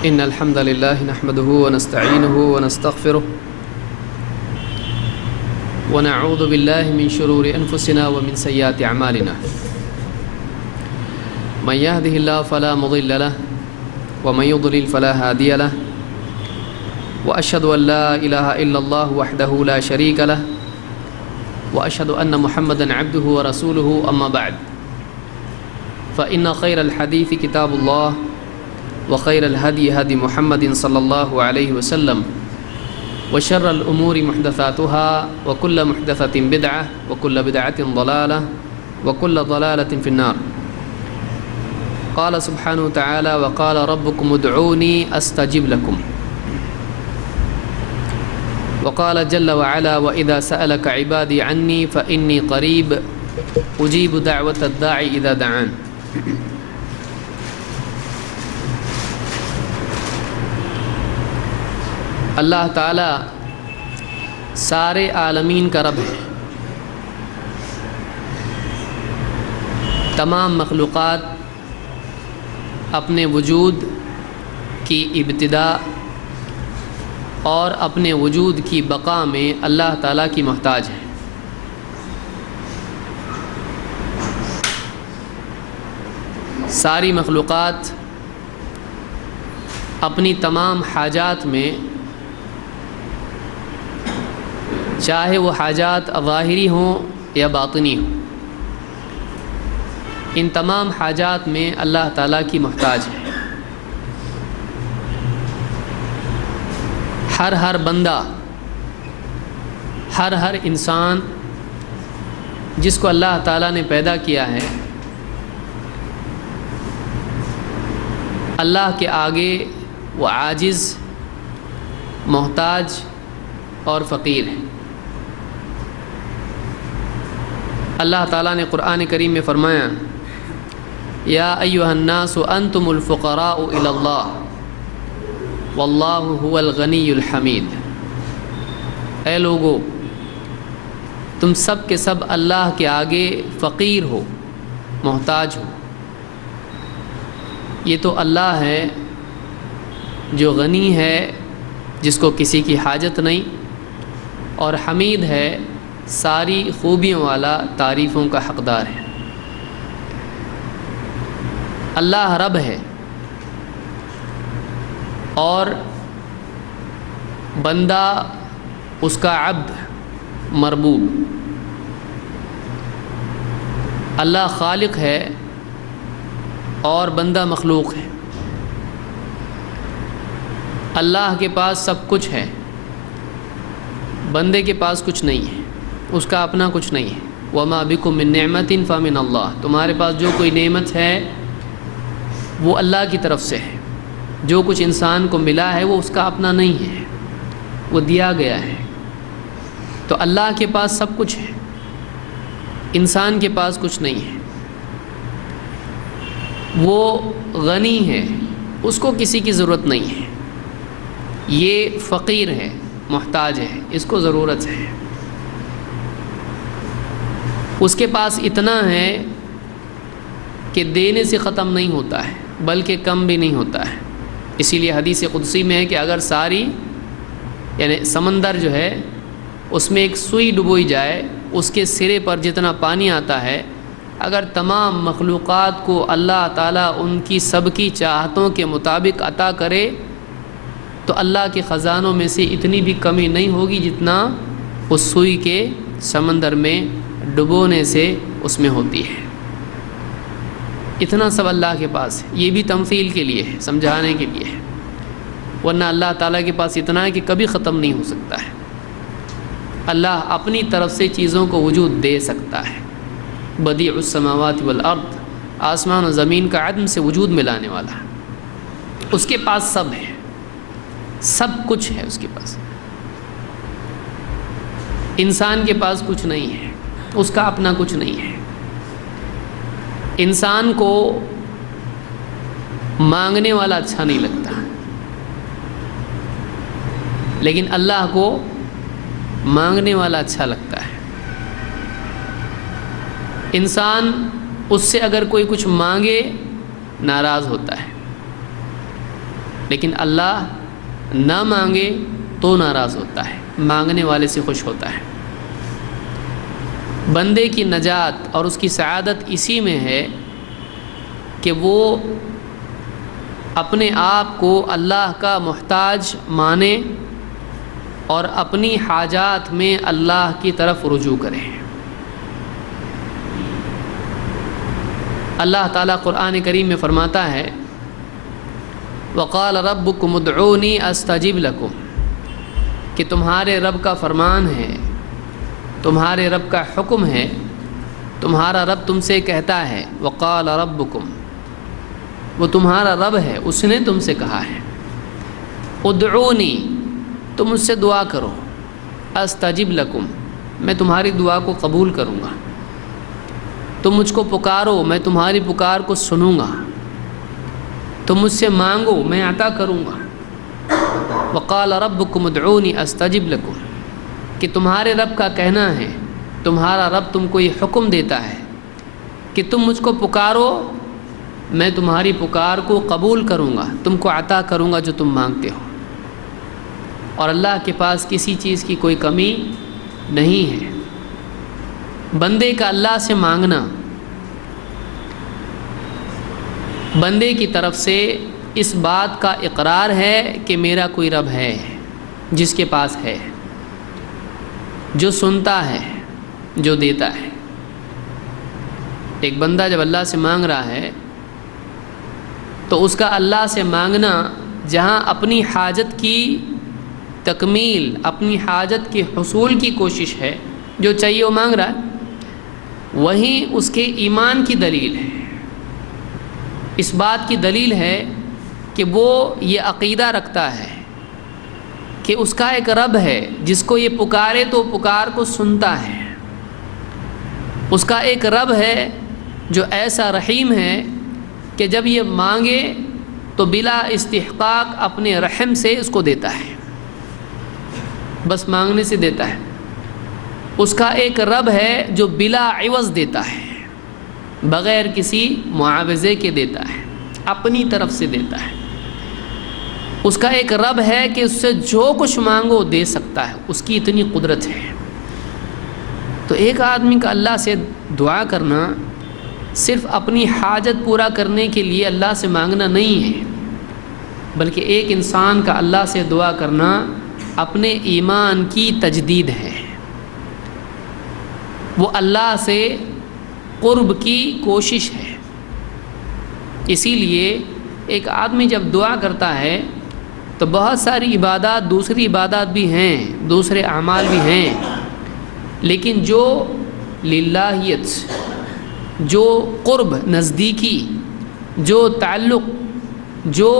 إن الحمد لله نحمده ونستعينه ونستغفره ونعوذ بالله من شرور أنفسنا ومن سيئات أعمالنا من يهده الله فلا مضل له ومن يضلل فلا هادي له وأشهد أن لا إله إلا الله وحده لا شريك له وأشهد أن محمدًا عبده ورسوله أما بعد فإن خير الحديث كتاب الله وخير الهدي هدي محمد صلى الله عليه وسلم وشر الأمور محدثاتها وكل محدثة بدعة وكل بدعة ضلالة وكل ضلالة في النار. قال سبحانه وتعالى وقال ربكم ادعوني أستجب لكم وقال جل وعلا وإذا سألك عبادي عني فإني قريب أجيب دعوة الداعي إذا دعان. اللہ تعالیٰ سارے عالمین کا رب ہے. تمام مخلوقات اپنے وجود کی ابتدا اور اپنے وجود کی بقا میں اللہ تعالیٰ کی محتاج ہے. ساری مخلوقات اپنی تمام حاجات میں، چاہے وہ حاجات ظاہری ہوں یا باطنی ہوں، ان تمام حاجات میں اللہ تعالیٰ کی محتاج ہے. ہر بندہ، ہر انسان جس کو اللہ تعالیٰ نے پیدا کیا ہے، اللہ کے آگے وہ عاجز، محتاج اور فقیر ہے. اللہ تعالیٰ نے قرآن کریم میں فرمایا یا ایھا الناس انتم الفقراء الی اللہ واللہ هو الغنی الحمید. اے لوگو، تم سب کے سب اللہ کے آگے فقیر ہو، محتاج ہو. یہ تو اللہ ہے جو غنی ہے، جس کو کسی کی حاجت نہیں، اور حمید ہے، ساری خوبیوں والا، تعریفوں کا حقدار ہے. اللہ رب ہے اور بندہ اس کا عبد، مربوب. اللہ خالق ہے اور بندہ مخلوق ہے. اللہ کے پاس سب کچھ ہے، بندے کے پاس کچھ نہیں ہے، اس کا اپنا کچھ نہیں ہے. وَمَا بِكُم مِّن نِّعْمَةٍ فَمِنَ اللَّهِ. تمہارے پاس جو کوئی نعمت ہے وہ اللہ کی طرف سے ہے. جو کچھ انسان کو ملا ہے وہ اس کا اپنا نہیں ہے، وہ دیا گیا ہے. تو اللہ کے پاس سب کچھ ہے، انسان کے پاس کچھ نہیں ہے. وہ غنی ہے، اس کو کسی کی ضرورت نہیں ہے. یہ فقیر ہے، محتاج ہے، اس کو ضرورت ہے. اس کے پاس اتنا ہے کہ دینے سے ختم نہیں ہوتا ہے، بلکہ کم بھی نہیں ہوتا ہے. اسی لیے حدیث قدسی میں ہے کہ اگر ساری یعنی سمندر جو ہے اس میں ایک سوئی ڈبوئی جائے، اس کے سرے پر جتنا پانی آتا ہے، اگر تمام مخلوقات کو اللہ تعالیٰ ان کی سب کی چاہتوں کے مطابق عطا کرے تو اللہ کے خزانوں میں سے اتنی بھی کمی نہیں ہوگی جتنا اس سوئی کے سمندر میں ڈبونے سے اس میں ہوتی ہے. اتنا سب اللہ کے پاس ہے. یہ بھی تمثیل کے لیے ہے، سمجھانے کے لیے ہے، ورنہ اللہ تعالیٰ کے پاس اتنا ہے کہ کبھی ختم نہیں ہو سکتا ہے. اللہ اپنی طرف سے چیزوں کو وجود دے سکتا ہے. بدیع السماوات والارض، آسمان و زمین کا عدم سے وجود میں لانے والا ہے. اس کے پاس سب ہے، سب کچھ ہے اس کے پاس. انسان کے پاس کچھ نہیں ہے، اس کا اپنا کچھ نہیں ہے. انسان کو مانگنے والا اچھا نہیں لگتا، لیکن اللہ کو مانگنے والا اچھا لگتا ہے. انسان اس سے اگر کوئی کچھ مانگے ناراض ہوتا ہے، لیکن اللہ نہ مانگے تو ناراض ہوتا ہے، مانگنے والے سے خوش ہوتا ہے۔ بندے کی نجات اور اس کی سعادت اسی میں ہے کہ وہ اپنے آپ کو اللہ کا محتاج مانے اور اپنی حاجات میں اللہ کی طرف رجوع کرے۔ اللہ تعالیٰ قرآن کریم میں فرماتا ہے وَقَالَ رَبُّكُمُ ادْعُونِي أَسْتَجِبْ لَكُمْ، کہ تمہارے رب کا فرمان ہے، تمہارے رب کا حکم ہے، تمہارا رب تم سے کہتا ہے وَقَالَ رَبُّكُمْ، وہ تمہارا رب ہے، اس نے تم سے کہا ہے ادعونی، تم مجھ سے دعا کرو، استجب لکم، میں تمہاری دعا کو قبول کروں گا، تم مجھ کو پکارو، میں تمہاری پکار کو سنوں گا، تم مجھ سے مانگو، میں عطا کروں گا۔ وقال ربکم ادعونی استجب لکم، کہ تمہارے رب کا کہنا ہے، تمہارا رب تم کو یہ حکم دیتا ہے کہ تم مجھ کو پکارو، میں تمہاری پکار کو قبول کروں گا، تم کو عطا کروں گا جو تم مانگتے ہو۔ اور اللہ کے پاس کسی چیز کی کوئی کمی نہیں ہے۔ بندے کا اللہ سے مانگنا بندے کی طرف سے اس بات کا اقرار ہے کہ میرا کوئی رب ہے جس کے پاس ہے، جو سنتا ہے، جو دیتا ہے۔ ایک بندہ جب اللہ سے مانگ رہا ہے تو اس کا اللہ سے مانگنا جہاں اپنی حاجت کی تکمیل، اپنی حاجت کے حصول کی کوشش ہے، جو چاہیے وہ مانگ رہا ہے، وہیں اس کے ایمان کی دلیل ہے، اس بات کی دلیل ہے کہ وہ یہ عقیدہ رکھتا ہے کہ اس کا ایک رب ہے جس کو یہ پکارے تو پکار کو سنتا ہے، اس کا ایک رب ہے جو ایسا رحیم ہے کہ جب یہ مانگے تو بلا استحقاق اپنے رحم سے اس کو دیتا ہے، بس مانگنے سے دیتا ہے۔ اس کا ایک رب ہے جو بلا عوض دیتا ہے، بغیر کسی معاوضے کے دیتا ہے، اپنی طرف سے دیتا ہے۔ اس کا ایک رب ہے کہ اس سے جو کچھ مانگو دے سکتا ہے، اس کی اتنی قدرت ہے۔ تو ایک آدمی کا اللہ سے دعا کرنا صرف اپنی حاجت پورا کرنے کے لیے اللہ سے مانگنا نہیں ہے، بلکہ ایک انسان کا اللہ سے دعا کرنا اپنے ایمان کی تجدید ہے، وہ اللہ سے قرب کی کوشش ہے۔ اسی لیے ایک آدمی جب دعا کرتا ہے تو بہت ساری عبادات، دوسری عبادات بھی ہیں، دوسرے اعمال بھی ہیں، لیکن جو للہیت، جو قرب، نزدیکی، جو تعلق، جو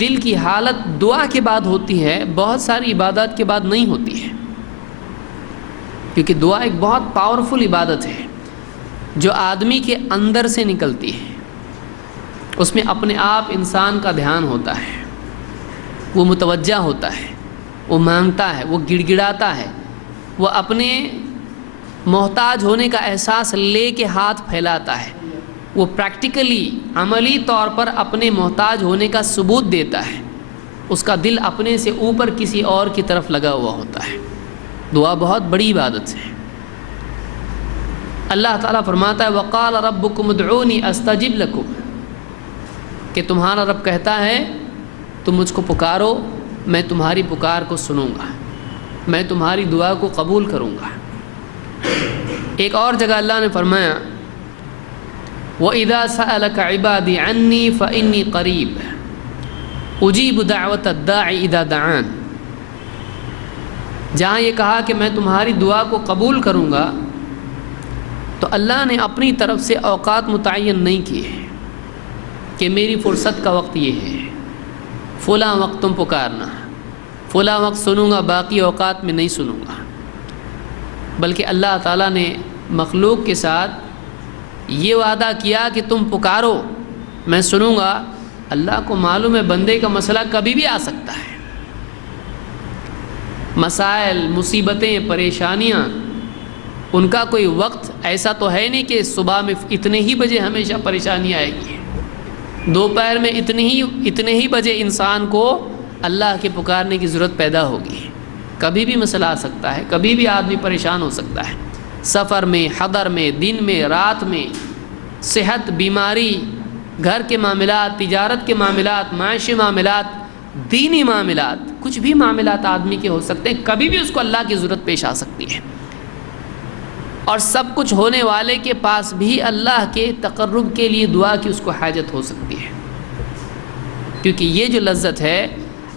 دل کی حالت دعا کے بعد ہوتی ہے، بہت ساری عبادات کے بعد نہیں ہوتی ہے، کیونکہ دعا ایک بہت پاورفل عبادت ہے جو آدمی کے اندر سے نکلتی ہے۔ اس میں اپنے آپ انسان کا دھیان ہوتا ہے، وہ متوجہ ہوتا ہے، وہ مانگتا ہے، وہ گڑ گڑاتا ہے، وہ اپنے محتاج ہونے کا احساس لے کے ہاتھ پھیلاتا ہے، وہ پریکٹیکلی، عملی طور پر اپنے محتاج ہونے کا ثبوت دیتا ہے، اس کا دل اپنے سے اوپر کسی اور کی طرف لگا ہوا ہوتا ہے۔ دعا بہت بڑی عبادت ہے۔ اللہ تعالیٰ فرماتا ہے وقال ربکم ادعونی استجب لکم، کہ تمہارا رب کہتا ہے تم مجھ کو پکارو، میں تمہاری پکار کو سنوں گا، میں تمہاری دعا کو قبول کروں گا۔ ایک اور جگہ اللہ نے فرمایا وَإِذَا سَأَلَكَ عِبَادِي عَنِّي فَإِنِّي قَرِيبٌ أُجِيبُ دَعْوَةَ الدَّاعِ إِذَا دَعَانِ، جہاں یہ کہا کہ میں تمہاری دعا کو قبول کروں گا، تو اللہ نے اپنی طرف سے اوقات متعین نہیں کیے کہ میری فرصت کا وقت یہ ہے، فلاں وقت تم پکارنا، فلاں وقت سنوں گا، باقی اوقات میں نہیں سنوں گا، بلکہ اللہ تعالیٰ نے مخلوق کے ساتھ یہ وعدہ کیا کہ تم پکارو میں سنوں گا۔ اللہ کو معلوم ہے بندے کا مسئلہ کبھی بھی آ سکتا ہے، مسائل، مصیبتیں، پریشانیاں، ان کا کوئی وقت ایسا تو ہے نہیں کہ صبح میں اتنے ہی بجے ہمیشہ پریشانی آئے گی۔ دوپہر میں اتنے ہی بجے انسان کو اللہ کے پکارنے کی ضرورت پیدا ہوگی۔ کبھی بھی مسئلہ آ سکتا ہے، کبھی بھی آدمی پریشان ہو سکتا ہے، سفر میں، حضر میں، دن میں، رات میں، صحت، بیماری، گھر کے معاملات، تجارت کے معاملات، معاشی معاملات، دینی معاملات، کچھ بھی معاملات آدمی کے ہو سکتے ہیں، کبھی بھی اس کو اللہ کی ضرورت پیش آ سکتی ہے۔ اور سب کچھ ہونے والے کے پاس بھی اللہ کے تقرب کے لیے دعا کی اس کو حاجت ہو سکتی ہے، کیونکہ یہ جو لذت ہے،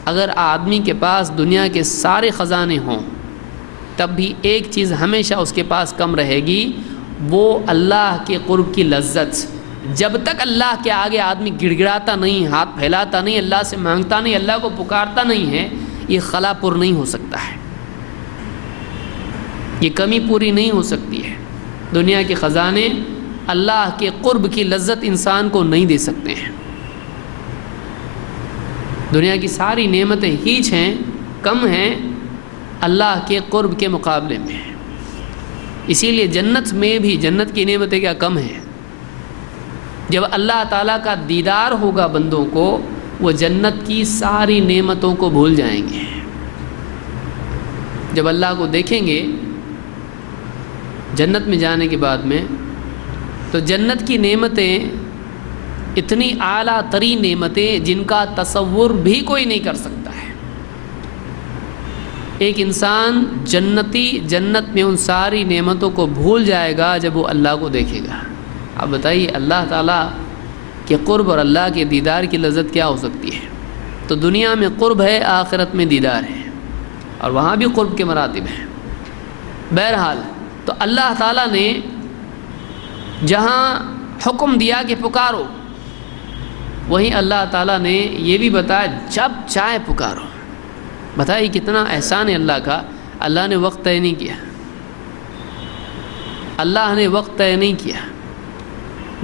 اگر آدمی کے پاس دنیا کے سارے خزانے ہوں تب بھی ایک چیز ہمیشہ اس کے پاس کم رہے گی، وہ اللہ کے قرب کی لذت۔ جب تک اللہ کے آگے آدمی گڑ گڑاتا نہیں، ہاتھ پھیلاتا نہیں، اللہ سے مانگتا نہیں، اللہ کو پکارتا نہیں ہے، یہ خلا پر نہیں ہو سکتا ہے، یہ کمی پوری نہیں ہو سکتی ہے۔ دنیا کے خزانے اللہ کے قرب کی لذت انسان کو نہیں دے سکتے ہیں۔ دنیا کی ساری نعمتیں ہیچ ہیں، کم ہیں اللہ کے قرب کے مقابلے میں۔ اسی لیے جنت میں بھی جنت کی نعمتیں کیا کم ہیں۔ جب اللہ تعالیٰ کا دیدار ہوگا بندوں کو، وہ جنت کی ساری نعمتوں کو بھول جائیں گے۔ جب اللہ کو دیکھیں گے جنت میں جانے کے بعد میں، تو جنت کی نعمتیں اتنی اعلیٰ ترین نعمتیں جن کا تصور بھی کوئی نہیں کر سکتا ہے۔ ایک انسان جنتی جنت میں ان ساری نعمتوں کو بھول جائے گا جب وہ اللہ کو دیکھے گا۔ اب بتائیے اللہ تعالیٰ کے قرب اور اللہ کے دیدار کی لذت کیا ہو سکتی ہے؟ تو دنیا میں قرب ہے، آخرت میں دیدار ہے، اور وہاں بھی قرب کے مراتب ہیں۔ بہرحال تو اللہ تعالیٰ نے جہاں حکم دیا کہ پکارو، وہیں اللہ تعالیٰ نے یہ بھی بتایا جب چاہے پکارو۔ بتائیے کتنا احسان ہے اللہ کا، اللہ نے وقت طے نہیں کیا، اللہ نے وقت طے نہیں کیا،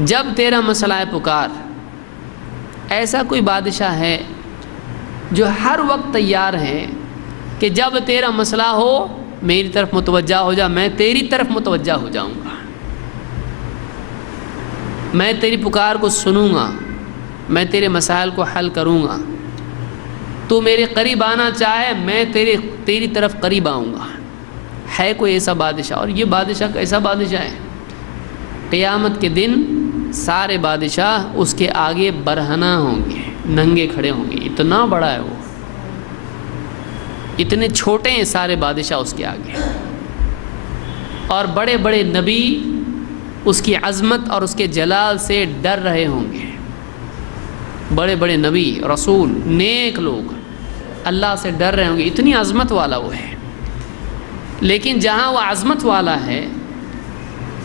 جب تیرا مسئلہ ہے پکار۔ ایسا کوئی بادشاہ ہے جو ہر وقت تیار ہے کہ جب تیرا مسئلہ ہو میری طرف متوجہ ہو جا، میں تیری طرف متوجہ ہو جاؤں گا، میں تیری پکار کو سنوں گا، میں تیرے مسائل کو حل کروں گا، تو میرے قریب آنا چاہے میں تیری طرف قریب آؤں گا۔ ہے کوئی ایسا بادشاہ؟ اور یہ بادشاہ کیسا بادشاہ ہے؟ قیامت کے دن سارے بادشاہ اس کے آگے برہنہ ہوں گے، ننگے کھڑے ہوں گے، اتنا بڑا ہے وہ، اتنے چھوٹے ہیں سارے بادشاہ اس کے آگے۔ اور بڑے بڑے نبی اس کی عظمت اور اس کے جلال سے ڈر رہے ہوں گے۔ بڑے بڑے نبی، رسول، نیک لوگ اللہ سے ڈر رہے ہوں گے، اتنی عظمت والا وہ ہے۔ لیکن جہاں وہ عظمت والا ہے،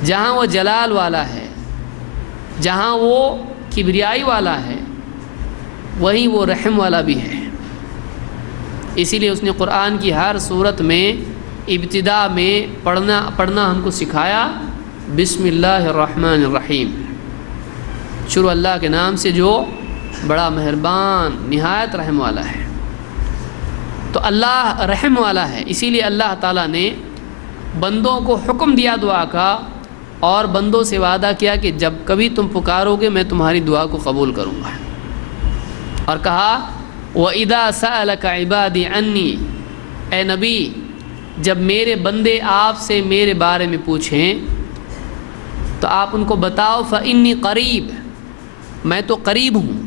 جہاں وہ جلال والا ہے، جہاں وہ کبریائی والا ہے، وہیں وہ رحم والا بھی ہے۔ اسی لیے اس نے قرآن کی ہر صورت میں ابتدا میں پڑھنا ہم کو سکھایا، بسم اللہ الرحمن الرحیم، شروع اللہ کے نام سے جو بڑا مہربان نہایت رحم والا ہے۔ تو اللہ رحم والا ہے، اسی لیے اللہ تعالیٰ نے بندوں کو حکم دیا دعا کا، اور بندوں سے وعدہ کیا کہ جب کبھی تم پکارو گے میں تمہاری دعا کو قبول کروں گا، اور کہا وَإِذَا سَأَلَكَ عِبَادِي عَنِّي، اے نبی جب میرے بندے آپ سے میرے بارے میں پوچھیں تو آپ ان کو بتاؤ فَإِنِّي قریب، میں تو قریب ہوں،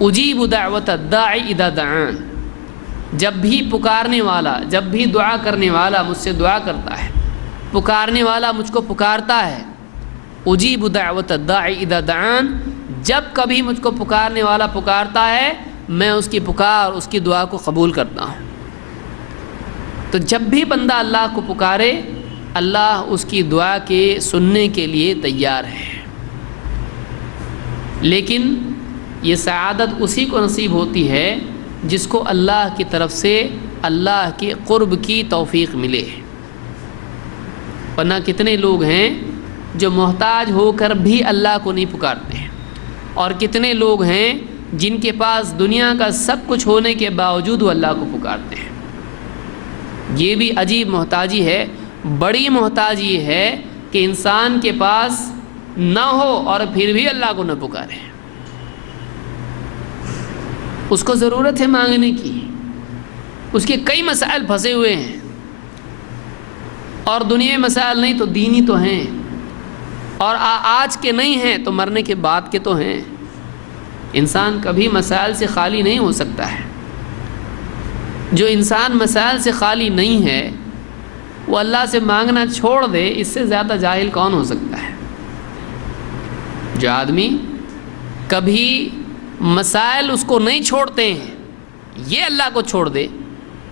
اجیب دعوت الداعی اذا دعان، جب بھی پکارنے والا، جب بھی دعا کرنے والا مجھ سے دعا کرتا ہے، پکارنے والا مجھ کو پکارتا ہے، اجیب دعوت الداعی اذا دعان، جب کبھی مجھ کو پکارنے والا پکارتا ہے میں اس کی پکار، اس کی دعا کو قبول کرتا ہوں۔ تو جب بھی بندہ اللہ کو پکارے اللہ اس کی دعا کے سننے کے لیے تیار ہے۔ لیکن یہ سعادت اسی کو نصیب ہوتی ہے جس کو اللہ کی طرف سے اللہ کے قرب کی توفیق ملے، ورنہ کتنے لوگ ہیں جو محتاج ہو کر بھی اللہ کو نہیں پکارتے ہیں، اور کتنے لوگ ہیں جن کے پاس دنیا کا سب کچھ ہونے کے باوجود وہ اللہ کو پکارتے ہیں۔ یہ بھی عجیب محتاجی ہے۔ بڑی محتاجی یہ ہے کہ انسان کے پاس نہ ہو اور پھر بھی اللہ کو نہ پکارے، اس کو ضرورت ہے مانگنے کی، اس کے کئی مسائل پھنسے ہوئے ہیں، اور دنیا مسائل نہیں تو دینی تو ہیں، اور آج کے نہیں ہیں تو مرنے کے بعد کے تو ہیں۔ انسان کبھی مسائل سے خالی نہیں ہو سکتا ہے۔ جو انسان مسائل سے خالی نہیں ہے وہ اللہ سے مانگنا چھوڑ دے، اس سے زیادہ جاہل کون ہو سکتا ہے؟ جو آدمی کبھی مسائل اس کو نہیں چھوڑتے ہیں، یہ اللہ کو چھوڑ دے،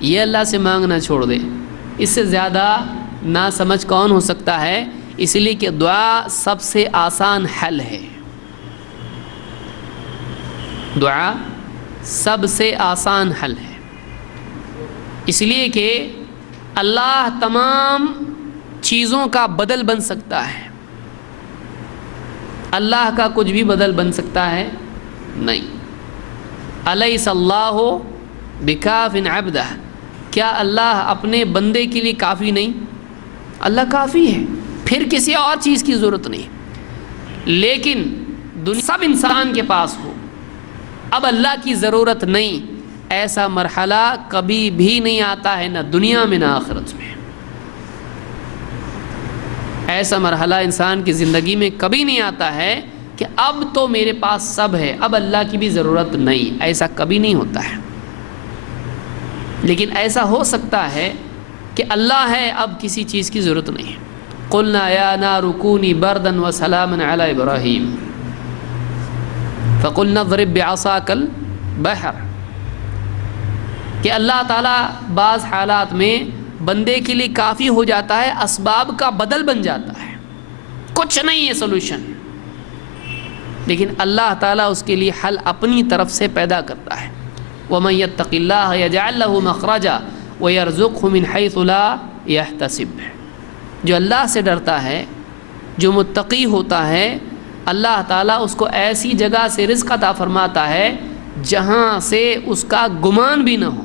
یہ اللہ سے مانگنا چھوڑ دے، اس سے زیادہ ناسمجھ کون ہو سکتا ہے؟ اس لیے کہ دعا سب سے آسان حل ہے، دعا سب سے آسان حل ہے، اس لیے کہ اللہ تمام چیزوں کا بدل بن سکتا ہے۔ اللہ کا کچھ بھی بدل بن سکتا ہے؟ نہیں۔ الیس اللہ بکاف عبدہ، کیا اللہ اپنے بندے کے لیے کافی نہیں؟ اللہ کافی ہے، پھر کسی اور چیز کی ضرورت نہیں۔ لیکن سب انسان کے پاس ہو، اب اللہ کی ضرورت نہیں، ایسا مرحلہ کبھی بھی نہیں آتا ہے، نہ دنیا میں نہ آخرت میں۔ ایسا مرحلہ انسان کی زندگی میں کبھی نہیں آتا ہے کہ اب تو میرے پاس سب ہے، اب اللہ کی بھی ضرورت نہیں، ایسا کبھی نہیں ہوتا ہے۔ لیکن ایسا ہو سکتا ہے کہ اللہ ہے، اب کسی چیز کی ضرورت نہیں۔ قلنا یا نار کونی بردا وسلاما علی ابراہیم فقلنا اضرب بعصاک البحر، کہ اللہ تعالیٰ بعض حالات میں بندے کے لیے کافی ہو جاتا ہے، اسباب کا بدل بن جاتا ہے، کچھ نہیں ہے سولوشن، لیکن اللہ تعالیٰ اس کے لیے حل اپنی طرف سے پیدا کرتا ہے۔ وَمَن يَتَّقِ اللَّهَ يَجْعَل لَّهُ مَخْرَجًا وَيَرْزُقْهُ مِنْ حَيْثُ لَا يَحْتَسِبُ، جو اللہ سے ڈرتا ہے، جو متقی ہوتا ہے، اللہ تعالیٰ اس کو ایسی جگہ سے رزق عطا فرماتا ہے جہاں سے اس کا گمان بھی نہ ہو۔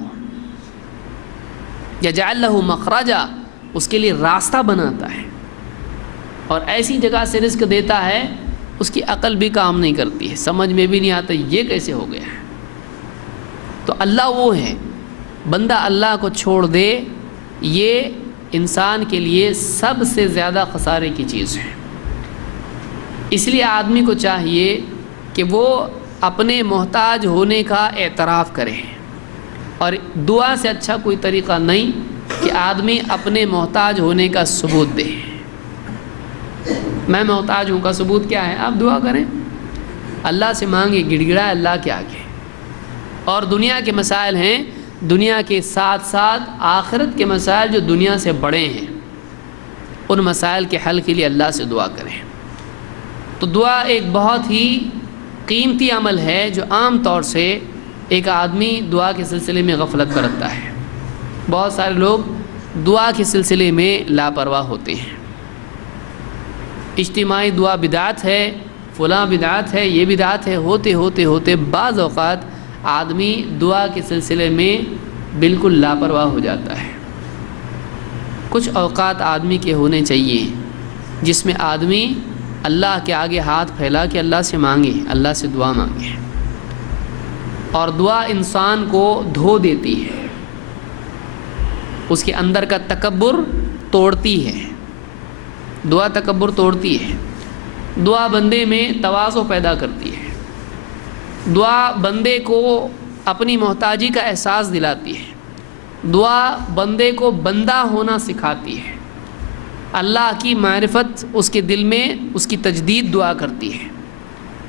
یجعل لہ مخرجا، اس کے لیے راستہ بناتا ہے، اور ایسی جگہ سے رزق دیتا ہے اس کی عقل بھی کام نہیں کرتی ہے، سمجھ میں بھی نہیں آتا یہ کیسے ہو گیا ہے۔ تو اللہ وہ ہے، بندہ اللہ کو چھوڑ دے، یہ انسان کے لیے سب سے زیادہ خسارے کی چیز ہے۔ اس لیے آدمی کو چاہیے کہ وہ اپنے محتاج ہونے کا اعتراف کرے، اور دعا سے اچھا کوئی طریقہ نہیں کہ آدمی اپنے محتاج ہونے کا ثبوت دے۔ میں محتاج ہوں کا ثبوت کیا ہے؟ آپ دعا کریں، اللہ سے مانگے، گڑ گڑائے اللہ کے آگے۔ اور دنیا کے مسائل ہیں، دنیا کے ساتھ ساتھ آخرت کے مسائل جو دنیا سے بڑے ہیں، ان مسائل کے حل کے لیے اللہ سے دعا کریں۔ تو دعا ایک بہت ہی قیمتی عمل ہے جو عام طور سے ایک آدمی دعا کے سلسلے میں غفلت برتتا ہے۔ بہت سارے لوگ دعا کے سلسلے میں لاپرواہ ہوتے ہیں۔ اجتماعی دعا بدعت ہے، فلاں بدعت ہے، یہ بدعت ہے، ہوتے ہوتے ہوتے بعض اوقات آدمی دعا کے سلسلے میں بالکل لاپرواہ ہو جاتا ہے۔ کچھ اوقات آدمی کے ہونے چاہیے جس میں آدمی اللہ کے آگے ہاتھ پھیلا کے اللہ سے مانگے، اللہ سے دعا مانگے، اور دعا انسان کو دھو دیتی ہے، اس کے اندر کا تکبر توڑتی ہے، دعا تکبر توڑتی ہے، دعا بندے میں تواضع پیدا کرتی ہے، دعا بندے کو اپنی محتاجی کا احساس دلاتی ہے، دعا بندے کو بندہ ہونا سکھاتی ہے، اللہ کی معرفت اس کے دل میں اس کی تجدید دعا کرتی ہے،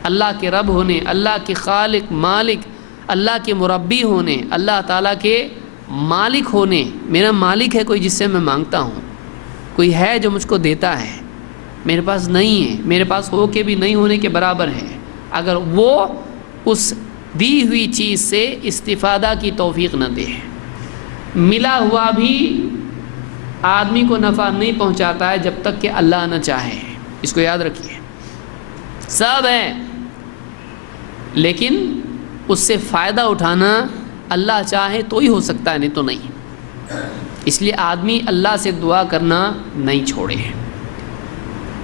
اللہ کے رب ہونے، اللہ کے خالق مالک، اللہ کے مربی ہونے، اللہ تعالیٰ کے مالک ہونے، میرا مالک ہے کوئی جس سے میں مانگتا ہوں، کوئی ہے جو مجھ کو دیتا ہے، میرے پاس نہیں ہے، میرے پاس ہو کے بھی نہیں ہونے کے برابر ہے، اگر وہ اس دی ہوئی چیز سے استفادہ کی توفیق نہ دے، ملا ہوا بھی آدمی کو نفع نہیں پہنچاتا ہے جب تک کہ اللہ نہ چاہے، اس کو یاد رکھیے، سب ہے لیکن اس سے فائدہ اٹھانا اللہ چاہے تو ہی ہو سکتا ہے، نہیں تو نہیں۔ اس لیے آدمی اللہ سے دعا کرنا نہیں چھوڑے۔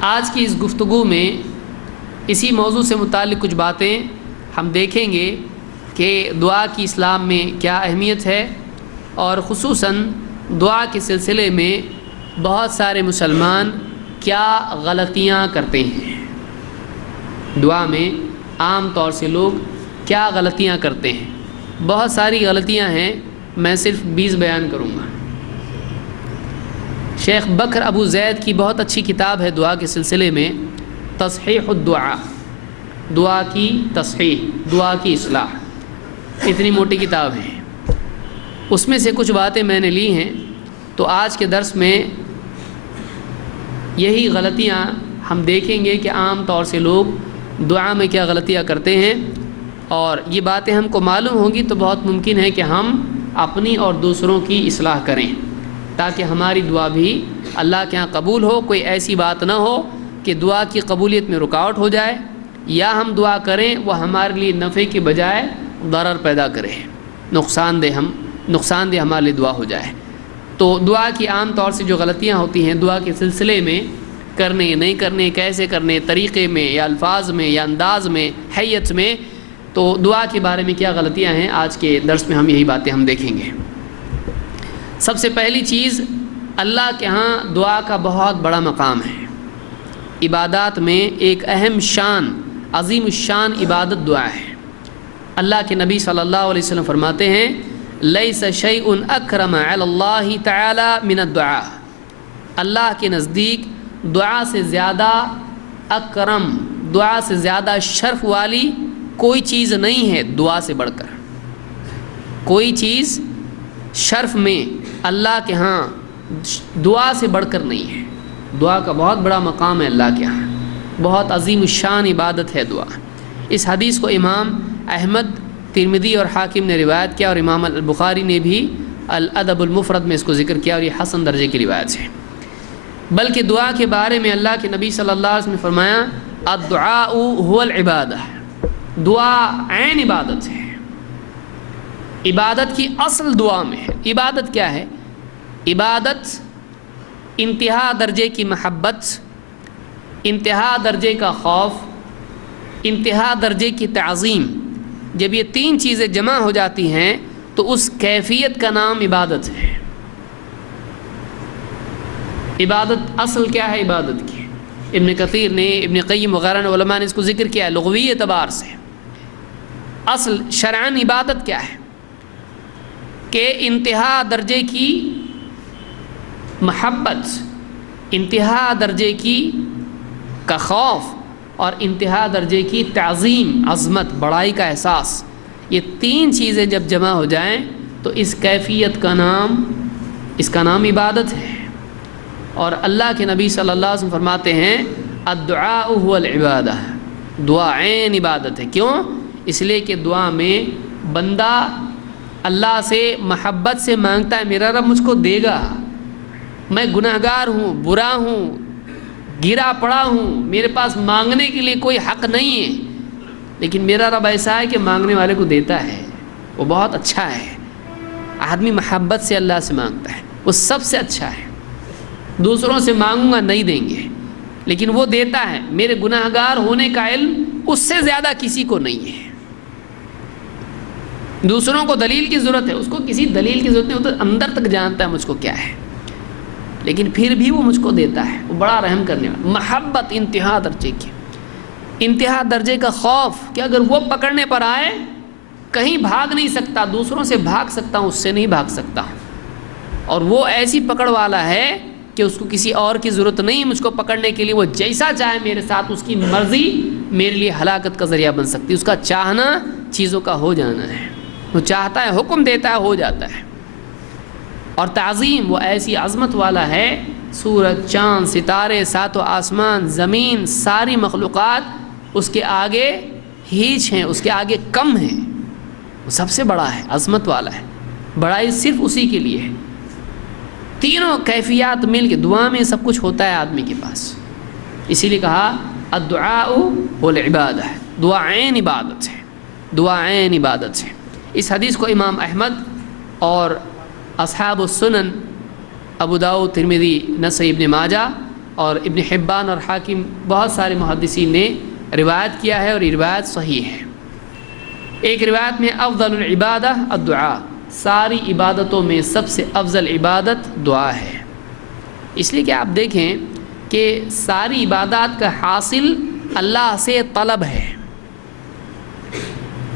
آج کی اس گفتگو میں اسی موضوع سے متعلق کچھ باتیں ہم دیکھیں گے کہ دعا کی اسلام میں کیا اہمیت ہے، اور خصوصاً دعا کے سلسلے میں بہت سارے مسلمان کیا غلطیاں کرتے ہیں۔ دعا میں عام طور سے لوگ کیا غلطیاں کرتے ہیں، بہت ساری غلطیاں ہیں، میں صرف 20 بیان کروں گا۔ شیخ بکر ابو زید کی بہت اچھی کتاب ہے دعا کے سلسلے میں، تصحیح الدعاء، دعا کی تصحیح، دعا کی اصلاح، اتنی موٹی کتاب ہے، اس میں سے کچھ باتیں میں نے لی ہیں۔ تو آج کے درس میں یہی غلطیاں ہم دیکھیں گے کہ عام طور سے لوگ دعا میں کیا غلطیاں کرتے ہیں، اور یہ باتیں ہم کو معلوم ہوں گی تو بہت ممکن ہے کہ ہم اپنی اور دوسروں کی اصلاح کریں، تاکہ ہماری دعا بھی اللہ کے ہاں قبول ہو۔ کوئی ایسی بات نہ ہو کہ دعا کی قبولیت میں رکاوٹ ہو جائے، یا ہم دعا کریں وہ ہمارے لیے نفع کی بجائے ضرر پیدا کرے، نقصان دہ ہمارے لیے دعا ہو جائے۔ تو دعا کی عام طور سے جو غلطیاں ہوتی ہیں دعا کے سلسلے میں، کرنے نہیں کرنے، کیسے کرنے، طریقے میں یا الفاظ میں یا انداز میں، حیت میں، تو دعا کے بارے میں کیا غلطیاں ہیں، آج کے درس میں ہم یہی باتیں ہم دیکھیں گے۔ سب سے پہلی چیز، اللہ کے ہاں دعا کا بہت بڑا مقام ہے۔ عبادات میں ایک اہم شان، عظیم الشان عبادت دعا ہے۔ اللہ کے نبی صلی اللہ علیہ وسلم فرماتے ہیں، لیس شیء اکرم علی اللہ تعالی من الدعاء، اللہ کے نزدیک دعا سے زیادہ اکرم، دعا سے زیادہ شرف والی کوئی چیز نہیں ہے دعا سے بڑھ کر۔ کوئی چیز شرف میں اللہ کے ہاں دعا سے بڑھ کر نہیں ہے۔ دعا کا بہت بڑا مقام ہے اللہ کے ہاں، بہت عظیم الشان عبادت ہے دعا۔ اس حدیث کو امام احمد، ترمذی اور حاکم نے روایت کیا، اور امام البخاری نے بھی الادب المفرد میں اس کو ذکر کیا، اور یہ حسن درجے کی روایت ہے۔ بلکہ دعا کے بارے میں اللہ کے نبی صلی اللہ علیہ وسلم نے فرمایا، الدعاء هو العبادہ، دعا عین عبادت ہے۔ عبادت کی اصل دعا میں ہے۔ عبادت کیا ہے؟ عبادت انتہا درجے کی محبت، انتہا درجے کا خوف، انتہا درجے کی تعظیم، جب یہ تین چیزیں جمع ہو جاتی ہیں تو اس کیفیت کا نام عبادت ہے۔ عبادت اصل کیا ہے عبادت کی؟ ابن کثیر نے، ابن قیم وغیرہ نے، علماء نے اس کو ذکر کیا ہے لغوی اعتبار سے۔ اصل شرعاً عبادت کیا ہے؟ کہ انتہا درجے کی محبت، انتہا درجے کی کا خوف، اور انتہا درجے کی تعظیم، عظمت، بڑائی کا احساس، یہ تین چیزیں جب جمع ہو جائیں تو اس کیفیت کا نام عبادت ہے۔ اور اللہ کے نبی صلی اللہ علیہ وسلم فرماتے ہیں، الدعاء هو العبادہ، دعا عین عبادت ہے۔ کیوں؟ اس لیے کہ دعا میں بندہ اللہ سے محبت سے مانگتا ہے، میرا رب مجھ کو دے گا، میں گناہگار ہوں، برا ہوں، گرا پڑا ہوں، میرے پاس مانگنے کے لیے کوئی حق نہیں ہے، لیکن میرا رب ایسا ہے کہ مانگنے والے کو دیتا ہے، وہ بہت اچھا ہے۔ آدمی محبت سے اللہ سے مانگتا ہے، وہ سب سے اچھا ہے۔ دوسروں سے مانگوں گا نہیں دیں گے، لیکن وہ دیتا ہے۔ میرے گناہگار ہونے کا علم اس سے زیادہ کسی کو نہیں ہے۔ دوسروں کو دلیل کی ضرورت ہے، اس کو کسی دلیل کی ضرورت نہیں، وہ تو اندر تک جانتا ہے مجھ کو کیا ہے، لیکن پھر بھی وہ مجھ کو دیتا ہے، وہ بڑا رحم کرنے والا۔ محبت انتہا درجے کی، انتہا درجے کا خوف کہ اگر وہ پکڑنے پر آئے کہیں بھاگ نہیں سکتا، دوسروں سے بھاگ سکتا ہوں، اس سے نہیں بھاگ سکتا، اور وہ ایسی پکڑ والا ہے کہ اس کو کسی اور کی ضرورت نہیں مجھ کو پکڑنے کے لیے، وہ جیسا چاہے میرے ساتھ، اس کی مرضی میرے لیے ہلاکت کا ذریعہ بن سکتی ہے، اس کا چاہنا چیزوں کا ہو جانا ہے، وہ چاہتا ہے، حکم دیتا ہے، ہو جاتا ہے۔ اور تعظیم، وہ ایسی عظمت والا ہے، سورج، چاند، ستارے، ساتوں آسمان، زمین، ساری مخلوقات اس کے آگے ہیچ ہیں، اس کے آگے کم ہیں، وہ سب سے بڑا ہے، عظمت والا ہے، بڑائی صرف اسی کے لیے ہے۔ تینوں کیفیات مل کے دعا میں سب کچھ ہوتا ہے آدمی کے پاس، اسی لیے کہا الدعاء والعبادہ، دعا عین عبادت ہے، دعا عین عبادت ہے۔ اس حدیث کو امام احمد اور اصحاب السنن، ابو داؤد، ترمذی، نسائی، ابن ماجہ اور ابن حبان اور حاکم، بہت سارے محدثین نے روایت کیا ہے، اور یہ روایت صحیح ہے۔ ایک روایت میں افضل العبادہ الدعاء، ساری عبادتوں میں سب سے افضل عبادت دعا ہے۔ اس لیے کہ آپ دیکھیں کہ ساری عبادات کا حاصل اللہ سے طلب ہے۔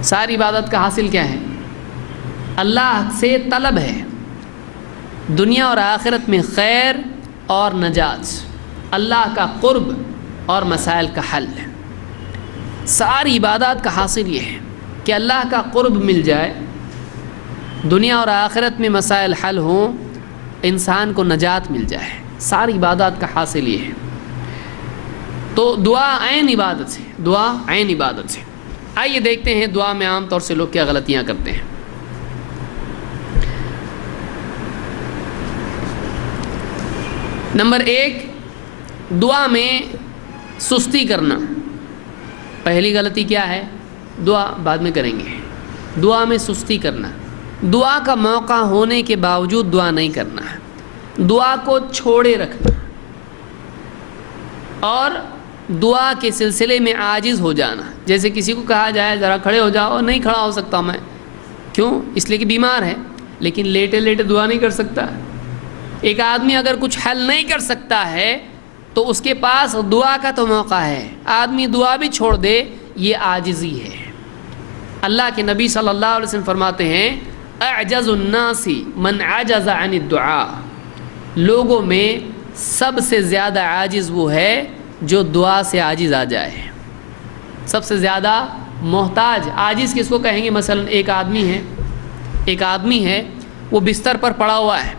ساری عبادت کا حاصل کیا ہے؟ اللہ سے طلب ہے، دنیا اور آخرت میں خیر اور نجات، اللہ کا قرب اور مسائل کا حل۔ ساری عبادات کا حاصل یہ ہے کہ اللہ کا قرب مل جائے، دنیا اور آخرت میں مسائل حل ہوں، انسان کو نجات مل جائے۔ ساری عبادات کا حاصل یہ ہے۔ تو دعا عین عبادت ہے، دعا عین عبادت ہے۔ آئیے دیکھتے ہیں دعا میں عام طور سے لوگ کیا غلطیاں کرتے ہیں۔ نمبر 1، دعا میں سستی کرنا۔ پہلی غلطی کیا ہے؟ دعا بعد میں کریں گے۔ دعا میں سستی کرنا، دعا کا موقع ہونے کے باوجود دعا نہیں کرنا، دعا کو چھوڑے رکھنا، اور دعا کے سلسلے میں عاجز ہو جانا۔ جیسے کسی کو کہا جائے ذرا کھڑے ہو جاؤ، نہیں کھڑا ہو سکتا میں، کیوں؟ اس لیے کہ بیمار ہے، لیکن لیٹے لیٹے دعا نہیں کر سکتا۔ ایک آدمی اگر کچھ حل نہیں کر سکتا ہے تو اس کے پاس دعا کا تو موقع ہے، آدمی دعا بھی چھوڑ دے، یہ عاجزی ہے۔ اللہ کے نبی صلی اللہ علیہ وسلم فرماتے ہیں اعجز الناس من عجز عن الدعاء، لوگوں میں سب سے زیادہ عاجز وہ ہے جو دعا سے عاجز آ جائے۔ سب سے زیادہ محتاج عاجز کس کو کہیں گے؟ مثلا ایک آدمی ہے وہ بستر پر پڑا ہوا ہے،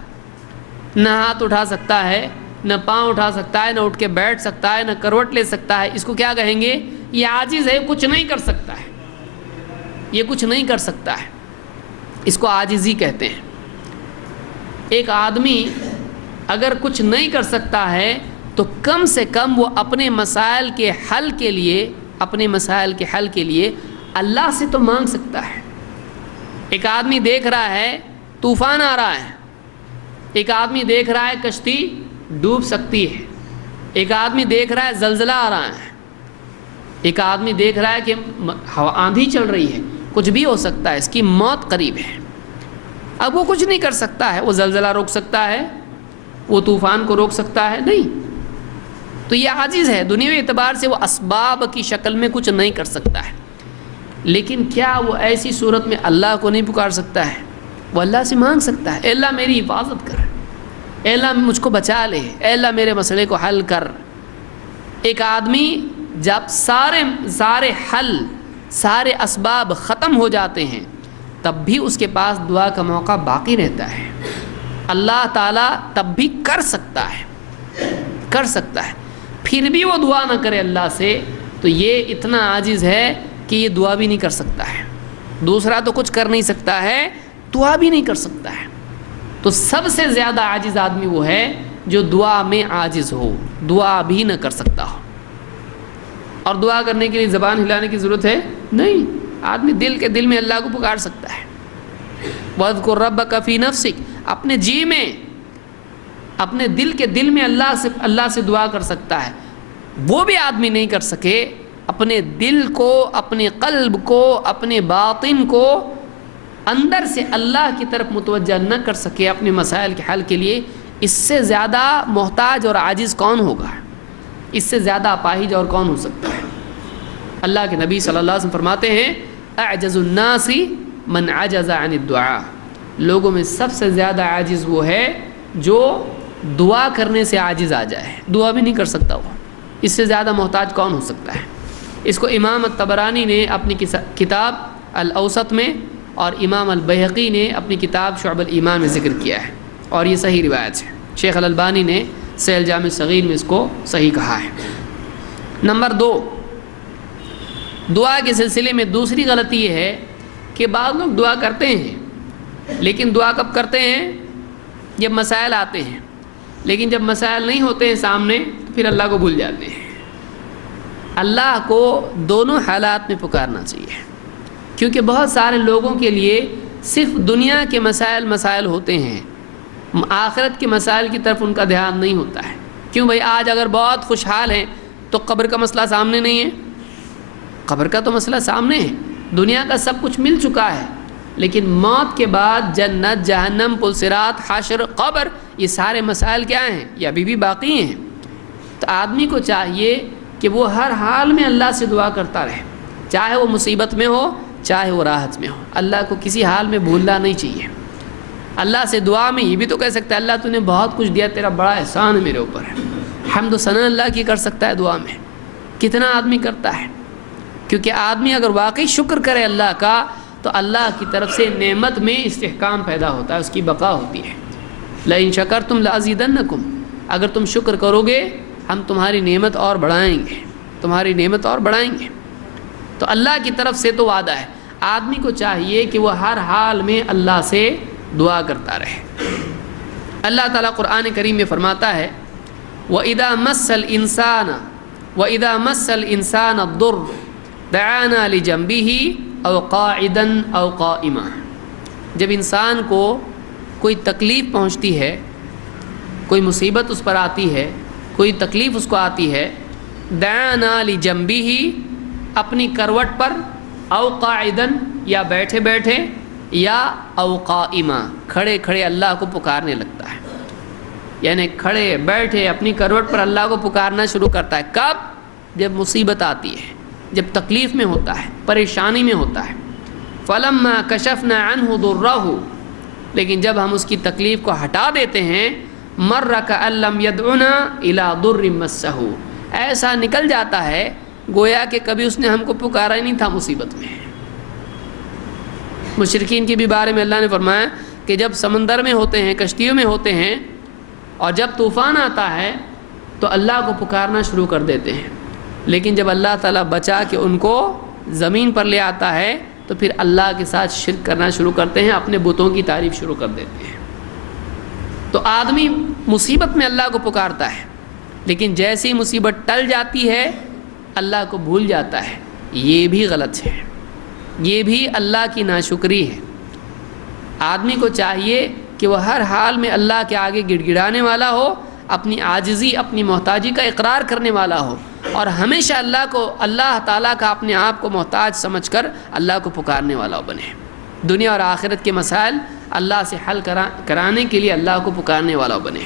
نہ ہاتھ اٹھا سکتا ہے، نہ پاؤں اٹھا سکتا ہے، نہ اٹھ کے بیٹھ سکتا ہے، نہ کروٹ لے سکتا ہے، اس کو کیا کہیں گے؟ یہ عاجز ہے، کچھ نہیں کر سکتا ہے، یہ کچھ نہیں کر سکتا ہے، اس کو عاجزی کہتے ہیں۔ ایک آدمی اگر کچھ نہیں کر سکتا ہے تو کم سے کم وہ اپنے مسائل کے حل کے لیے اللہ سے تو مانگ سکتا ہے۔ ایک آدمی دیکھ رہا ہے طوفان آ رہا ہے، ایک آدمی دیکھ رہا ہے کشتی ڈوب سکتی ہے، ایک آدمی دیکھ رہا ہے زلزلہ آ رہا ہے، ایک آدمی دیکھ رہا ہے کہ آندھی چل رہی ہے، کچھ بھی ہو سکتا ہے، اس کی موت قریب ہے۔ اب وہ کچھ نہیں کر سکتا ہے، وہ زلزلہ روک سکتا ہے، وہ طوفان کو روک سکتا ہے؟ نہیں۔ تو یہ عاجز ہے، دنیاوی اعتبار سے وہ اسباب کی شکل میں کچھ نہیں کر سکتا ہے۔ لیکن کیا وہ ایسی صورت میں اللہ کو نہیں پکار سکتا ہے؟ وہ اللہ سے مانگ سکتا ہے، اے اللہ میری حفاظت کر، اے اللہ مجھ کو بچا لے، اے اللہ میرے مسئلے کو حل کر۔ ایک آدمی جب سارے اسباب ختم ہو جاتے ہیں تب بھی اس کے پاس دعا کا موقع باقی رہتا ہے، اللہ تعالیٰ تب بھی کر سکتا ہے، پھر بھی وہ دعا نہ کرے اللہ سے، تو یہ اتنا عاجز ہے کہ یہ دعا بھی نہیں کر سکتا ہے۔ دوسرا تو کچھ کر نہیں سکتا ہے، دعا بھی نہیں کر سکتا ہے۔ تو سب سے زیادہ عاجز آدمی وہ ہے جو دعا میں عاجز ہو، دعا بھی نہ کر سکتا ہو۔ اور دعا کرنے کے لیے زبان ہلانے کی ضرورت ہے نہیں، آدمی دل میں اللہ کو پکار سکتا ہے۔ وَاذْكُرْ رَبَّكَ فِي نَفْسِكَ، اپنے جی میں، اپنے دل میں اللہ سے دعا کر سکتا ہے۔ وہ بھی آدمی نہیں کر سکے، اپنے دل کو، اپنے قلب کو، اپنے باطن کو اندر سے اللہ کی طرف متوجہ نہ کر سکے اپنے مسائل کے حل کے لیے، اس سے زیادہ محتاج اور عاجز کون ہوگا؟ اس سے زیادہ اپاہج اور کون ہو سکتا ہے؟ اللہ کے نبی صلی اللہ علیہ وسلم فرماتے ہیں اعجز الناس من عجز عن الدعاء، لوگوں میں سب سے زیادہ عاجز وہ ہے جو دعا کرنے سے عاجز آ جائے، دعا بھی نہیں کر سکتا، وہ اس سے زیادہ محتاج کون ہو سکتا ہے؟ اس کو امام الطبرانی نے اپنی کتاب الاوسط میں اور امام البیہقی نے اپنی کتاب شعب الایمان میں ذکر کیا ہے، اور یہ صحیح روایت ہے۔ شیخ الالبانی نے صحیح الجامع الصغیر میں اس کو صحیح کہا ہے۔ نمبر 2، دعا کے سلسلے میں دوسری غلطی یہ ہے کہ بعض لوگ دعا کرتے ہیں، لیکن دعا کب کرتے ہیں؟ جب مسائل آتے ہیں، لیکن جب مسائل نہیں ہوتے ہیں سامنے تو پھر اللہ کو بھول جاتے ہیں۔ اللہ کو دونوں حالات میں پکارنا چاہیے، کیونکہ بہت سارے لوگوں کے لیے صرف دنیا کے مسائل ہوتے ہیں، آخرت کے مسائل کی طرف ان کا دھیان نہیں ہوتا ہے۔ کیوں بھائی؟ آج اگر بہت خوشحال ہیں تو قبر کا مسئلہ سامنے نہیں ہے؟ قبر کا تو مسئلہ سامنے ہے، دنیا کا سب کچھ مل چکا ہے، لیکن موت کے بعد جنت، جہنم، پل صراط، حشر، قبر، یہ سارے مسائل کیا ہیں؟ یہ ابھی بھی باقی ہیں۔ تو آدمی کو چاہیے کہ وہ ہر حال میں اللہ سے دعا کرتا رہے، چاہے وہ مصیبت میں ہو چاہے وہ راحت میں ہو، اللہ کو کسی حال میں بھولنا نہیں چاہیے۔ اللہ سے دعا میں یہ بھی تو کہہ سکتا ہے اللہ تو نے بہت کچھ دیا، تیرا بڑا احسان ہے میرے اوپر، حمد و ثنا اللہ کی کر سکتا ہے دعا میں۔ کتنا آدمی کرتا ہے؟ کیونکہ آدمی اگر واقعی شکر کرے اللہ کا تو اللہ کی طرف سے نعمت میں استحکام پیدا ہوتا ہے، اس کی بقا ہوتی ہے۔ لئن شکرتم لازیدنکم، اگر تم شکر کرو گے ہم تمہاری نعمت اور بڑھائیں گے، تمہاری نعمت اور بڑھائیں گے۔ تو اللہ کی طرف سے تو وعدہ ہے، آدمی کو چاہیے کہ وہ ہر حال میں اللہ سے دعا کرتا رہے۔ اللہ تعالیٰ قرآن کریم میں فرماتا ہے وَإِذَا مَسَّ الْإِنسَانَ الضُّرُّ دَعَانَا لِجَنبِهِ أَوْ قَاعِدًا أَوْ قَائِمًا، جب انسان کو کوئی تکلیف پہنچتی ہے، کوئی مصیبت اس پر آتی ہے، کوئی تکلیف اس کو آتی ہے، دعانا لجنبه، اپنی کروٹ پر، او قاعدن، یا بیٹھے بیٹھے، یا او قائما، کھڑے کھڑے اللہ کو پکارنے لگتا ہے، یعنی کھڑے بیٹھے اپنی کروٹ پر اللہ کو پکارنا شروع کرتا ہے۔ کب؟ جب مصیبت آتی ہے، جب تکلیف میں ہوتا ہے، پریشانی میں ہوتا ہے۔ فلما کشفنا عنہ ضرہ، لیکن جب ہم اس کی تکلیف کو ہٹا دیتے ہیں، مر کأن لم يدعنا الى ضر مسہ، ایسا نکل جاتا ہے گویا کہ کبھی اس نے ہم کو پکارا ہی نہیں تھا مصیبت میں۔ مشرکین کے بھی بارے میں اللہ نے فرمایا کہ جب سمندر میں ہوتے ہیں، کشتیوں میں ہوتے ہیں، اور جب طوفان آتا ہے تو اللہ کو پکارنا شروع کر دیتے ہیں، لیکن جب اللہ تعالیٰ بچا کے ان کو زمین پر لے آتا ہے تو پھر اللہ کے ساتھ شرک کرنا شروع کرتے ہیں، اپنے بتوں کی تعریف شروع کر دیتے ہیں۔ تو آدمی مصیبت میں اللہ کو پکارتا ہے، لیکن جیسے ہی مصیبت ٹل جاتی ہے اللہ کو بھول جاتا ہے، یہ بھی غلط ہے، یہ بھی اللہ کی ناشکری ہے۔ آدمی کو چاہیے کہ وہ ہر حال میں اللہ کے آگے گڑ گڑانے والا ہو، اپنی عاجزی، اپنی محتاجی کا اقرار کرنے والا ہو، اور ہمیشہ اللہ تعالیٰ کا اپنے آپ کو محتاج سمجھ کر اللہ کو پکارنے والا بنے۔ دنیا اور آخرت کے مسائل اللہ سے حل کرانے کے لیے اللہ کو پکارنے والا بنے۔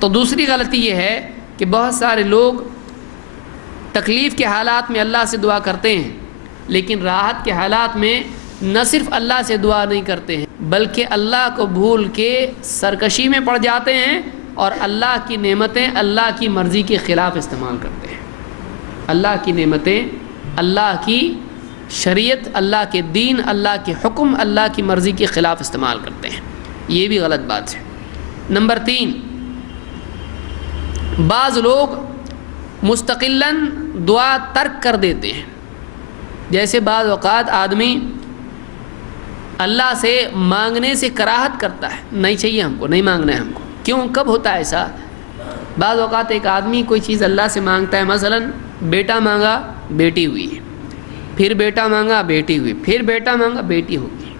تو دوسری غلطی یہ ہے کہ بہت سارے لوگ تکلیف کے حالات میں اللہ سے دعا کرتے ہیں، لیکن راحت کے حالات میں نہ صرف اللہ سے دعا نہیں کرتے ہیں بلکہ اللہ کو بھول کے سرکشی میں پڑ جاتے ہیں اور اللہ کی نعمتیں اللہ کی مرضی کے خلاف استعمال کرتے ہیں۔ اللہ کی نعمتیں، اللہ کی شریعت، اللہ کے دین، اللہ کے حکم، اللہ کی مرضی کے خلاف استعمال کرتے ہیں، یہ بھی غلط بات ہے۔ نمبر 3، بعض لوگ مستقلاً دعا ترک کر دیتے ہیں۔ جیسے بعض اوقات آدمی اللہ سے مانگنے سے کراہت کرتا ہے، نہیں چاہیے ہم کو، نہیں مانگنا ہے ہم کو۔ کیوں؟ کب ہوتا ہے ایسا؟ بعض اوقات ایک آدمی کوئی چیز اللہ سے مانگتا ہے، مثلاً بیٹا مانگا بیٹی ہوئی، پھر بیٹا مانگا بیٹی ہوئی، پھر بیٹا مانگا بیٹی ہوگی۔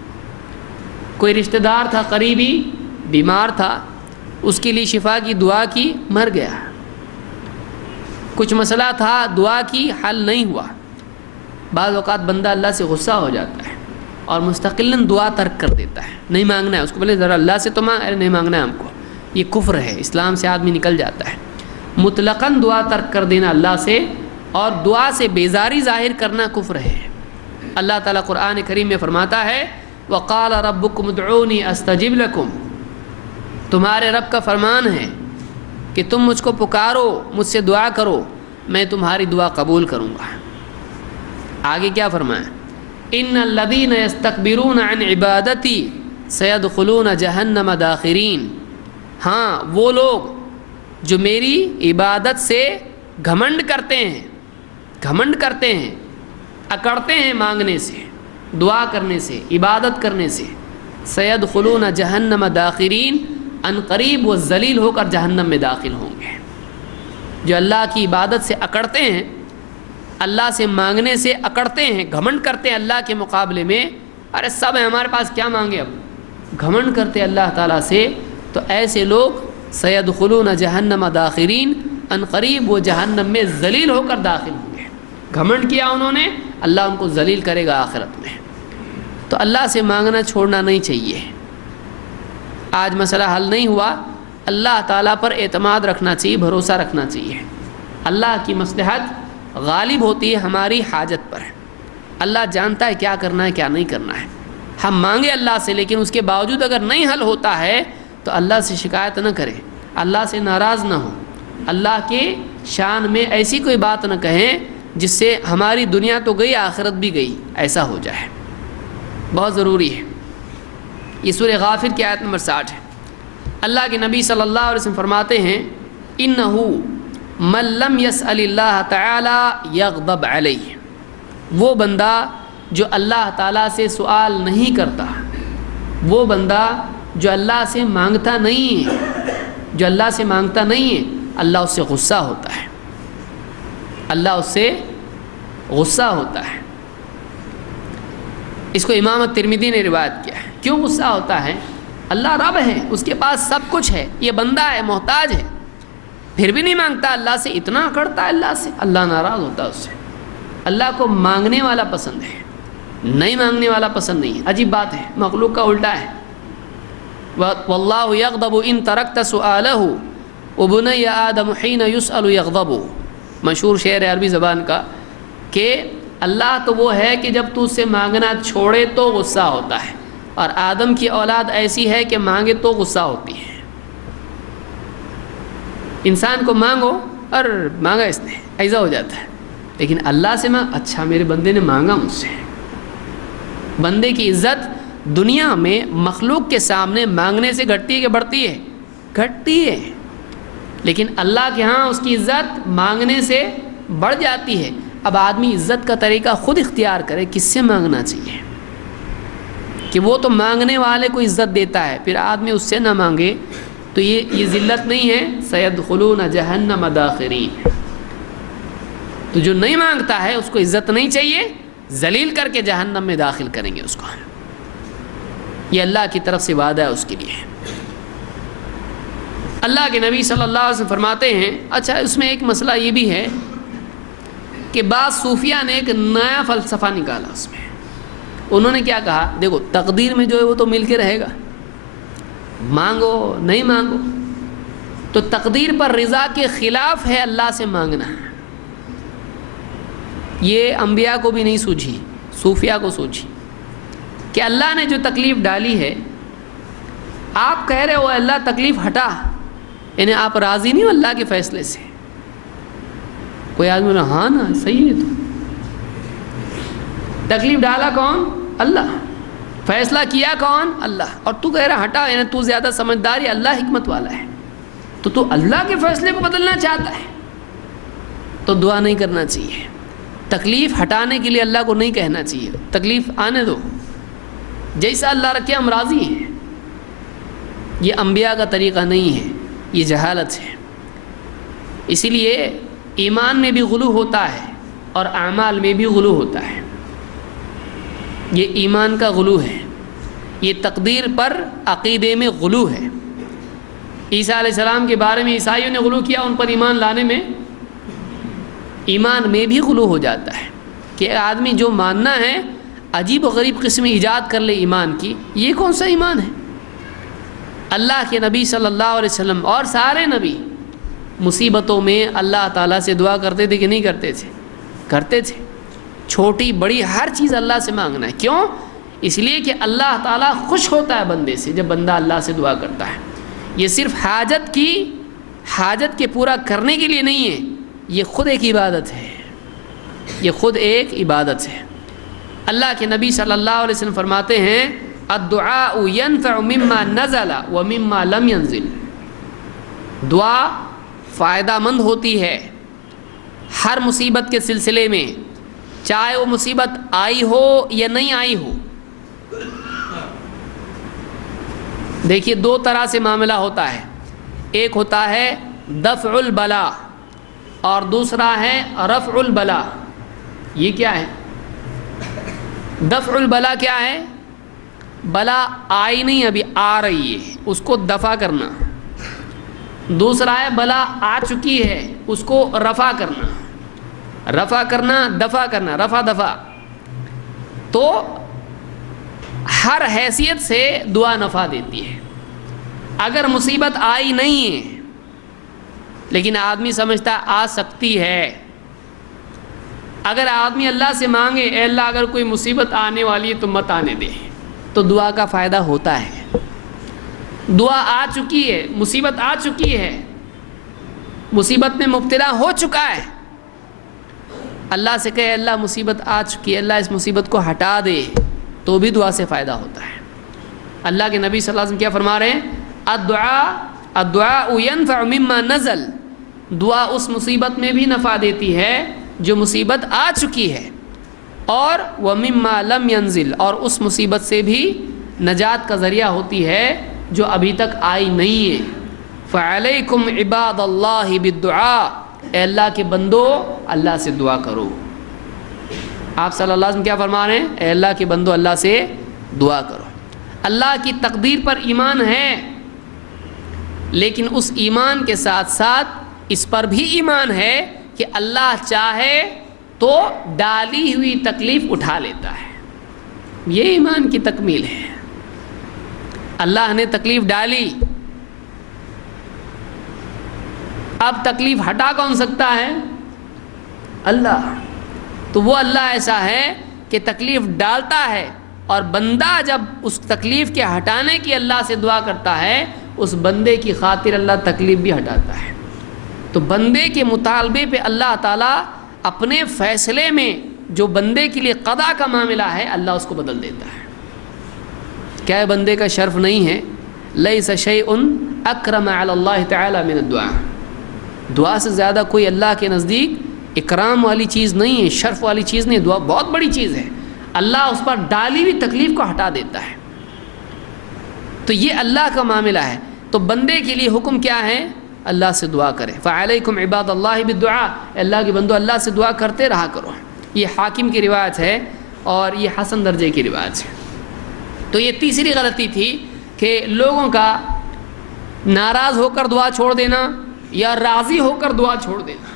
کوئی رشتہ دار تھا، قریبی بیمار تھا، اس کے لیے شفا کی دعا کی، مر گیا۔ کچھ مسئلہ تھا، دعا کی، حل نہیں ہوا۔ بعض اوقات بندہ اللہ سے غصہ ہو جاتا ہے اور مستقلاً دعا ترک کر دیتا ہے، نہیں مانگنا ہے اس کو، بولے ذرا اللہ سے تو مانگ، نہیں مانگنا ہے ہم کو۔ یہ کفر ہے، اسلام سے آدمی نکل جاتا ہے۔ مطلقاً دعا ترک کر دینا اللہ سے اور دعا سے بیزاری ظاہر کرنا کفر ہے۔ اللہ تعالیٰ قرآن کریم میں فرماتا ہے وَقَالَ رَبُّكُمُ ادْعُونِي أَسْتَجِبْ لَكُمْ، تمہارے رب کا فرمان ہے کہ تم مجھ کو پکارو، مجھ سے دعا کرو، میں تمہاری دعا قبول کروں گا۔ آگے کیا فرمایا؟ ان الذین یستکبرون عن عبادتی سیدخلون جہنم داخرین، ہاں وہ لوگ جو میری عبادت سے گھمنڈ کرتے ہیں، اکڑتے ہیں مانگنے سے، دعا کرنے سے، عبادت کرنے سے، سیدخلون جہنم داخرین، ان قریب وہ ذلیل ہو کر جہنم میں داخل ہوں گے۔ جو اللہ کی عبادت سے اکڑتے ہیں، اللہ سے مانگنے سے اکڑتے ہیں، گھمنڈ کرتے ہیں اللہ کے مقابلے میں، ارے سب ہے ہمارے پاس، کیا مانگے اب، گھمنڈ کرتے اللہ تعالیٰ سے، تو ایسے لوگ سیدخلون جہنم داخرین، ان قریب وہ جہنم میں ذلیل ہو کر داخل ہوں گے۔ گھمنڈ کیا انہوں نے، اللہ ان کو ذلیل کرے گا آخرت میں۔ تو اللہ سے مانگنا چھوڑنا نہیں چاہیے۔ آج مسئلہ حل نہیں ہوا، اللہ تعالیٰ پر اعتماد رکھنا چاہیے، بھروسہ رکھنا چاہیے۔ اللہ کی مصلحت غالب ہوتی ہے ہماری حاجت پر۔ اللہ جانتا ہے کیا کرنا ہے کیا نہیں کرنا ہے۔ ہم مانگے اللہ سے، لیکن اس کے باوجود اگر نہیں حل ہوتا ہے تو اللہ سے شکایت نہ کریں، اللہ سے ناراض نہ ہوں، اللہ کے شان میں ایسی کوئی بات نہ کہیں جس سے ہماری دنیا تو گئی آخرت بھی گئی، ایسا ہو جائے۔ بہت ضروری ہے۔ یہ سورہ غافر کی آیت نمبر 60 ہے۔ اللہ کے نبی صلی اللہ علیہ وسلم فرماتے ہیں انہو من لم یسأل اللہ تعالی یغضب علیہ، وہ بندہ جو اللہ تعالیٰ سے سوال نہیں کرتا، وہ بندہ جو اللہ سے مانگتا نہیں ہے، جو اللہ سے مانگتا نہیں ہے، اللہ اس سے غصہ ہوتا ہے، اللہ اس سے غصہ ہوتا ہے۔ اس کو امام ترمذی نے روایت کیا ہے۔ کیوں غصہ ہوتا ہے؟ اللہ رب ہے، اس کے پاس سب کچھ ہے، یہ بندہ ہے، محتاج ہے، پھر بھی نہیں مانگتا اللہ سے، اتنا کرتا ہے اللہ سے، اللہ ناراض ہوتا ہے اس سے۔ اللہ کو مانگنے والا پسند ہے، نہیں مانگنے والا پسند نہیں ہے۔ عجیب بات ہے، مخلوق کا الٹا ہے۔ واللہ یغضب ان ترکت سؤالہ وبنی آدم حین یسأل یغضب، مشہور شعر ہے عربی زبان کا کہ اللہ تو وہ ہے کہ جب تو اس سے مانگنا چھوڑے تو غصہ ہوتا ہے، اور آدم کی اولاد ایسی ہے کہ مانگے تو غصہ ہوتی ہے۔ انسان کو مانگو اور مانگا اس نے، ایسا ہو جاتا ہے، لیکن اللہ سے مانگ، اچھا میرے بندے نے مانگا مجھ سے۔ بندے کی عزت دنیا میں مخلوق کے سامنے مانگنے سے گھٹتی ہے کہ بڑھتی ہے؟ گھٹتی ہے، لیکن اللہ کے ہاں اس کی عزت مانگنے سے بڑھ جاتی ہے۔ اب آدمی عزت کا طریقہ خود اختیار کرے، کس سے مانگنا چاہیے، کہ وہ تو مانگنے والے کو عزت دیتا ہے، پھر آدمی اس سے نہ مانگے تو یہ ذلت نہیں ہے؟ سیدخلون جہنم داخرین۔ تو جو نہیں مانگتا ہے اس کو عزت نہیں چاہیے، ذلیل کر کے جہنم میں داخل کریں گے اس کو۔ یہ اللہ کی طرف سے وعدہ ہے اس کے لیے۔ اللہ کے نبی صلی اللہ علیہ وسلم فرماتے ہیں، اچھا اس میں ایک مسئلہ یہ بھی ہے کہ بعض صوفیہ نے ایک نیا فلسفہ نکالا اس میں۔ انہوں نے کیا کہا، دیکھو تقدیر میں جو ہے وہ تو مل کے رہے گا، مانگو نہیں مانگو، تو تقدیر پر رضا کے خلاف ہے اللہ سے مانگنا۔ یہ انبیاء کو بھی نہیں سوجھی، صوفیہ کو سوجھی کہ اللہ نے جو تکلیف ڈالی ہے، آپ کہہ رہے ہو اللہ تکلیف ہٹا، یعنی آپ راضی نہیں ہو اللہ کے فیصلے سے۔ کوئی آدمی بولا ہاں نا صحیح ہے، تو تکلیف ڈالا کون؟ اللہ، فیصلہ کیا کون؟ اللہ، اور تو کہہ رہا ہٹا، یعنی تو زیادہ سمجھدار ہے، اللہ حکمت والا ہے، تو اللہ کے فیصلے کو بدلنا چاہتا ہے، تو دعا نہیں کرنا چاہیے۔ تکلیف ہٹانے کے لیے اللہ کو نہیں کہنا چاہیے تکلیف آنے دو، جیسا اللہ رکھے ہم راضی ہیں۔ یہ انبیاء کا طریقہ نہیں ہے، یہ جہالت ہے۔ اسی لیے ایمان میں بھی غلو ہوتا ہے اور اعمال میں بھی غلو ہوتا ہے۔ یہ ایمان کا غلو ہے، یہ تقدیر پر عقیدے میں غلو ہے۔ عیسیٰ علیہ السلام کے بارے میں عیسائیوں نے غلو کیا، ان پر ایمان لانے میں ایمان میں بھی غلو ہو جاتا ہے کہ آدمی جو ماننا ہے عجیب و غریب قسم ایجاد کر لے ایمان کی، یہ کون سا ایمان ہے؟ اللہ کے نبی صلی اللہ علیہ وسلم اور سارے نبی مصیبتوں میں اللہ تعالیٰ سے دعا کرتے تھے کہ نہیں کرتے تھے؟ کرتے تھے۔ چھوٹی بڑی ہر چیز اللہ سے مانگنا ہے۔ کیوں؟ اس لیے کہ اللہ تعالیٰ خوش ہوتا ہے بندے سے جب بندہ اللہ سے دعا کرتا ہے۔ یہ صرف حاجت کے پورا کرنے کے لیے نہیں ہے، یہ خود ایک عبادت ہے، یہ خود ایک عبادت ہے۔ اللہ کے نبی صلی اللہ علیہ وسلم فرماتے ہیں الدعاء ينفع مما نزل ومما لم ينزل، دعا فائدہ مند ہوتی ہے ہر مصیبت کے سلسلے میں، چاہے وہ مصیبت آئی ہو یا نہیں آئی ہو۔ دیکھیے دو طرح سے معاملہ ہوتا ہے، ایک ہوتا ہے دفع البلا اور دوسرا ہے رفع البلا۔ یہ کیا ہے؟ دفع البلا کیا ہے؟ بلا آئی نہیں، ابھی آ رہی ہے، اس کو دفع کرنا۔ دوسرا ہے بلا آ چکی ہے، اس کو رفع کرنا۔ رفع کرنا، دفع کرنا، رفع دفع۔ تو ہر حیثیت سے دعا نفع دیتی ہے. اگر مصیبت آئی نہیں ہے لیکن آدمی سمجھتا آ سکتی ہے، اگر آدمی اللہ سے مانگے اے اللہ اگر کوئی مصیبت آنے والی ہے تو مت آنے دے، تو دعا کا فائدہ ہوتا ہے. دعا آ چکی ہے، مصیبت آ چکی ہے، مصیبت میں مبتلا ہو چکا ہے، اللہ سے کہے اللہ مصیبت آ چکی ہے، اللہ اس مصیبت کو ہٹا دے، تو بھی دعا سے فائدہ ہوتا ہے. اللہ کے نبی صلی اللہ علیہ وسلم کیا فرما رہے ہیں؟ الدعاء ينفع مما نزل. دعا اس مصیبت میں بھی نفع دیتی ہے جو مصیبت آ چکی ہے، اور ومما لم ينزل، اور اس مصیبت سے بھی نجات کا ذریعہ ہوتی ہے جو ابھی تک آئی نہیں ہے. فعلیکم عباد اللہ بالدعاء، اے اللہ کے بندو اللہ سے دعا کرو. آپ صلی اللہ علیہ وسلم کیا فرما رہے ہیں؟ اے اللہ کے بندو اللہ سے دعا کرو. اللہ کی تقدیر پر ایمان ہے، لیکن اس ایمان کے ساتھ ساتھ اس پر بھی ایمان ہے کہ اللہ چاہے تو ڈالی ہوئی تکلیف اٹھا لیتا ہے. یہ ایمان کی تکمیل ہے. اللہ نے تکلیف ڈالی، اب تکلیف ہٹا کون سکتا ہے؟ اللہ. تو وہ اللہ ایسا ہے کہ تکلیف ڈالتا ہے، اور بندہ جب اس تکلیف کے ہٹانے کی اللہ سے دعا کرتا ہے اس بندے کی خاطر اللہ تکلیف بھی ہٹاتا ہے. تو بندے کے مطالبے پہ اللہ تعالیٰ اپنے فیصلے میں جو بندے کے لیے قضا کا معاملہ ہے اللہ اس کو بدل دیتا ہے. کیا بندے کا شرف نہیں ہے؟ لیس شیء اکرم علی اللہ تعالی من الدعاء. دعا سے زیادہ کوئی اللہ کے نزدیک اکرام والی چیز نہیں ہے، شرف والی چیز نہیں. دعا بہت بڑی چیز ہے، اللہ اس پر ڈالی ہوئی تکلیف کو ہٹا دیتا ہے. تو یہ اللہ کا معاملہ ہے. تو بندے کے لیے حکم کیا ہے؟ اللہ سے دعا کرے. فعلیکم عباد اللہ بالدعاء، اللہ کے بندو اللہ سے دعا کرتے رہا کرو. یہ حاکم کی روایت ہے اور یہ حسن درجے کی روایت ہے. تو یہ تیسری غلطی تھی کہ لوگوں کا ناراض ہو کر دعا چھوڑ دینا یا راضی ہو کر دعا چھوڑ دینا،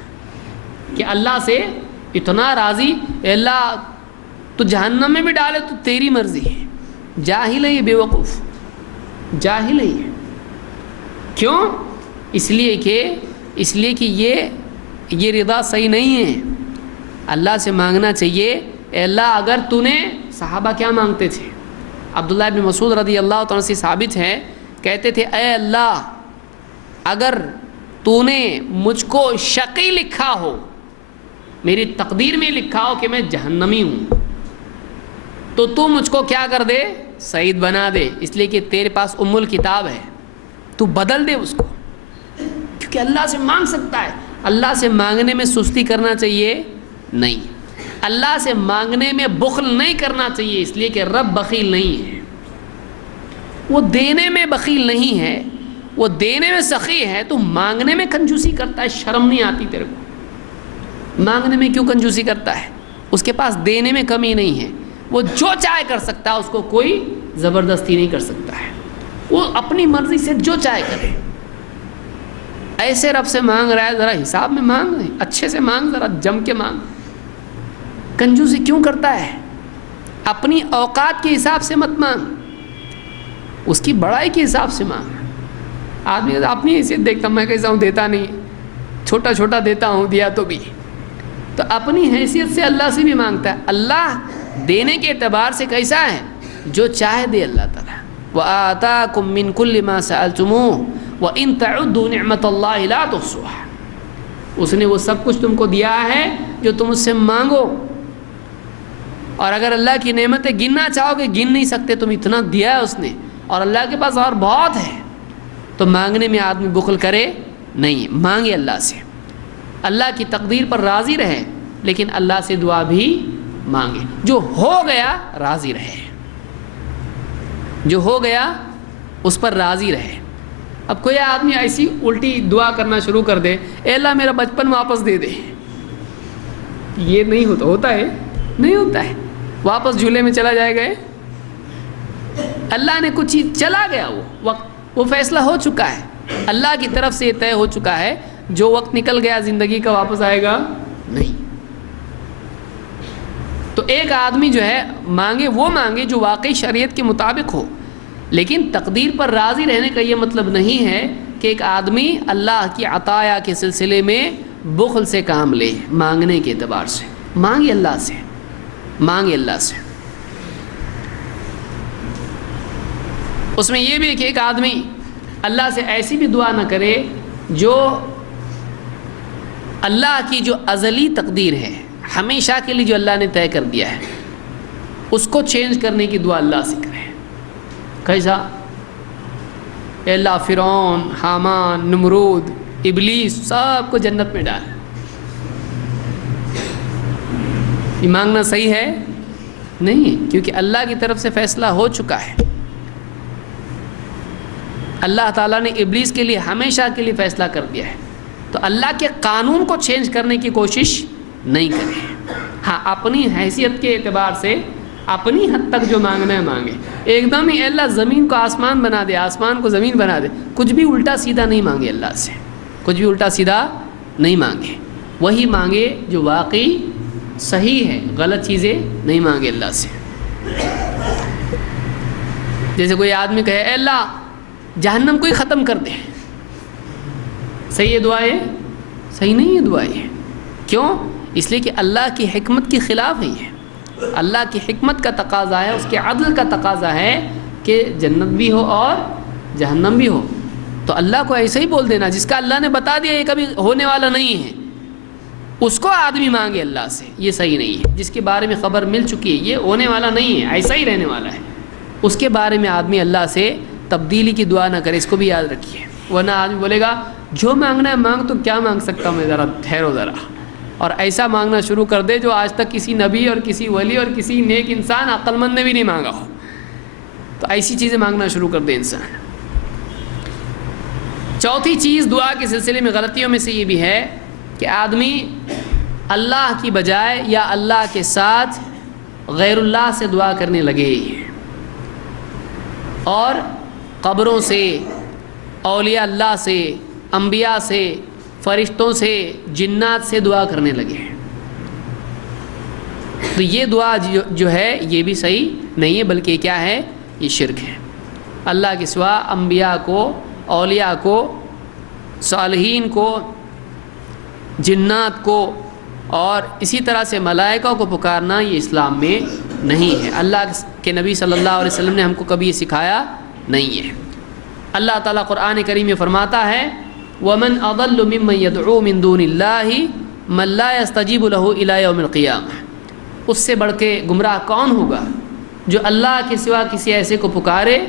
کہ اللہ سے اتنا راضی، اے اللہ تو جہنم میں بھی ڈالے تو تیری مرضی ہے. جاہل ہے یہ، بیوقوف جاہل ہے یہ. کیوں؟ اس لیے کہ یہ رضا صحیح نہیں ہے. اللہ سے مانگنا چاہیے اے اللہ اگر تو نے، صحابہ کیا مانگتے تھے؟ عبداللہ ابن مسعود رضی اللہ تعالیٰ سے ثابت ہے، کہتے تھے اے اللہ اگر تو نے مجھ کو شقی لکھا ہو، میری تقدیر میں لکھا ہو کہ میں جہنمی ہوں، تو تو مجھ کو کیا کر دے؟ سعید بنا دے. اس لیے کہ تیرے پاس ام الکتاب ہے، تو بدل دے اس کو. کیونکہ اللہ سے مانگ سکتا ہے. اللہ سے مانگنے میں سستی کرنا چاہیے نہیں، اللہ سے مانگنے میں بخل نہیں کرنا چاہیے، اس لیے کہ رب بخیل نہیں ہے. وہ دینے میں بخیل نہیں ہے، وہ دینے میں سخی ہے. تو مانگنے میں کنجوسی کرتا ہے، شرم نہیں آتی تیرے کو؟ مانگنے میں کیوں کنجوسی کرتا ہے؟ اس کے پاس دینے میں کمی نہیں ہے، وہ جو چاہے کر سکتا ہے، اس کو کوئی زبردستی نہیں کر سکتا ہے. وہ اپنی مرضی سے جو چاہے کرے. ایسے رب سے مانگ رہا ہے، ذرا حساب میں مانگ، اچھے سے مانگ، ذرا جم کے مانگ. کنجوسی کیوں کرتا ہے؟ اپنی اوقات کے حساب سے مت مانگ، اس کی بڑائی کے حساب سے مانگ. آدمی اپنی حیثیت دیکھتا، میں کیسا ہوں، دیتا نہیں، چھوٹا چھوٹا دیتا ہوں، دیا تو بھی. تو اپنی حیثیت سے اللہ سے بھی مانگتا ہے. اللہ دینے کے اعتبار سے کیسا ہے؟ جو چاہے دے اللہ تعالیٰ. وَآتَاكُم مِّن كُلِّ مَا سَأَلْتُمُوهُ وَإِن تَعُدُّوا نِعْمَةَ اللَّهِ لَا تُحْصُوهَا. اس نے وہ سب کچھ تم کو دیا ہے جو تم اس سے مانگو، اور اگر اللہ کی نعمتیں گننا چاہو گے گن نہیں سکتے. تم اتنا دیا ہے اس نے، اور اللہ کے پاس اور بہت ہے. تو مانگنے میں آدمی بخل کرے نہیں، مانگے اللہ سے، اللہ کی تقدیر پر راضی رہے، لیکن اللہ سے دعا بھی مانگے. جو ہو گیا راضی رہے، جو ہو گیا اس پر راضی رہے. اب کوئی آدمی ایسی الٹی دعا کرنا شروع کر دے، اے اللہ میرا بچپن واپس دے دے، یہ نہیں ہوتا. ہوتا ہے؟ نہیں ہوتا ہے. واپس جھولے میں چلا جائے گا. اللہ نے کچھ چیز چلا گیا، وہ وقت، وہ فیصلہ ہو چکا ہے، اللہ کی طرف سے یہ طے ہو چکا ہے. جو وقت نکل گیا زندگی کا واپس آئے گا نہیں. تو ایک آدمی جو ہے مانگے وہ مانگے جو واقعی شریعت کے مطابق ہو، لیکن تقدیر پر راضی رہنے کا یہ مطلب نہیں ہے کہ ایک آدمی اللہ کی عطایا کے سلسلے میں بخل سے کام لے، مانگنے کے اعتبار سے مانگے اللہ سے، مانگے اللہ سے۔ اس میں یہ بھی ہے کہ ایک آدمی اللہ سے ایسی بھی دعا نہ کرے جو اللہ کی جو ازلی تقدیر ہے، ہمیشہ کے لیے جو اللہ نے طے کر دیا ہے، اس کو چینج کرنے کی دعا اللہ سے کرے۔ کیسا؟ اے اللہ فرعون، حامان، نمرود، ابلیس سب کو جنت میں ڈال۔ یہ مانگنا صحیح ہے؟ نہیں، کیونکہ اللہ کی طرف سے فیصلہ ہو چکا ہے۔ اللہ تعالیٰ نے ابلیس کے لیے ہمیشہ کے لیے فیصلہ کر دیا ہے، تو اللہ کے قانون کو چینج کرنے کی کوشش نہیں کرے۔ ہاں، اپنی حیثیت کے اعتبار سے اپنی حد تک جو مانگنا ہے مانگے۔ ایک دم ہی اللہ زمین کو آسمان بنا دے، آسمان کو زمین بنا دے، کچھ بھی الٹا سیدھا نہیں مانگے اللہ سے، کچھ بھی الٹا سیدھا نہیں مانگے۔ وہی مانگے جو واقعی صحیح ہے، غلط چیزیں نہیں مانگے اللہ سے۔ جیسے کوئی آدمی کہے اے اللہ جہنم کو ہی ختم کر دے، صحیح ہے دعا ہے؟ صحیح نہیں ہے دعا ہے۔ کیوں؟ اس لیے کہ اللہ کی حکمت کے خلاف ہے یہ۔ اللہ کی حکمت کا تقاضا ہے، اس کے عدل کا تقاضا ہے کہ جنت بھی ہو اور جہنم بھی ہو۔ تو اللہ کو ایسے ہی بول دینا جس کا اللہ نے بتا دیا یہ کبھی ہونے والا نہیں ہے، اس کو آدمی مانگے اللہ سے، یہ صحیح نہیں ہے۔ جس کے بارے میں خبر مل چکی ہے یہ ہونے والا نہیں ہے، ایسا ہی رہنے والا ہے، اس کے بارے میں آدمی اللہ سے تبدیلی کی دعا نہ کرے، اس کو بھی یاد رکھیے۔ ورنہ آدمی بولے گا جو مانگنا ہے مانگ، تو کیا مانگ سکتا ہوں میں، ذرا ٹھہرو ذرا، اور ایسا مانگنا شروع کر دے جو آج تک کسی نبی اور کسی ولی اور کسی نیک انسان عقل مند نے بھی نہیں مانگا ہو، تو ایسی چیزیں مانگنا شروع کر دے انسان۔ چوتھی چیز دعا کے سلسلے میں غلطیوں میں سے یہ بھی ہے کہ آدمی اللہ کی بجائے یا اللہ کے ساتھ غیر اللہ سے دعا کرنے لگے، اور قبروں سے، اولیاء اللہ سے، انبیاء سے، فرشتوں سے، جنات سے دعا کرنے لگے۔ تو یہ دعا جو ہے یہ بھی صحیح نہیں ہے، بلکہ یہ کیا ہے؟ یہ شرک ہے۔ اللہ کے سوا انبیاء کو، اولیاء کو، صالحین کو، جنات کو اور اسی طرح سے ملائکہ کو پکارنا یہ اسلام میں نہیں ہے۔ اللہ کے نبی صلی اللہ علیہ وسلم نے ہم کو کبھی یہ سکھایا نہیں ہے۔ اللہ تعالیٰ قرآن کریم میں فرماتا ہے وَمَنْ أَضَلُّ مِمَّنْ يَدْعُو مِن دُونِ اللَّهِ مَنْ لَا يَسْتَجِيبُ لَهُ إِلَى يَوْمِ الْقِيَامَةِ۔ اس سے بڑھ کے گمراہ کون ہوگا جو اللہ کے سوا کسی ایسے کو پکارے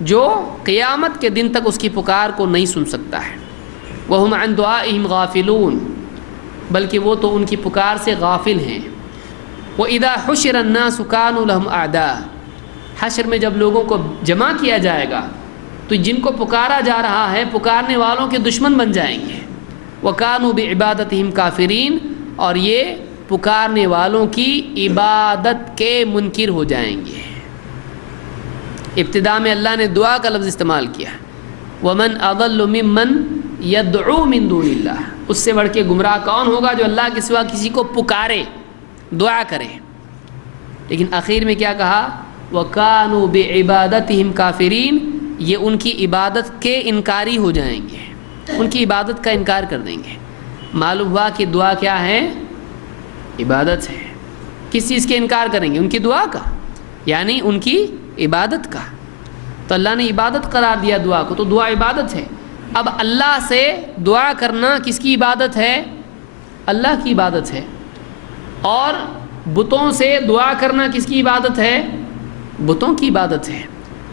جو قیامت کے دن تک اس کی پکار کو نہیں سن سکتا ہے۔ وَهُمْ عَنْ دُعَائِهِمْ غَافِلُونَ، بلکہ وہ تو ان کی پکار سے غافل ہیں۔ وَإِذَا حُشِرَ النَّاسُ كَانُوا لَهُمْ أَعْدَاءَ، حشر میں جب لوگوں کو جمع کیا جائے گا تو جن کو پکارا جا رہا ہے پکارنے والوں کے دشمن بن جائیں گے۔ وَكَانُوا بِعِبَادَتِهِمْ كَافِرِينَ، اور یہ پکارنے والوں کی عبادت کے منکر ہو جائیں گے۔ ابتدا میں اللہ نے دعا کا لفظ استعمال کیا، وَمَنْ أَضَلُّ مِمَّنْ يَدْعُو مِن دُونِ اللَّهِ، اس سے بڑھ کے گمراہ کون ہوگا جو اللہ کے سوا کسی کو پکارے، دعا کرے۔ لیکن آخر میں کیا کہا؟ وَكَانُوا بِعِبَادَتِهِمْ كَافِرِينَ، یہ ان کی عبادت کے انکاری ہو جائیں گے، ان کی عبادت کا انکار کر دیں گے۔ معلوم ہوا کہ دعا کیا ہے؟ عبادت ہے۔ کس چیز کے انکار کریں گے؟ ان کی دعا کا، یعنی ان کی عبادت کا۔ تو اللہ نے عبادت قرار دیا دعا کو، تو دعا عبادت ہے۔ اب اللہ سے دعا کرنا کس کی عبادت ہے؟ اللہ کی عبادت ہے۔ اور بتوں سے دعا کرنا کس کی عبادت ہے؟ بتوں کی عبادت ہے۔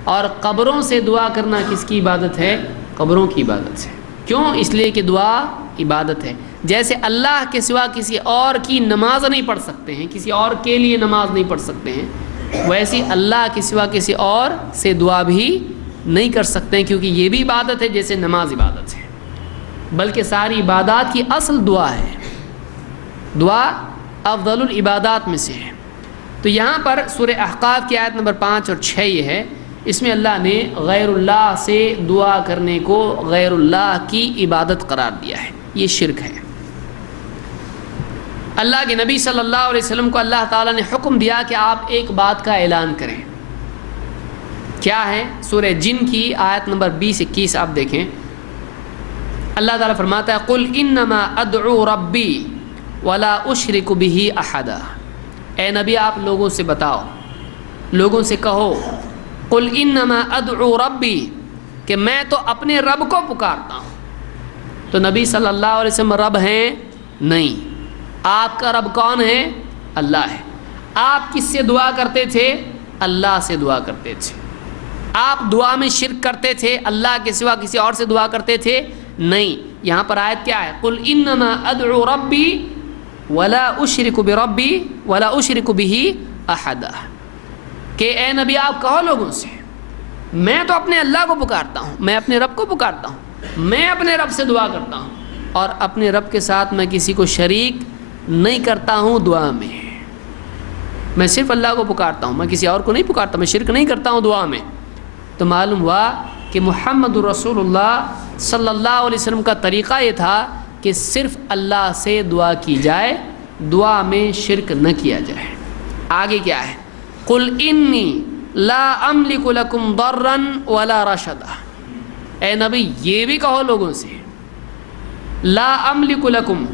اور قبروں سے دعا کرنا کس کی عبادت ہے؟ قبروں کی عبادت ہے۔ کیوں؟ اس لیے کہ دعا عبادت ہے۔ جیسے اللہ کے سوا کسی اور کی نماز نہیں پڑھ سکتے ہیں، کسی اور کے لیے نماز نہیں پڑھ سکتے ہیں، ویسے اللہ کے سوا کسی اور سے دعا بھی نہیں کر سکتے ہیں، کیونکہ یہ بھی عبادت ہے جیسے نماز عبادت ہے۔ بلکہ ساری عبادات کی اصل دعا ہے، دعا افضل العبادات میں سے ہے۔ تو یہاں پر سورہ احقاف کی آیت نمبر 5 اور 6 یہ ہے، اس میں اللہ نے غیر اللہ سے دعا کرنے کو غیر اللہ کی عبادت قرار دیا ہے، یہ شرک ہے۔ اللہ کے نبی صلی اللہ علیہ وسلم کو اللہ تعالیٰ نے حکم دیا کہ آپ ایک بات کا اعلان کریں. کیا ہے؟ سورہ جن کی آیت نمبر 20-21 آپ دیکھیں. اللہ تعالیٰ فرماتا ہے قُلْ إِنَّمَا أَدْعُو رَبِّي وَلَا أُشْرِكُ بِهِ أَحَدًا. اے نبی آپ لوگوں سے بتاؤ، لوگوں سے کہو قُلْ إِنَّمَا أَدْعُو رَبِّي کہ میں تو اپنے رب کو پکارتا ہوں. تو نبی صلی اللہ علیہ وسلم رب ہیں؟ نہیں. آپ کا رب کون ہے؟ اللہ ہے. آپ کس سے دعا کرتے تھے؟ اللہ سے دعا کرتے تھے. آپ دعا میں شرک کرتے تھے؟ اللہ کے سوا کسی اور سے دعا کرتے تھے؟ نہیں. یہاں پر آیت کیا ہے؟ قُلْ إِنَّمَا أَدْعُو رَبِّي وَلَا أُشْرِكُ بِرَبِّي وَلَا أُشْرِكُ بِهِ أَحَدًا کہ اے نبی آپ کہو لوگوں سے میں تو اپنے اللہ کو پکارتا ہوں، میں اپنے رب کو پکارتا ہوں، میں اپنے رب سے دعا کرتا ہوں اور اپنے رب کے ساتھ میں کسی کو شریک نہیں کرتا ہوں دعا میں. میں صرف اللہ کو پکارتا ہوں، میں کسی اور کو نہیں پکارتا، میں شرک نہیں کرتا ہوں دعا میں. تو معلوم ہوا کہ محمد رسول اللہ صلی اللہ علیہ وسلم کا طریقہ یہ تھا کہ صرف اللہ سے دعا کی جائے، دعا میں شرک نہ کیا جائے. آگے کیا ہے؟ قُلْ إِنِّي لَا أَمْلِكُ لَكُمْ ضَرًّا وَلَا رَشَدًا. اے نبی یہ بھی کہو لوگوں سے لا املک لکم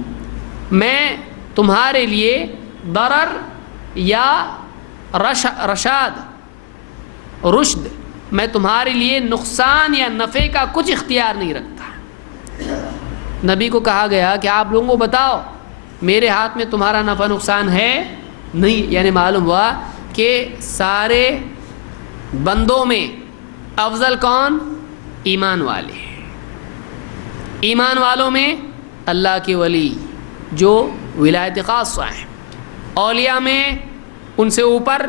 میں تمہارے لیے ضرر یا رشاد رشد میں تمہارے لیے نقصان یا نفع کا کچھ اختیار نہیں رکھتا. نبی کو کہا گیا کہ آپ لوگوں کو بتاؤ میرے ہاتھ میں تمہارا نفع نقصان ہے نہیں. یعنی معلوم ہوا کہ سارے بندوں میں افضل کون؟ ایمان والے. ایمان والوں میں اللہ کے ولی جو ولایت خاصہ ہیں. اولیاء میں ان سے اوپر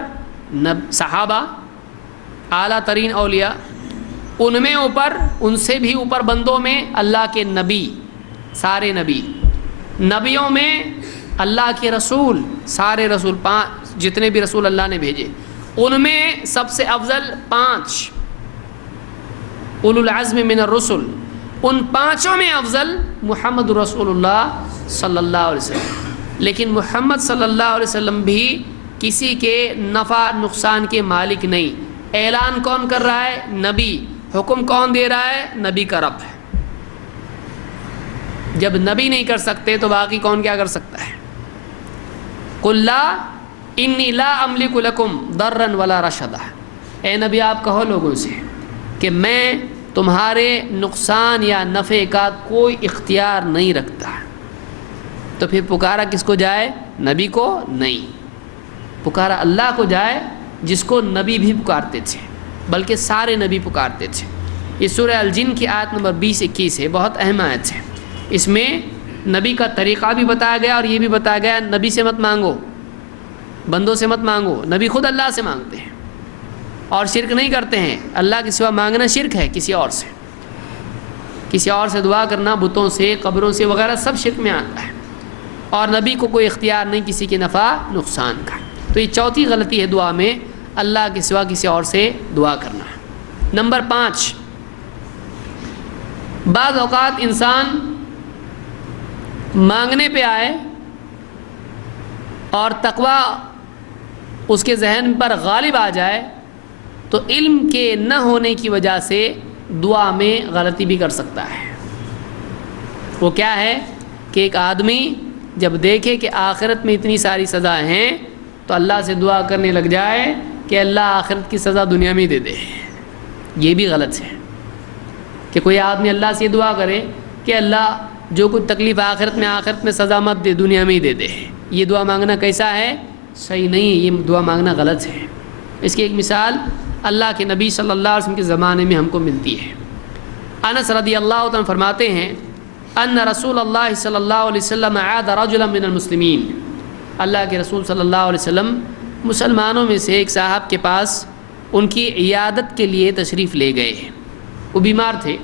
صحابہ اعلیٰ ترین اولیاء، ان میں اوپر ان سے بھی اوپر بندوں میں اللہ کے نبی، سارے نبی. نبیوں میں اللہ کے رسول، سارے رسول، جتنے بھی رسول اللہ نے بھیجے ان میں سب سے افضل 5 اولو العزم من الرسل. ان 5 میں افضل محمد رسول اللہ صلی اللہ علیہ وسلم. لیکن محمد صلی اللہ علیہ وسلم بھی کسی کے نفع نقصان کے مالک نہیں. اعلان کون کر رہا ہے؟ نبی. حکم کون دے رہا ہے؟ نبی کا رب ہے. جب نبی نہیں کر سکتے تو باقی کون کیا کر سکتا ہے؟ قُلْ لَا إِنِّي لَا أَمْلِكُ لَكُمْ ضَرًّا وَلَا رَشَدًا. اے نبی آپ کہو لوگوں سے کہ میں تمہارے نقصان یا نفع کا کوئی اختیار نہیں رکھتا. تو پھر پکارا کس کو جائے؟ نبی کو نہیں. پکارا اللہ کو جائے جس کو نبی بھی پکارتے تھے، بلکہ سارے نبی پکارتے تھے. یہ سورہ الجن کی آیت نمبر 20-21 ہے، بہت اہم آیت ہے. اس میں نبی کا طریقہ بھی بتایا گیا اور یہ بھی بتایا گیا نبی سے مت مانگو، بندوں سے مت مانگو. نبی خود اللہ سے مانگتے ہیں اور شرک نہیں کرتے ہیں. اللہ کے سوا مانگنا شرک ہے. کسی اور سے دعا کرنا، بتوں سے، قبروں سے وغیرہ سب شرک میں آتا ہے. اور نبی کو کوئی اختیار نہیں کسی کے نفع نقصان کا. تو یہ چوتھی غلطی ہے دعا میں، اللہ کے سوا کسی اور سے دعا کرنا. نمبر 5، بعض اوقات انسان مانگنے پہ آئے اور تقوی اس کے ذہن پر غالب آ جائے تو علم کے نہ ہونے کی وجہ سے دعا میں غلطی بھی کر سکتا ہے. وہ کیا ہے کہ ایک آدمی جب دیکھے کہ آخرت میں اتنی ساری سزائیں ہیں تو اللہ سے دعا کرنے لگ جائے کہ اللہ آخرت کی سزا دنیا میں ہی دے دے. یہ بھی غلط ہے کہ کوئی آدمی اللہ سے دعا کرے کہ اللہ جو کچھ تکلیف آخرت میں سزا مت دے، دنیا میں ہی دے دے. یہ دعا مانگنا کیسا ہے؟ صحیح نہیں. یہ دعا مانگنا غلط ہے. اس کی ایک مثال اللہ کے نبی صلی اللہ علیہ وسلم کے زمانے میں ہم کو ملتی ہے. انس رضی اللہ عنہ فرماتے ہیں ان رسول اللہ صلی اللہ علیہ وسلم عاد رجلا من المسلمین. اللہ کے رسول صلی اللہ علیہ وسلم مسلمانوں میں سے ایک صاحب کے پاس ان کی عیادت کے لیے تشریف لے گئے. وہ بیمار تھے.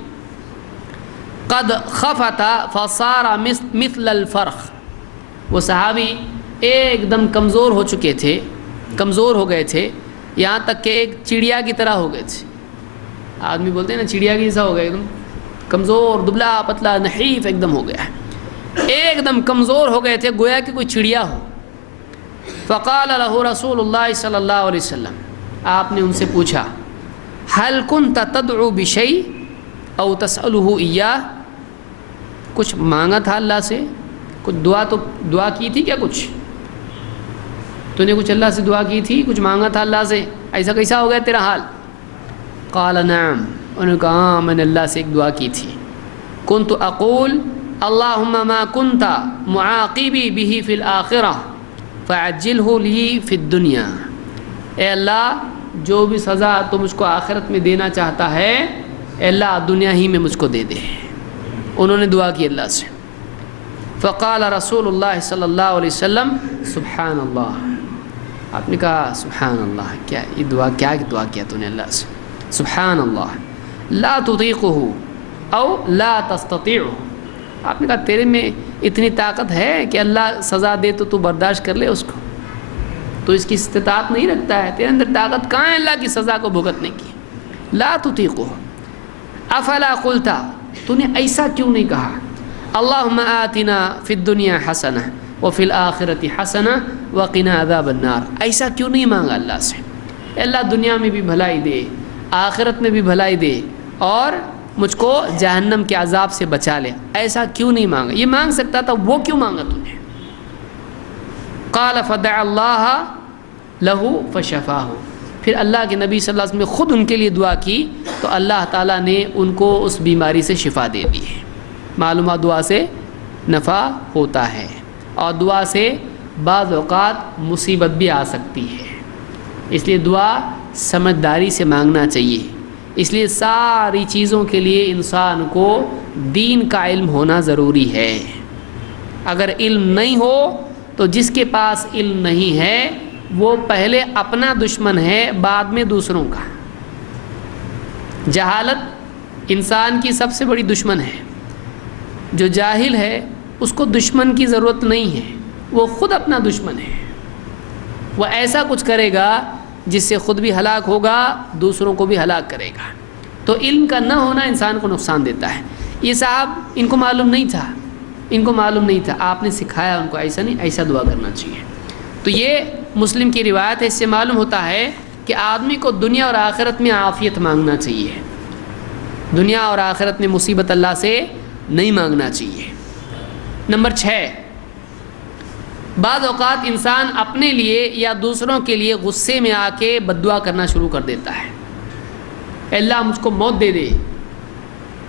قد خفت فصار مثل الفرخ. وہ صحابی ایک دم کمزور ہو چکے تھے، کمزور ہو گئے تھے، یہاں تک کہ ایک چڑیا کی طرح ہو گئے تھے. آدمی بولتے ہیں نا چڑیا کی جیسا ہو گیا، ایک دم کمزور، دبلا پتلا، نحیف ایک دم ہو گیا ہے. ایک دم کمزور ہو گئے تھے گویا کہ کوئی چڑیا ہو. فقال له رسول اللہ صلی اللہ علیہ وسلم, آپ نے ان سے پوچھا هل كنت تدعو بشيء او تسأله اياه, کچھ مانگا تھا اللہ سے, کچھ دعا کی تھی کیا, تو نے کچھ اللہ سے دعا کی تھی, کچھ مانگا تھا اللہ سے, ایسا کیسا ہو گیا تیرا حال؟ قال نعم, انہوں نے کہا ہاں میں نے اللہ سے ایک دعا کی تھی. كنت اقول اللهم ما كنت معاقبي به في الآخرة فعجله لي في الدنيا, اے اللہ جو بھی سزا تو مجھ کو آخرت میں دینا چاہتا ہے اے اللہ دنیا ہی میں مجھ کو دے دے. انہوں نے دعا کی اللہ سے. فقال رسول اللہ صلی اللہ علیہ وسلم سبحان اللہ, آپ نے کہا سبحان اللہ, کیا یہ دعا کیا تو نے اللہ سے؟ سبحان اللہ لا تطیقه او لا تستطیعه, آپ نے کہا تیرے میں اتنی طاقت ہے کہ اللہ سزا دے تو برداشت کر لے اس کو, تو اس کی استطاعت نہیں رکھتا ہے, تیرے اندر طاقت کہاں ہے اللہ کی سزا کو بھگتنے کی؟ لا تطیقه افلا قلت, تو نے ایسا کیوں نہیں کہا اللہم آتنا فی الدنیا حسنہ وفی الآخرت حسنہ وقنا عذاب النار, ایسا کیوں نہیں مانگا اللہ سے اللہ دنیا میں بھی بھلائی دے, آخرت میں بھی بھلائی دے, اور مجھ کو جہنم کے عذاب سے بچا لے, ایسا کیوں نہیں مانگا؟ یہ مانگ سکتا تھا, وہ کیوں مانگا تو نے؟ قال فدعا اللہ لہ فشفاہ, پھر اللہ کے نبی صلی اللہ علیہ وسلم نے خود ان کے لیے دعا کی تو اللہ تعالیٰ نے ان کو اس بیماری سے شفا دے دی ہے. معلومہ دعا سے نفع ہوتا ہے, اور دعا سے بعض اوقات مصیبت بھی آ سکتی ہے, اس لیے دعا سمجھداری سے مانگنا چاہیے. اس لیے ساری چیزوں کے لیے انسان کو دین کا علم ہونا ضروری ہے. اگر علم نہیں ہو تو جس کے پاس علم نہیں ہے وہ پہلے اپنا دشمن ہے, بعد میں دوسروں کا. جہالت انسان کی سب سے بڑی دشمن ہے. جو جاہل ہے اس کو دشمن کی ضرورت نہیں ہے, وہ خود اپنا دشمن ہے. وہ ایسا کچھ کرے گا جس سے خود بھی ہلاک ہوگا, دوسروں کو بھی ہلاک کرے گا. تو علم کا نہ ہونا انسان کو نقصان دیتا ہے. یہ صاحب ان کو معلوم نہیں تھا, آپ نے سکھایا ان کو ایسا نہیں, ایسا دعا کرنا چاہیے. تو یہ مسلم کی روایت ہے, اس سے معلوم ہوتا ہے کہ آدمی کو دنیا اور آخرت میں عافیت مانگنا چاہیے, دنیا اور آخرت میں مصیبت اللہ سے نہیں مانگنا چاہیے. نمبر 6, بعض اوقات انسان اپنے لیے یا دوسروں کے لیے غصے میں آ کے بد دعا کرنا شروع کر دیتا ہے. اللہ مجھ کو موت دے دے,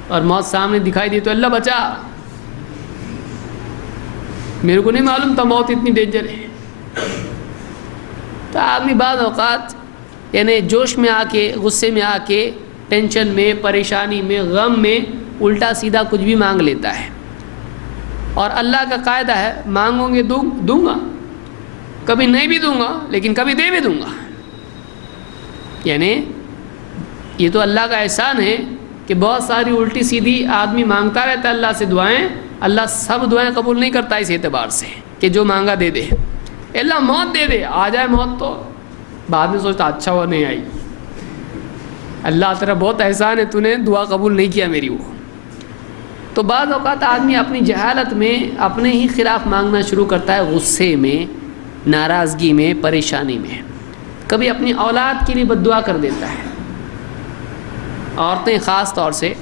اور موت سامنے دکھائی دی تو اللہ بچا, میرے کو نہیں معلوم تھا موت اتنی ڈینجر ہے. تو آدمی بعض اوقات یعنی جوش میں آ کے, غصے میں آ کے, ٹینشن میں, پریشانی میں, غم میں الٹا سیدھا کچھ بھی مانگ لیتا ہے. اور اللہ کا قاعدہ ہے مانگوں گے دوں گا, کبھی نہیں بھی دوں گا لیکن کبھی دے بھی دوں گا. یعنی یہ تو اللہ کا احسان ہے کہ بہت ساری الٹی سیدھی آدمی مانگتا رہتا ہے اللہ سے دعائیں, اللہ سب دعائیں قبول نہیں کرتا اس اعتبار سے کہ جو مانگا دے دے. اللہ موت دے دے, آ جائے موت تو بعد میں سوچتا اچھا وہ نہیں آئی, اللہ تیرا بہت احسان ہے, تو نے دعا قبول نہیں کیا میری. وہ تو بعض اوقات آدمی اپنی جہالت میں اپنے ہی خلاف مانگنا شروع کرتا ہے, غصے میں, ناراضگی میں, پریشانی میں. کبھی اپنی اولاد کے لیے بد دعا کر دیتا ہے. عورتیں خاص طور سے,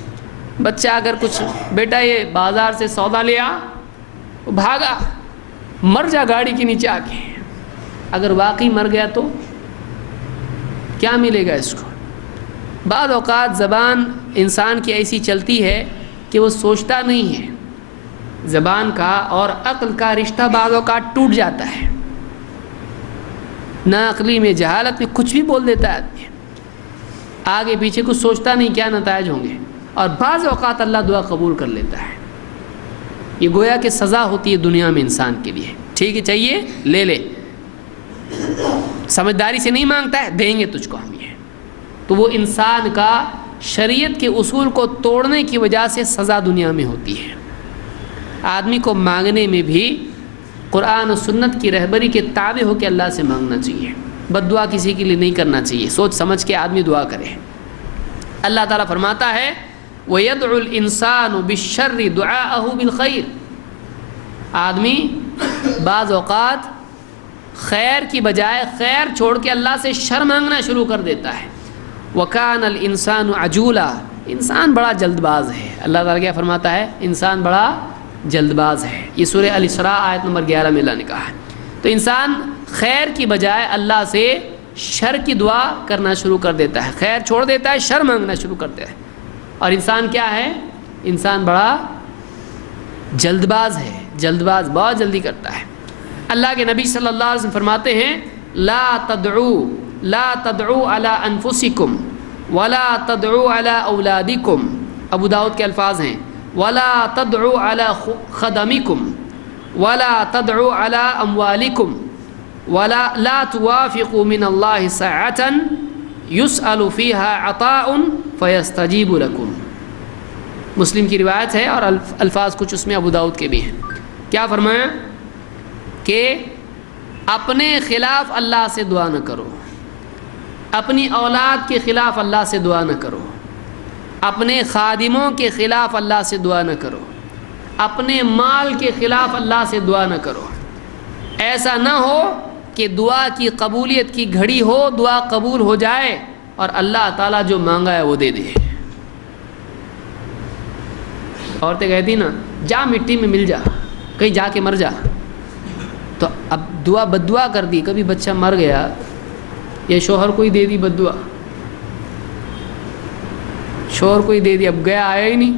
بچہ اگر کچھ بیٹا یہ بازار سے سودا لیا, بھاگا, مر جا گاڑی کے نیچے آ کے. اگر واقعی مر گیا تو کیا ملے گا اس کو؟ بعض اوقات زبان انسان کی ایسی چلتی ہے کہ وہ سوچتا نہیں ہے. زبان کا اور عقل کا رشتہ بعض اوقات ٹوٹ جاتا ہے. ناعقلی میں, جہالت میں کچھ بھی بول دیتا ہے آدمی, آگے پیچھے کچھ سوچتا نہیں کیا نتائج ہوں گے, اور بعض اوقات اللہ دعا قبول کر لیتا ہے. یہ گویا کہ سزا ہوتی ہے دنیا میں انسان کے لیے. ٹھیک ہے چاہیے لے لے, سمجھداری سے نہیں مانگتا ہے, دیں گے تجھ کو ہم یہ. تو وہ انسان کا شریعت کے اصول کو توڑنے کی وجہ سے سزا دنیا میں ہوتی ہے. آدمی کو مانگنے میں بھی قرآن و سنت کی رہبری کے تابع ہو کے اللہ سے مانگنا چاہیے. بد دعا کسی کے لیے نہیں کرنا چاہیے, سوچ سمجھ کے آدمی دعا کرے. اللہ تعالیٰ فرماتا ہے وَيَدْعُ الْإِنسَانُ بِالشَّرِّ دُعَاءَهُ بِالْخَيْرِ, آدمی بعض اوقات خیر کی بجائے خیر چھوڑ کے اللہ سے شر مانگنا شروع کر دیتا ہے. وَكَانَ الْإِنسَانُ عَجُولًا، انسان بڑا جلد باز ہے. اللہ تعالیٰ کیا فرماتا ہے؟ انسان بڑا جلد باز ہے. یہ سورہ الاسراء آیت نمبر 11 میں اللہ نے کہا ہے. تو انسان خیر کی بجائے اللہ سے شر کی دعا کرنا شروع کر دیتا ہے، خیر چھوڑ دیتا ہے، شر مانگنا شروع کرتا ہے. اور انسان کیا ہے؟ انسان بڑا جلد باز ہے، جلد باز بہت جلدی کرتا ہے. اللہ کے نبی صلی اللہ علیہ وسلم فرماتے ہیں لا تدعوا علی انفسکم ولا تدعوا علی اولادکم. ابو داؤد کے الفاظ ہیں ولا تدعوا علی خدمکم ولا تدعوا علی اموالکم ولا لا توافقوا من اللہ ساعة يسأل فيها عطاء فيستجيب لكم. مسلم کی روایت ہے اور الفاظ کچھ اس میں ابو داؤد کے بھی ہیں. کیا فرمایا کہ اپنے خلاف اللہ سے دعا نہ کرو، اپنی اولاد کے خلاف اللہ سے دعا نہ کرو، اپنے خادموں کے خلاف اللہ سے دعا نہ کرو، اپنے مال کے خلاف اللہ سے دعا نہ کرو. ایسا نہ ہو کہ دعا کی قبولیت کی گھڑی ہو، دعا قبول ہو جائے اور اللہ تعالیٰ جو مانگا ہے وہ دے دے. عورتیں کہتی نا جا مٹی میں مل جا، کہیں جا کے مر جا. تو اب دعا بد دعا کر دی، کبھی بچہ مر گیا یا شوہر کوئی دے دی بد دعا، شوہر کوئی دے دی، اب گیا آیا ہی نہیں،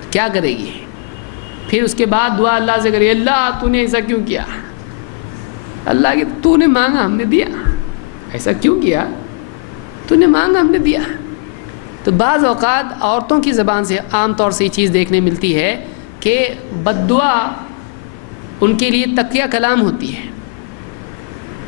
تو کیا کرے گی؟ پھر اس کے بعد دعا اللہ سے کرے اللہ تو نے ایسا کیوں کیا؟ اللہ کہ تو نے مانگا ہم نے دیا، ایسا کیوں کیا؟ تو نے مانگا ہم نے دیا. تو بعض اوقات عورتوں کی زبان سے عام طور سے یہ چیز دیکھنے ملتی ہے کہ بد دعا ان کے لیے تقیہ کلام ہوتی ہے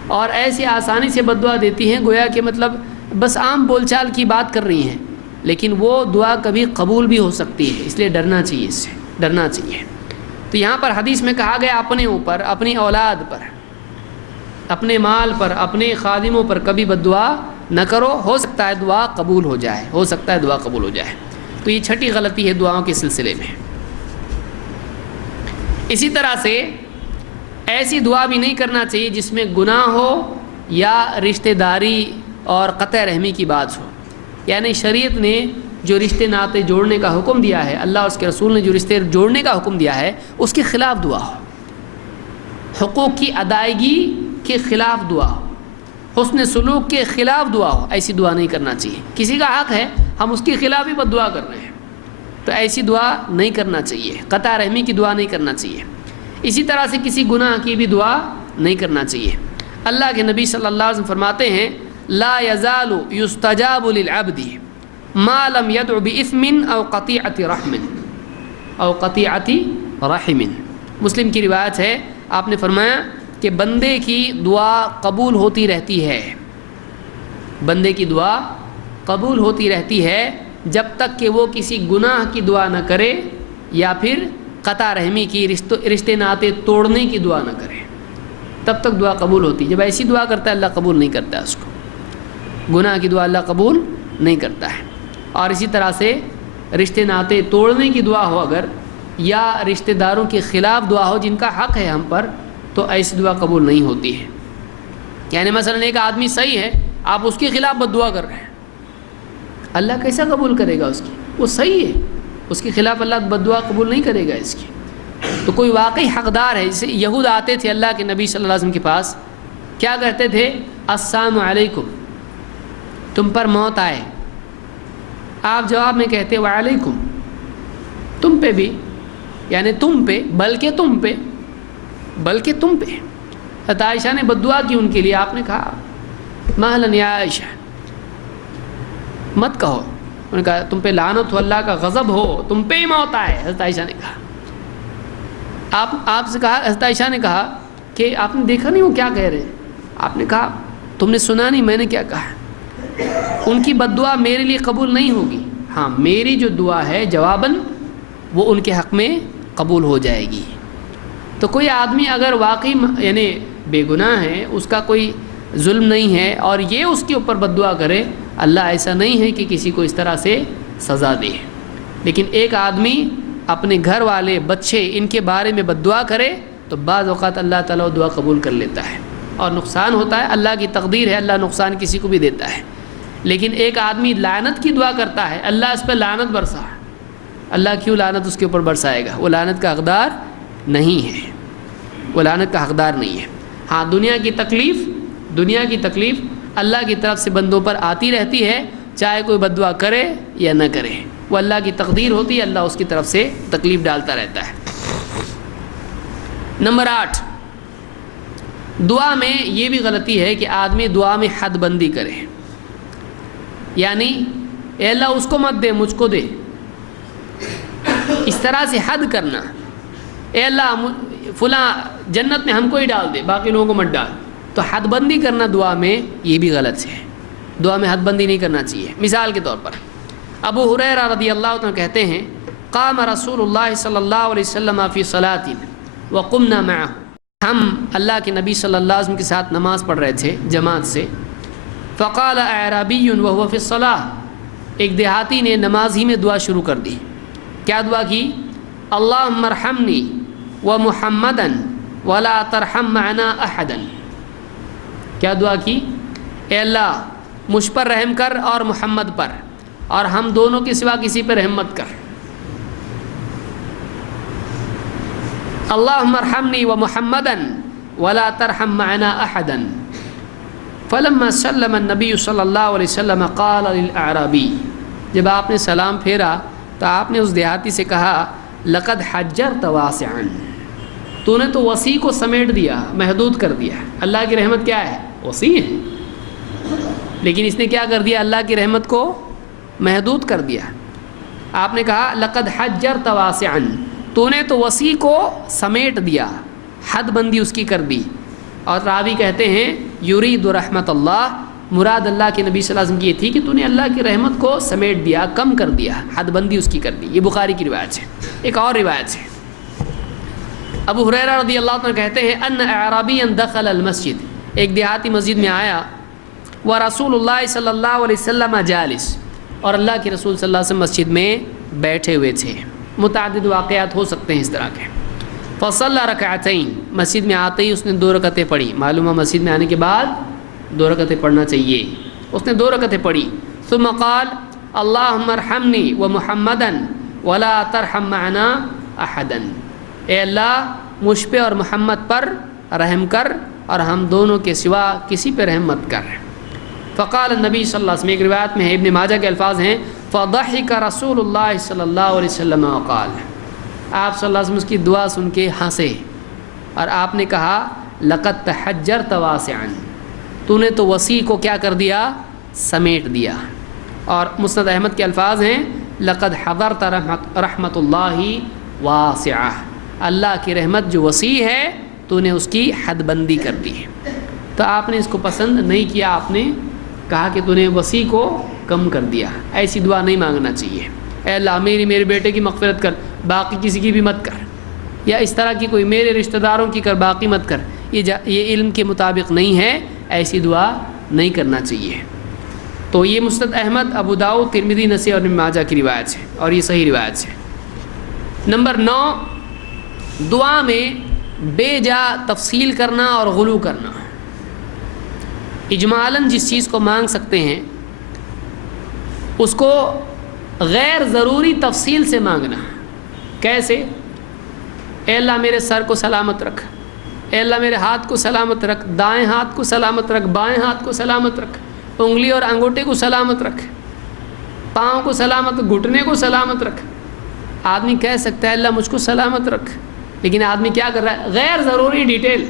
اور ایسی آسانی سے بد دعا دیتی ہیں گویا کہ مطلب بس عام بول چال کی بات کر رہی ہیں، لیکن وہ دعا کبھی قبول بھی ہو سکتی ہے. اس لیے ڈرنا چاہیے، اس سے ڈرنا چاہیے. تو یہاں پر حدیث میں کہا گیا اپنے اوپر، اپنی اولاد پر، اپنے مال پر، اپنے خادموں پر کبھی بد دعا نہ کرو. ہو سکتا ہے دعا قبول ہو جائے، ہو سکتا ہے دعا قبول ہو جائے. تو یہ چھٹی غلطی ہے دعاؤں کے سلسلے میں. اسی طرح سے ایسی دعا بھی نہیں کرنا چاہیے جس میں گناہ ہو یا رشتہ داری اور قطع رحمی کی بات ہو. یعنی شریعت نے جو رشتے ناطے جوڑنے کا حکم دیا ہے، اللہ اور اس کے رسول نے جو رشتے جوڑنے کا حکم دیا ہے، اس کے خلاف دعا ہو، حقوق کی ادائیگی کے خلاف دعا ہو، حسن سلوک کے خلاف دعا ہو. ایسی دعا نہیں کرنا چاہیے. کسی کا حق ہے، ہم اس کے خلاف ہی بد دعا کر رہے ہیں، تو ایسی دعا نہیں کرنا چاہیے. قطع رحمی کی دعا نہیں کرنا چاہیے. اسی طرح سے کسی گناہ کی بھی دعا نہیں کرنا چاہیے. اللہ کے نبی صلی اللہ علیہ وسلم فرماتے ہیں لا یزال یستجاب للعبد ما لم يدع باثم او قطیعۃ رحم او قطیعۃ رحم. مسلم کی روایت ہے، آپ نے فرمایا کہ بندے کی دعا قبول ہوتی رہتی ہے، بندے کی دعا قبول ہوتی رہتی ہے جب تک کہ وہ کسی گناہ کی دعا نہ کرے یا پھر قطع رحمی کی رشتے ناطے توڑنے کی دعا نہ کرے، تب تک دعا قبول ہوتی. جب ایسی دعا کرتا ہے اللہ قبول نہیں کرتا ہے اس کو. گناہ کی دعا اللہ قبول نہیں کرتا ہے. اور اسی طرح سے رشتے ناطے توڑنے کی دعا ہو اگر، یا رشتہ داروں کے خلاف دعا ہو جن کا حق ہے ہم پر، تو ایسی دعا قبول نہیں ہوتی ہے. یعنی مثلا ایک آدمی صحیح ہے، آپ اس کے خلاف بد دعا کر رہے ہیں، اللہ کیسا قبول کرے گا اس کی؟ وہ صحیح ہے، اس کے خلاف اللہ بد دعا قبول نہیں کرے گا اس کی. تو کوئی واقعی حقدار ہے. جیسے یہود آتے تھے اللہ کے نبی صلی اللہ علیہ وسلم کے پاس، کیا کہتے تھے؟ السلام علیکم، تم پر موت آئے. آپ جواب میں کہتے وعلیکم، تم پہ بھی، یعنی تم پہ، بلکہ تم پہ، بلکہ تم پہ. حضرت عائشہ نے بد دعا کی ان کے لیے. آپ نے کہا مہلا یا عائشہ، مت کہو. انہوں نے کہا تم پہ لعنت ہو، اللہ کا غضب ہو، تم پہ ہی موت آئے. حضرت عائشہ نے کہا، آپ سے کہا، حضرت عائشہ نے کہا کہ آپ نے دیکھا نہیں وہ کیا کہہ رہے ہیں؟ آپ نے کہا تم نے سنا نہیں میں نے کیا کہا؟ ان کی بد دعا میرے لیے قبول نہیں ہوگی، ہاں میری جو دعا ہے جواباً وہ ان کے حق میں قبول ہو جائے گی. تو کوئی آدمی اگر واقعی یعنی بے گناہ ہے، اس کا کوئی ظلم نہیں ہے، اور یہ اس کے اوپر بد دعا کرے، اللہ ایسا نہیں ہے کہ کسی کو اس طرح سے سزا دے. لیکن ایک آدمی اپنے گھر والے بچے ان کے بارے میں بد دعا کرے تو بعض اوقات اللہ تعالیٰ دعا قبول کر لیتا ہے، اور نقصان ہوتا ہے، اللہ کی تقدیر ہے، اللہ نقصان کسی کو بھی دیتا ہے۔ لیکن ایک آدمی لعنت کی دعا کرتا ہے، اللہ اس پہ لعنت برسا، اللہ کیوں لعنت اس کے اوپر برسائے گا؟ وہ لعنت کا حقدار نہیں ہے، وہ لعنت کا حقدار نہیں ہے۔ ہاں دنیا کی تکلیف اللہ کی طرف سے بندوں پر آتی رہتی ہے، چاہے کوئی بد دعا کرے یا نہ کرے، وہ اللہ کی تقدیر ہوتی ہے، اللہ اس کی طرف سے تکلیف ڈالتا رہتا ہے۔ نمبر 8، دعا میں یہ بھی غلطی ہے کہ آدمی دعا میں حد بندی کرے، یعنی اے اللہ اس کو مت دے مجھ کو دے، اس طرح سے حد کرنا، اے اللہ فلاں جنت میں ہم کو ہی ڈال دے باقی لوگوں کو مت ڈال، تو حد بندی کرنا دعا میں یہ بھی غلط ہے، دعا میں حد بندی نہیں کرنا چاہیے۔ مثال کے طور پر ابو ہریرہ رضی اللہ عنہ کہتے ہیں قام رسول اللہ صلی اللہ علیہ وسلم فی صلاۃ وقمنا معه، ہم اللہ کے نبی صلی اللہ علیہ وسلم کے ساتھ نماز پڑھ رہے تھے جماعت سے، فقال اعرابی وهو فی الصلاۃ، ایک دیہاتی نے نماز ہی میں دعا شروع کر دی، کیا دعا کی؟ اللہم ارحمنی ومحمدا ولا ترحم معنا احدا، کیا دعا کی؟ اے اللہ مجھ پر رحم کر اور محمد پر، اور ہم دونوں کے سوا کسی پر رحم مت کر۔ اللہم ارحمنی ومحمدا ولا ترحم معنا احدا، فلما سلم النبی صلی اللہ علیہ وسلم قال للاعرابی، جب آپ نے سلام پھیرا تو آپ نے اس دیہاتی سے کہا لقد حجرت واسعا، تو نے تو وسیع کو سمیٹ دیا، محدود کر دیا۔ اللہ کی رحمت کیا ہے؟ وسیع ہے، لیکن اس نے کیا کر دیا؟ اللہ کی رحمت کو محدود کر دیا۔ آپ نے کہا لقد حجرت واسعا، تو نے تو وسیع کو سمیٹ دیا، حد بندی اس کی کر دی۔ اور راوی کہتے ہیں یرید رحمت اللہ، مراد اللہ کے نبی صلی اللہ علیہ وسلم کی یہ تھی کہ تو نے اللہ کی رحمت کو سمیٹ دیا، کم کر دیا، حد بندی اس کی کر دی۔ یہ بخاری کی روایت ہے۔ ایک اور روایت ہے، ابو ہریرہ رضی اللہ عنہ کہتے ہیں ان اعرابیا دخل المسجد، ایک دیہاتی مسجد میں آیا، ورسول اللہ صلی اللہ علیہ وسلم جالس، اور اللہ کے رسول صلی اللہ علیہ وسلم مسجد میں بیٹھے ہوئے تھے۔ متعدد واقعات ہو سکتے ہیں اس طرح کے۔ فصلی رکعتین، مسجد میں آتے ہی اس نے 2 رکعتیں پڑھی، معلوم ہے مسجد میں آنے کے بعد 2 رکعتیں پڑھنا چاہیے، اس نے 2 رکعتیں پڑھی۔ ثم قال اللہم ارحمنی ومحمدا ولا ترحم معنا احدا، اے اللہ مجھ پہ اور محمد پر رحم کر اور ہم دونوں کے سوا کسی پہ رحم مت کر۔ فقال النبی صلی اللہ علیہ وسلم، ایک روایت میں ہے ابن ماجہ کے الفاظ ہیں فضحک رسول اللہ صلی اللہ علیہ وسلم وقال، آپ صلی اللہ علیہ وسلم اس کی دعا سن کے ہنسے اور آپ نے کہا لقد تحجرت واسعا، تو نے تو وسیع کو کیا کر دیا؟ سمیٹ دیا۔ اور مسند احمد کے الفاظ ہیں لقد حضرت رحمت اللہ واسعہ، اللہ کی رحمت جو وسیع ہے تو نے اس کی حد بندی کر دی۔ تو آپ نے اس کو پسند نہیں کیا، آپ نے کہا کہ تو نے وسیع کو کم کر دیا۔ ایسی دعا نہیں مانگنا چاہیے، اے اللہ میرے بیٹے کی مغفرت کر، باقی کسی کی بھی مت کر، یا اس طرح کی کوئی میرے رشتہ داروں کی کر باقی مت کر، یہ علم کے مطابق نہیں ہے، ایسی دعا نہیں کرنا چاہیے۔ تو یہ مسند احمد، ابو داؤد، ترمذی، نسائی اور ابن ماجہ کی روایت ہے، اور یہ صحیح روایت ہے۔ نمبر 9، دعا میں بے جا تفصیل کرنا اور غلو کرنا۔ اجمالاً جس چیز کو مانگ سکتے ہیں اس کو غیر ضروری تفصیل سے مانگنا۔ کیسے؟ اے اللہ میرے سر کو سلامت رکھ، اے اللہ میرے ہاتھ کو سلامت رکھ، دائیں ہاتھ کو سلامت رکھ، بائیں ہاتھ کو سلامت رکھ، انگلی اور انگوٹھے کو سلامت رکھ، پاؤں کو سلامت، گھٹنے کو سلامت رکھ۔ آدمی کہہ سکتا ہے اللہ مجھ کو سلامت رکھ، لیکن آدمی کیا کر رہا ہے؟ غیر ضروری ڈیٹیل،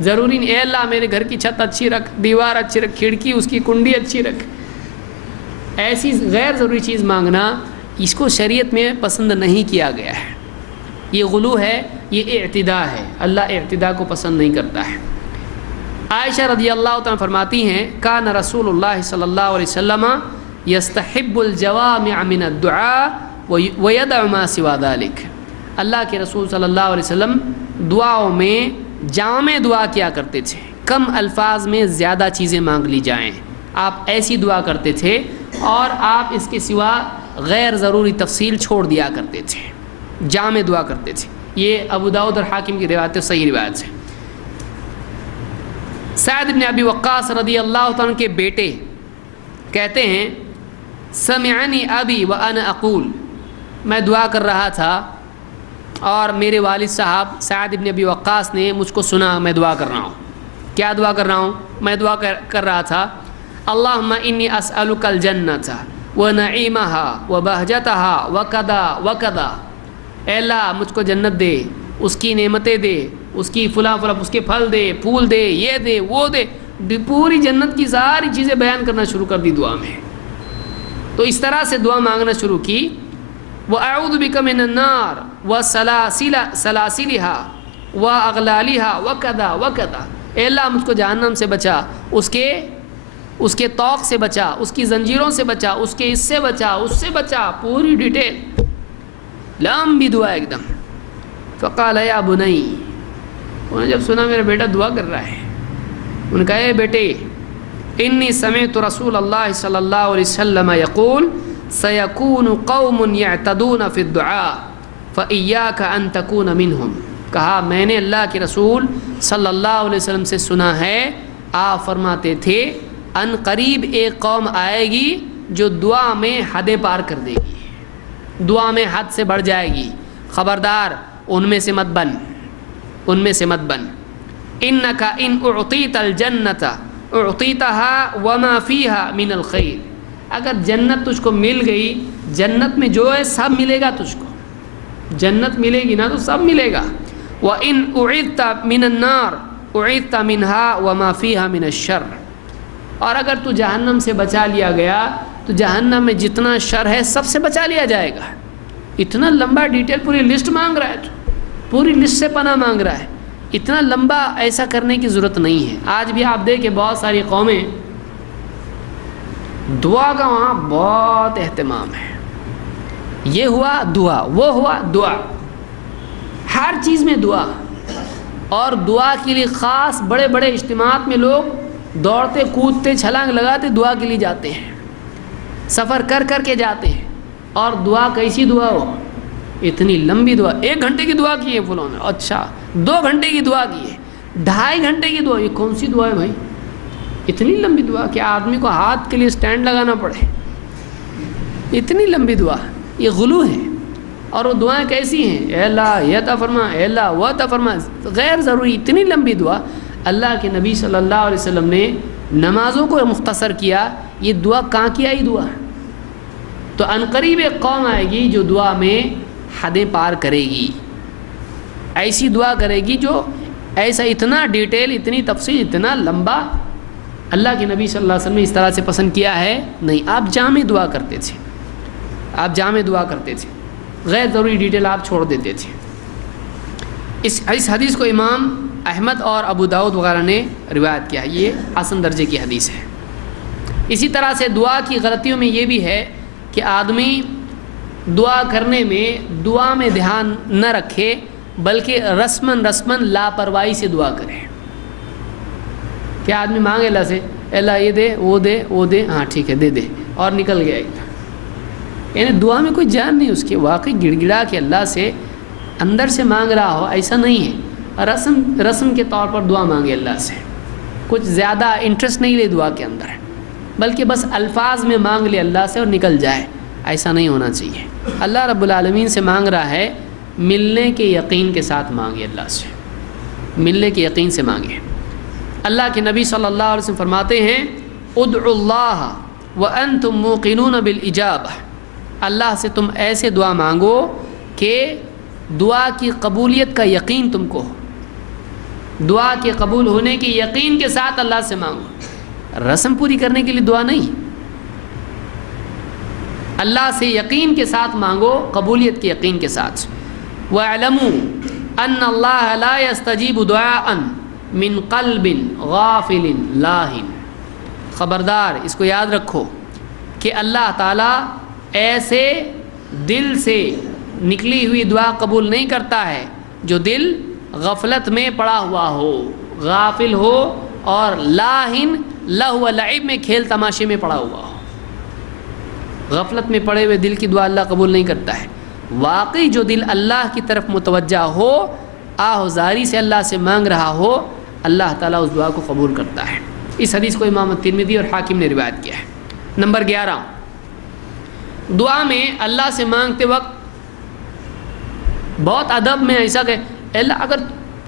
ضروری نہیں۔ اے اللہ میرے گھر کی چھت اچھی رکھ، دیوار اچھی رکھ، کھڑکی اس کی کنڈی اچھی رکھ۔ ایسی غیر ضروری چیز مانگنا اس کو شریعت میں پسند نہیں کیا گیا ہے، یہ غلو ہے، یہ اعتداء ہے، اللہ اعتداء کو پسند نہیں کرتا ہے۔ عائشہ رضی اللہ تعالیٰ فرماتی ہیں کان رسول اللہ صلی اللہ علیہ وسلم یستحب الجوامع من الدعاء ویدع ما سوا ذلک، اللہ کے رسول صلی اللہ علیہ وسلم دعاؤں میں جامع دعا کیا کرتے تھے، کم الفاظ میں زیادہ چیزیں مانگ لی جائیں، آپ ایسی دعا کرتے تھے، اور آپ اس کے سوا غیر ضروری تفصیل چھوڑ دیا کرتے تھے۔ جامع دعا کرتے تھے. یہ ابو داؤد اور حاکم کی روایت ہے، صحیح روایت ہے. سعد بن ابی وقاص رضی اللہ تعالیٰ عنہ کے بیٹے کہتے ہیں سمعنی ابی وانا اقول، میں دعا کر رہا تھا اور میرے والد صاحب سعد بن ابی وقاص نے مجھ کو سنا میں دعا کر رہا ہوں. کیا دعا کر رہا ہوں؟ میں دعا کر رہا تھا اللہم انی اسألک الجنۃ ونعیمہا وبہجتہا وکذا وکذا، اے اللہ مجھ کو جنت دے، اس کی نعمتیں دے، اس کی فلاں فلاں، اس کے پھل دے، پھول دے، یہ دے وہ دے، پوری جنت کی ساری چیزیں بیان کرنا شروع کر دی دعا میں. تو اس طرح سے دعا مانگنا شروع کی. وَأَعُوذُ بِكَ مِنَ النَّارِ وَسَلَاسِلِهَا وَأَغْلَالِهَا وَكَذَا وَكَذَا، اے اللہ مجھ کو جہنم سے بچا، اس کے طوق سے بچا، اس کی زنجیروں سے بچا، اس کے اس سے بچا، اس سے بچا، پوری ڈیٹیل لمبی دعا ایک دم. فقال یا بنی، انہوں نے جب سنا میرا بیٹا دعا کر رہا ہے، انہوں نے کہا اے بیٹے انی سمعت رسول اللہ صلی اللہ علیہ وسلم یقول سیکون قوم یعتدون فی الدعاء فإیاک ان تکون منہم. کہا میں نے اللہ کے رسول صلی اللہ علیہ وسلم سے سنا ہے، آپ فرماتے تھے ان قریب ایک قوم آئے گی جو دعا میں حدیں پار کر دے گی، دعا میں حد سے بڑھ جائے گی، خبردار ان میں سے مت بن، ان میں سے مت بن. انک ان اعطیت الجنۃ اعطیتها وما فیہا من الخیر، اگر جنت تجھ کو مل گئی، جنت میں جو ہے سب ملے گا تجھ کو، جنت ملے گی نا تو سب ملے گا. وَإِنْ أُعِذْتَ مِنَ النَّارِ أُعِذْتَ مِنْهَا وَمَا فِيهَا مِنَ الشَّرِّ، اور اگر تو جہنم سے بچا لیا گیا تو جہنم میں جتنا شر ہے سب سے بچا لیا جائے گا. اتنا لمبا ڈیٹیل پوری لسٹ مانگ رہا ہے، تو پوری لسٹ سے پناہ مانگ رہا ہے. اتنا لمبا ایسا کرنے کی ضرورت نہیں ہے. آج بھی آپ دیکھیں بہت ساری قومیں دعا کا وہاں بہت اہتمام ہے، یہ ہوا دعا، وہ ہوا دعا، ہر چیز میں دعا. اور دعا کے لیے خاص بڑے بڑے اجتماعات میں لوگ دوڑتے کودتے چھلانگ لگاتے دعا کے لیے جاتے ہیں، سفر کر کر کے جاتے ہیں. اور دعا کیسی دعا ہو، اتنی لمبی دعا، 1 گھنٹے کی دعا کی ہے فلان نے، اچھا 2 گھنٹے کی دعا کی ہے، 2.5 گھنٹے کی دعا. یہ کون سی دعا ہے بھائی؟ اتنی لمبی دعا کہ آدمی کو ہاتھ کے لیے سٹینڈ لگانا پڑے، اتنی لمبی دعا، یہ غلو ہے. اور وہ دعائیں کیسی ہیں، اے اللہ یہ عطا فرما، اے اللہ وہ عطا فرما، غیر ضروری اتنی لمبی دعا. اللہ کے نبی صلی اللہ علیہ وسلم نے نمازوں کو مختصر کیا، یہ دعا کہاں کی آئی دعا؟ تو عنقریب ایک قوم آئے گی جو دعا میں حدیں پار کرے گی، ایسی دعا کرے گی جو ایسا اتنا ڈیٹیل، اتنی تفصیل، اتنا لمبا اللہ کے نبی صلی اللہ علیہ وسلم نے اس طرح سے پسند کیا ہے نہیں. آپ جامع دعا کرتے تھے، آپ جامع دعا کرتے تھے، غیر ضروری ڈیٹیل آپ چھوڑ دیتے تھے. اس حدیث کو امام احمد اور ابو داؤد وغیرہ نے روایت کیا، یہ حسن درجے کی حدیث ہے. اسی طرح سے دعا کی غلطیوں میں یہ بھی ہے کہ آدمی دعا کرنے میں دعا میں دھیان نہ رکھے بلکہ رسماً لاپرواہی سے دعا کرے. کیا آدمی مانگے اللہ سے، اللہ یہ دے وہ دے وہ دے، ہاں ٹھیک ہے دے دے، اور نکل گیا ایک دم. یعنی دعا میں کوئی جان نہیں اس کی، واقعی گڑ گڑا کے اللہ سے اندر سے مانگ رہا ہو، ایسا نہیں ہے. رسم کے طور پر دعا مانگے اللہ سے، کچھ زیادہ انٹرسٹ نہیں لے دعا کے اندر، بلکہ بس الفاظ میں مانگ لے اللہ سے اور نکل جائے، ایسا نہیں ہونا چاہیے. اللہ رب العالمین سے مانگ رہا ہے، ملنے کے یقین کے ساتھ مانگے اللہ سے، ملنے کے یقین سے مانگے. اللہ کے نبی صلی اللہ علیہ وسلم فرماتے ہیں ادعوا اللہ وانتم موقنون بالاجابہ، اللہ سے تم ایسے دعا مانگو کہ دعا کی قبولیت کا یقین تم کو ہو، دعا کے قبول ہونے کی یقین کے ساتھ اللہ سے مانگو، رسم پوری کرنے کے لیے دعا نہیں، اللہ سے یقین کے ساتھ مانگو، قبولیت کے یقین کے ساتھ. وَاعْلَمُوا أَنَّ اللَّهَ لَا يَسْتَجِيبُ دُعَاءً مِّن قَلْبٍ غَافِلٍ لَاهٍ، خبردار اس کو یاد رکھو کہ اللہ تعالیٰ ایسے دل سے نکلی ہوئی دعا قبول نہیں کرتا ہے جو دل غفلت میں پڑا ہوا ہو، غافل ہو اور لاہن لہو و لعب میں کھیل تماشے میں پڑا ہوا ہو. غفلت میں پڑے ہوئے دل کی دعا اللہ قبول نہیں کرتا ہے. واقعی جو دل اللہ کی طرف متوجہ ہو، آہوزاری سے اللہ سے مانگ رہا ہو، اللہ تعالیٰ اس دعا کو قبول کرتا ہے۔ اس حدیث کو امام ترمذی اور حاکم نے روایت کیا ہے۔ نمبر 11، دعا میں اللہ سے مانگتے وقت بہت ادب میں ایسا کہ اللہ اگر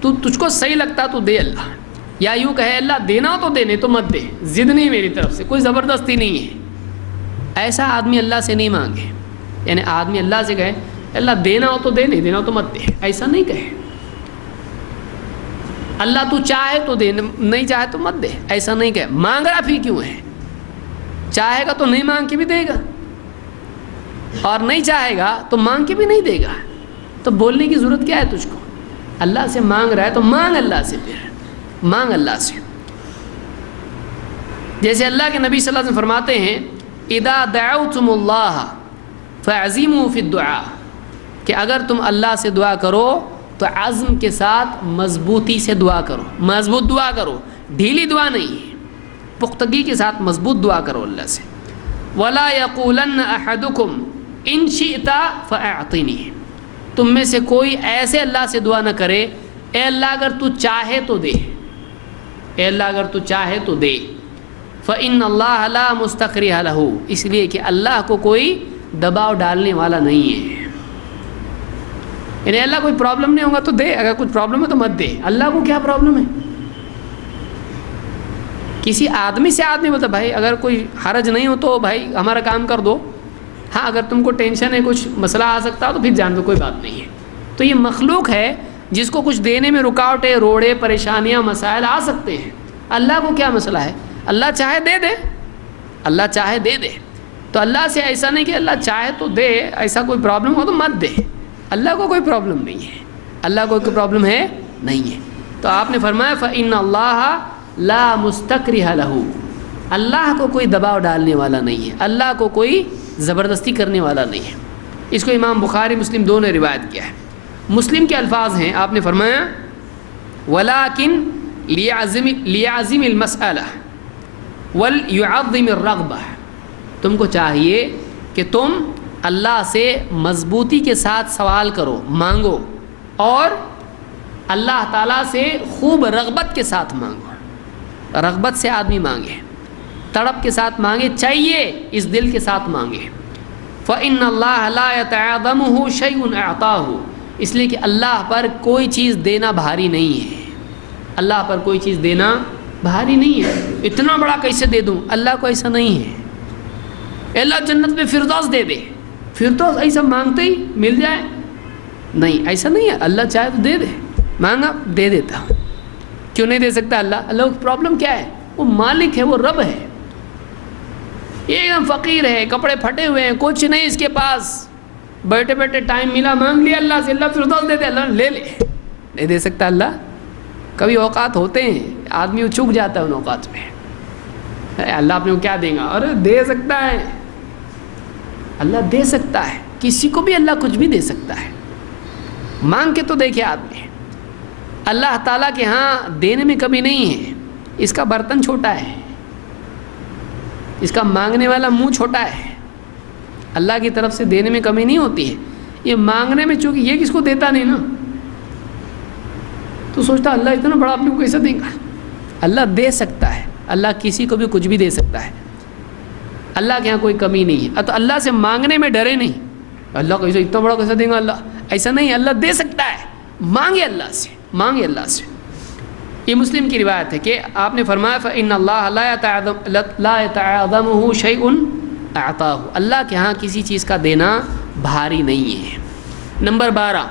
تجھ کو صحیح لگتا تو دے اللہ، یا یوں کہے اللہ دینا ہو تو دے، نہیں تو مت دے، ضد نہیں میری طرف سے، کوئی زبردستی نہیں ہے۔ ایسا آدمی اللہ سے نہیں مانگے، یعنی آدمی اللہ سے کہے اللہ دینا ہو تو دے، نہیں دینا ہو تو مت دے، ایسا نہیں کہے۔ اللہ تو چاہے تو دے، نہیں چاہے تو مت دے، ایسا نہیں کہے۔ مانگ رہا پھر کیوں ہے؟ چاہے گا تو نہیں مانگ کے بھی دے گا، اور نہیں چاہے گا تو مانگ کے بھی نہیں دے گا، تو بولنے کی ضرورت کیا ہے تجھ کو؟ اللہ سے مانگ رہا ہے تو مانگ اللہ سے، پھر مانگ اللہ سے۔ جیسے اللہ کے نبی صلی اللہ علیہ وسلم فرماتے ہیں اذا دعوتم اللہ فعزموا فی الدعاء، کہ اگر تم اللہ سے دعا کرو تو عزم کے ساتھ مضبوطی سے دعا کرو، مضبوط دعا کرو، ڈھیلی دعا نہیں، پختگی کے ساتھ مضبوط دعا کرو اللہ سے۔ ولا یقولن احدکم ان شئت فاعطنی، تم میں سے کوئی ایسے اللہ سے دعا نہ کرے اے اللہ اگر تو چاہے تو دے، اے اللہ اگر تو چاہے تو دے۔ فإن اللہ لا مستکرہ لہ، اس لیے کہ اللہ کو کوئی دباؤ ڈالنے والا نہیں ہے، یعنی اللہ کوئی پرابلم نہیں ہوگا تو دے، اگر کچھ پرابلم ہے تو مت دے۔ اللہ کو کیا پرابلم ہے؟ کسی آدمی سے آدمی بولتا بھائی اگر کوئی حرج نہیں ہو تو بھائی ہمارا کام کر دو، ہاں اگر تم کو ٹینشن ہے کچھ مسئلہ آ سکتا ہو تو پھر جان دو کوئی بات نہیں ہے۔ تو یہ مخلوق ہے جس کو کچھ دینے میں رکاوٹیں، روڑے، پریشانیاں، مسائل آ سکتے ہیں، اللہ کو کیا مسئلہ ہے؟ اللہ چاہے دے دے، اللہ چاہے دے دے۔ تو اللہ سے ایسا نہیں کہ اللہ چاہے تو دے، ایسا کوئی پرابلم ہو تو مت دے، اللہ کو کوئی پرابلم نہیں ہے، اللہ کو کوئی پرابلم ہے نہیں ہے۔ تو آپ نے فرمایا فإن اللہ لا مستکرہ لہ، اللہ کو کوئی دباؤ ڈالنے والا نہیں ہے، اللہ کو کوئی زبردستی کرنے والا نہیں ہے۔ اس کو امام بخاری مسلم دونوں نے روایت کیا ہے۔ مسلم کے الفاظ ہیں، آپ نے فرمایا ولیکن لیعزم المسئلہ ولیعظم الرغبہ، تم کو چاہیے کہ تم اللہ سے مضبوطی کے ساتھ سوال کرو، مانگو، اور اللہ تعالیٰ سے خوب رغبت کے ساتھ مانگو۔ رغبت سے آدمی مانگے، تڑپ کے ساتھ مانگے، چاہیے اس دل کے ساتھ مانگے۔ فإن اللہ لا يتعاظمہ شیء اعطاہ، اس لیے کہ اللہ پر کوئی چیز دینا بھاری نہیں ہے، اللہ پر کوئی چیز دینا بھاری نہیں ہے۔ اتنا بڑا کیسے دے دوں؟ اللہ کو ایسا نہیں ہے۔ اللہ جنت میں فردوس دے دے، فردوس ایسا مانگتے ہی مل جائے، نہیں ایسا نہیں ہے۔ اللہ چاہے تو دے دے، مانگا دے دیتا، کیوں نہیں دے سکتا اللہ؟ اللہ کو پرابلم کیا ہے؟ وہ مالک ہے، وہ رب ہے، یہ ایک دم فقیر ہے، کپڑے پھٹے ہوئے ہیں، کچھ نہیں اس کے پاس، بیٹھے بیٹھے ٹائم ملا مانگ لیا اللہ سے، اللہ فردوس دے دے، اللہ لے لے، نہیں دے سکتا اللہ۔ کبھی اوقات ہوتے ہیں آدمی چک جاتا ہے ان اوقات میں، اللہ اپنے کو کیا دیں گا؟ ارے دے سکتا ہے، اللہ دے سکتا ہے، کسی کو بھی اللہ کچھ بھی دے سکتا ہے۔ مانگ کے تو دیکھے آدمی، اللہ تعالیٰ کے ہاں دینے میں کمی نہیں ہے، اس کا برتن چھوٹا ہے، اس کا مانگنے والا منہ چھوٹا ہے، اللہ کی طرف سے دینے میں کمی نہیں ہوتی ہے۔ یہ مانگنے میں چونکہ یہ کس کو دیتا نہیں نا، تو سوچتا اللہ اتنا بڑا اپنے کو کیسے دے گا؟ اللہ دے سکتا ہے، اللہ کسی کو بھی کچھ بھی دے سکتا ہے، اللہ کے یہاں کوئی کمی نہیں ہے۔ تو اللہ سے مانگنے میں ڈرے نہیں، اللہ کیسے اتنا بڑا کیسے دے گا اللہ، ایسا نہیں، اللہ دے سکتا ہے، مانگے اللہ سے، مانگے اللہ سے۔ یہ مسلم کی روایت ہے کہ آپ نے فرمایا فإن اللہ لا يتعاظمہ شیء اعطاہ، اللہ کے ہاں کسی چیز کا دینا بھاری نہیں ہے۔ نمبر 12،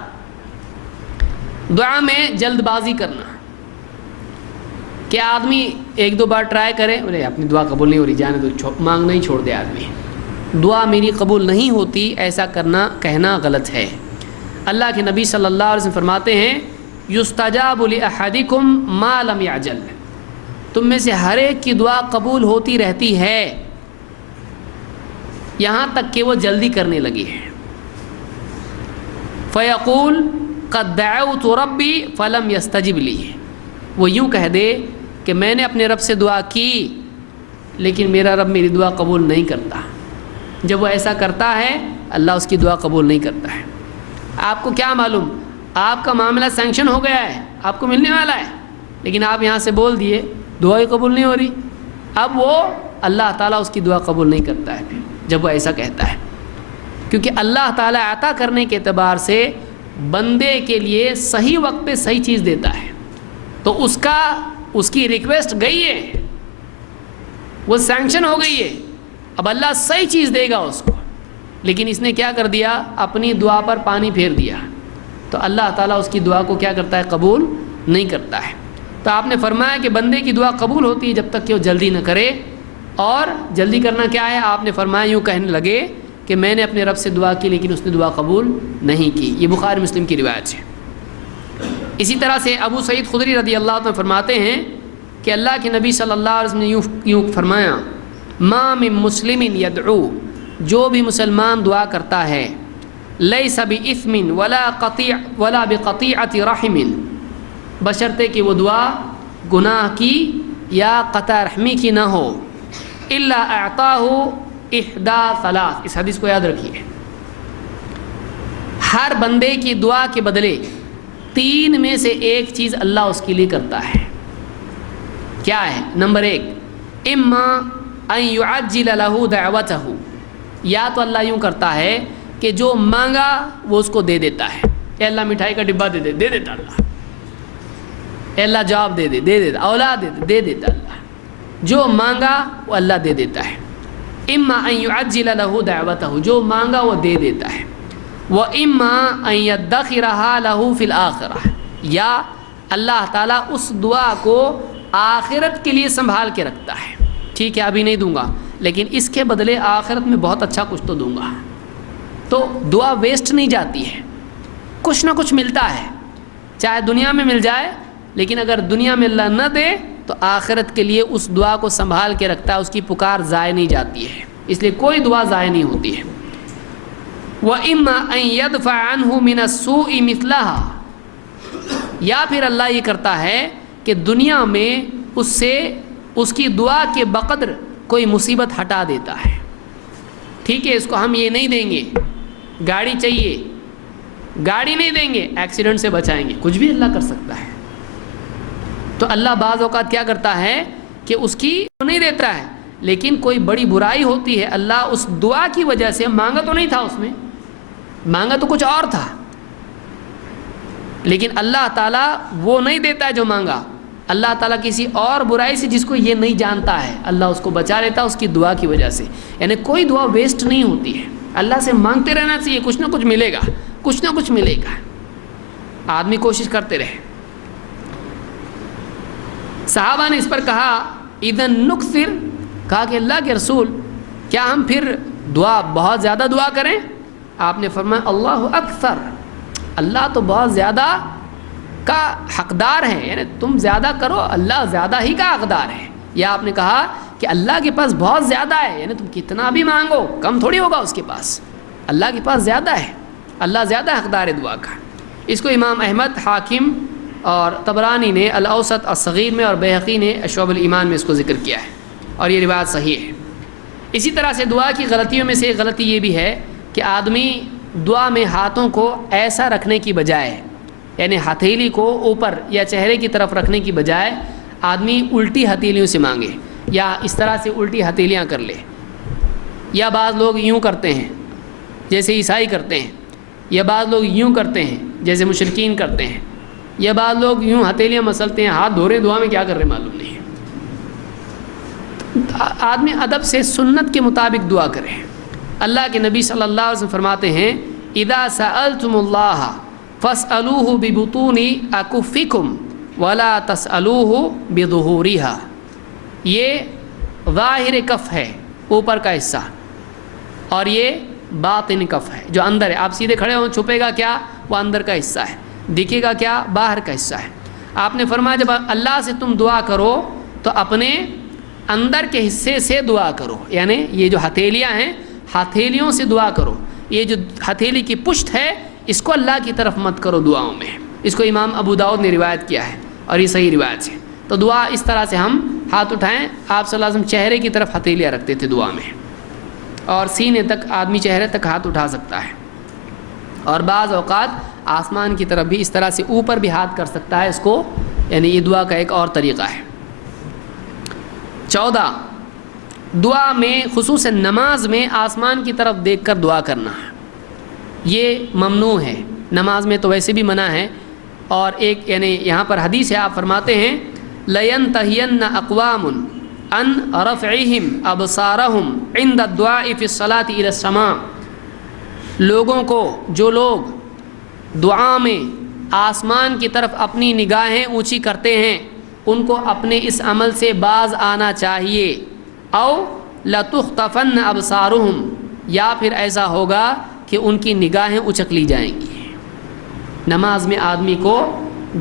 دعا میں جلد بازی کرنا، کہ آدمی ایک دو بار ٹرائی کرے، بولے اپنی دعا قبول نہیں ہو رہی، جانے دو، مانگنا ہی چھوڑ دے آدمی، دعا میری قبول نہیں ہوتی، ایسا کہنا غلط ہے۔ اللہ کے نبی صلی اللہ علیہ وسلم فرماتے ہیں یستجاب لأحدکم ما لم یعجل، تم میں سے ہر ایک کی دعا قبول ہوتی رہتی ہے یہاں تک کہ وہ جلدی کرنے لگی ہے۔ فیقول قد دعوت ربی فلم یستجب لی، وہ یوں کہہ دے کہ میں نے اپنے رب سے دعا کی لیکن میرا رب میری دعا قبول نہیں کرتا۔ جب وہ ایسا کرتا ہے اللہ اس کی دعا قبول نہیں کرتا ہے۔ آپ کو کیا معلوم، آپ کا معاملہ سینکشن ہو گیا ہے، آپ کو ملنے والا ہے، لیکن آپ یہاں سے بول دیے دعا ہی قبول نہیں ہو رہی، اب وہ اللہ تعالیٰ اس کی دعا قبول نہیں کرتا ہے پھر جب وہ ایسا کہتا ہے، کیونکہ اللہ تعالیٰ عطا کرنے کے اعتبار سے بندے کے لیے صحیح وقت پہ صحیح چیز دیتا ہے، تو اس کی ریکویسٹ گئی ہے، وہ سینکشن ہو گئی ہے، اب اللہ صحیح چیز دے گا اس کو، لیکن اس نے کیا کر دیا، اپنی دعا پر پانی پھیر دیا، تو اللہ تعالیٰ اس کی دعا کو کیا کرتا ہے، قبول نہیں کرتا ہے۔ تو آپ نے فرمایا کہ بندے کی دعا قبول ہوتی ہے جب تک کہ وہ جلدی نہ کرے، اور جلدی کرنا کیا ہے، آپ نے فرمایا یوں کہنے لگے کہ میں نے اپنے رب سے دعا کی لیکن اس نے دعا قبول نہیں کی، یہ بخاری مسلم کی روایت ہے۔ اسی طرح سے ابو سعید خدری رضی اللہ عنہ فرماتے ہیں کہ اللہ کے نبی صلی اللہ علیہ وسلم نے یوں فرمایا، ما من مسلم یدعو، جو بھی مسلمان دعا کرتا ہے، لیس بإثم ولا بقطیعۃ رحم، بشرطے کہ وہ دعا گناہ کی یا قطع رحمی کی نہ ہو، الا اعطاہ احدى ثلاث، اس حدیث کو یاد رکھیے، ہر بندے کی دعا کے بدلے 3 میں سے ایک چیز اللہ اس کے لیے کرتا ہے۔ کیا ہے؟ نمبر 1، اما ان يعجل له دعوته، یا تو اللہ یوں کرتا ہے کہ جو مانگا وہ اس کو دے دیتا ہے، اے اللہ مٹھائی کا ڈبہ دے دیتا اللہ، اے اللہ جواب دے دیتا، اولاد دے دیتا اللہ، جو مانگا وہ اللہ دے دیتا ہے۔ اما ان يعجل له دعوته، جو مانگا وہ دے دیتا ہے، واما ان يدخرها له في الاخرہ، یا اللہ تعالیٰ اس دعا کو آخرت کے لیے سنبھال کے رکھتا ہے، ٹھیک ہے ابھی نہیں دوں گا لیکن اس کے بدلے آخرت میں بہت اچھا کچھ تو دوں گا، تو دعا ویسٹ نہیں جاتی ہے، کچھ نہ کچھ ملتا ہے، چاہے دنیا میں مل جائے، لیکن اگر دنیا میں اللہ نہ دے تو آخرت کے لیے اس دعا کو سنبھال کے رکھتا ہے، اس کی پکار ضائع نہیں جاتی ہے، اس لیے کوئی دعا ضائع نہیں ہوتی ہے۔ وَإِمَّا أَن يَدْفَعَ عَنْهُ مِنَ السُّوءِ مِثْلَهَا، یا پھر اللہ یہ کرتا ہے کہ دنیا میں اس سے اس کی دعا کے بقدر کوئی مصیبت ہٹا دیتا ہے، ٹھیک ہے اس کو ہم یہ نہیں دیں گے، گاڑی چاہیے گاڑی نہیں دیں گے، ایکسیڈنٹ سے بچائیں گے، کچھ بھی اللہ کر سکتا ہے، تو اللہ بعض اوقات کیا کرتا ہے کہ اس کی نہیں دیتا ہے، لیکن کوئی بڑی برائی ہوتی ہے، اللہ اس دعا کی وجہ سے، مانگا تو نہیں تھا اس میں، مانگا تو کچھ اور تھا، لیکن اللہ تعالیٰ وہ نہیں دیتا ہے جو مانگا، اللہ تعالیٰ کسی اور برائی سے جس کو یہ نہیں جانتا ہے اللہ اس کو بچا لیتا ہے اس کی دعا کی وجہ سے، یعنی کوئی دعا ویسٹ نہیں ہوتی ہے، اللہ سے مانگتے رہنا چاہیے، کچھ نہ کچھ ملے گا، کچھ نہ کچھ ملے گا، آدمی کوشش کرتے رہے۔ صحابہ نے اس پر کہا اذن نکثر، کہا کہ اللہ کے رسول کیا ہم پھر دعا بہت زیادہ دعا کریں؟ آپ نے فرمایا اللہ اکثر، اللہ تو بہت زیادہ کا حقدار ہے، یعنی تم زیادہ کرو، اللہ زیادہ ہی کا حقدار ہے، یا آپ نے کہا کہ اللہ کے پاس بہت زیادہ ہے، یعنی تم کتنا بھی مانگو کم تھوڑی ہوگا اس کے پاس، اللہ کے پاس زیادہ ہے، اللہ زیادہ حقدار ہے دعا کا۔ اس کو امام احمد، حاکم اور طبرانی نے الاوسط الصغیر میں اور بیہقی نے شعب الایمان میں اس کو ذکر کیا ہے، اور یہ روایت صحیح ہے۔ اسی طرح سے دعا کی غلطیوں میں سے ایک غلطی یہ بھی ہے کہ آدمی دعا میں ہاتھوں کو ایسا رکھنے کی بجائے، یعنی ہتھیلی کو اوپر یا چہرے کی طرف رکھنے کی بجائے آدمی الٹی ہتھیلیوں سے مانگے، یا اس طرح سے الٹی ہتھیلیاں کر لے، یا بعض لوگ یوں کرتے ہیں جیسے عیسائی کرتے ہیں، یا بعض لوگ یوں کرتے ہیں جیسے مشرکین کرتے ہیں، یا بعض لوگ یوں ہتھیلیاں مسلتے ہیں، ہاتھ دھو رہے دعا میں کیا کر رہے معلوم نہیں ہے۔ آدمی ادب سے سنت کے مطابق دعا کرے۔ اللہ کے نبی صلی اللہ علیہ وسلم فرماتے ہیں اذا سألتم اللہ فاسألوه ببطون اکفکم ولا تسألوه بظہورها، یہ ظاہر کف ہے اوپر کا حصہ، اور یہ باطن کف ہے جو اندر ہے، آپ سیدھے کھڑے ہوں چھپے گا کیا، وہ اندر کا حصہ ہے، دکھے گا کیا، باہر کا حصہ ہے۔ آپ نے فرمایا جب اللہ سے تم دعا کرو تو اپنے اندر کے حصے سے دعا کرو، یعنی یہ جو ہتھیلیاں ہیں ہتھیلیوں سے دعا کرو، یہ جو ہتھیلی کی پشت ہے اس کو اللہ کی طرف مت کرو دعاؤں میں، اس کو امام ابو داؤد نے روایت کیا ہے اور یہ صحیح روایت ہے۔ تو دعا اس طرح سے ہم ہاتھ اٹھائیں، آپ صلی اللہ علیہ وسلم چہرے کی طرف ہتھیلیاں رکھتے تھے دعا میں، اور سینے تک آدمی چہرے تک ہاتھ اٹھا سکتا ہے، اور بعض اوقات آسمان کی طرف بھی اس طرح سے اوپر بھی ہاتھ کر سکتا ہے اس کو، یعنی یہ دعا کا ایک اور طریقہ ہے۔ 14 دعا میں خصوصاً نماز میں آسمان کی طرف دیکھ کر دعا کرنا، یہ ممنوع ہے، نماز میں تو ویسے بھی منع ہے۔ اور ایک یعنی یہاں پر حدیث ہے، آپ فرماتے ہیں لَيَنْتَهِيَنَّ أَقْوَامٌ عَنْ رَفْعِهِمْ أَبْصَارَهُمْ عِنْدَ الدُّعَاءِ فِي الصَّلَاةِ إِلَى السَّمَاءِ، لوگوں کو جو لوگ دعا میں آسمان کی طرف اپنی نگاہیں اونچی کرتے ہیں ان کو اپنے اس عمل سے باز آنا چاہیے۔ او لَتُخْطَفَنَّ أَبْصَارُهُمْ، یا پھر ایسا ہوگا کہ ان کی نگاہیں اچک لی جائیں گی۔ نماز میں آدمی کو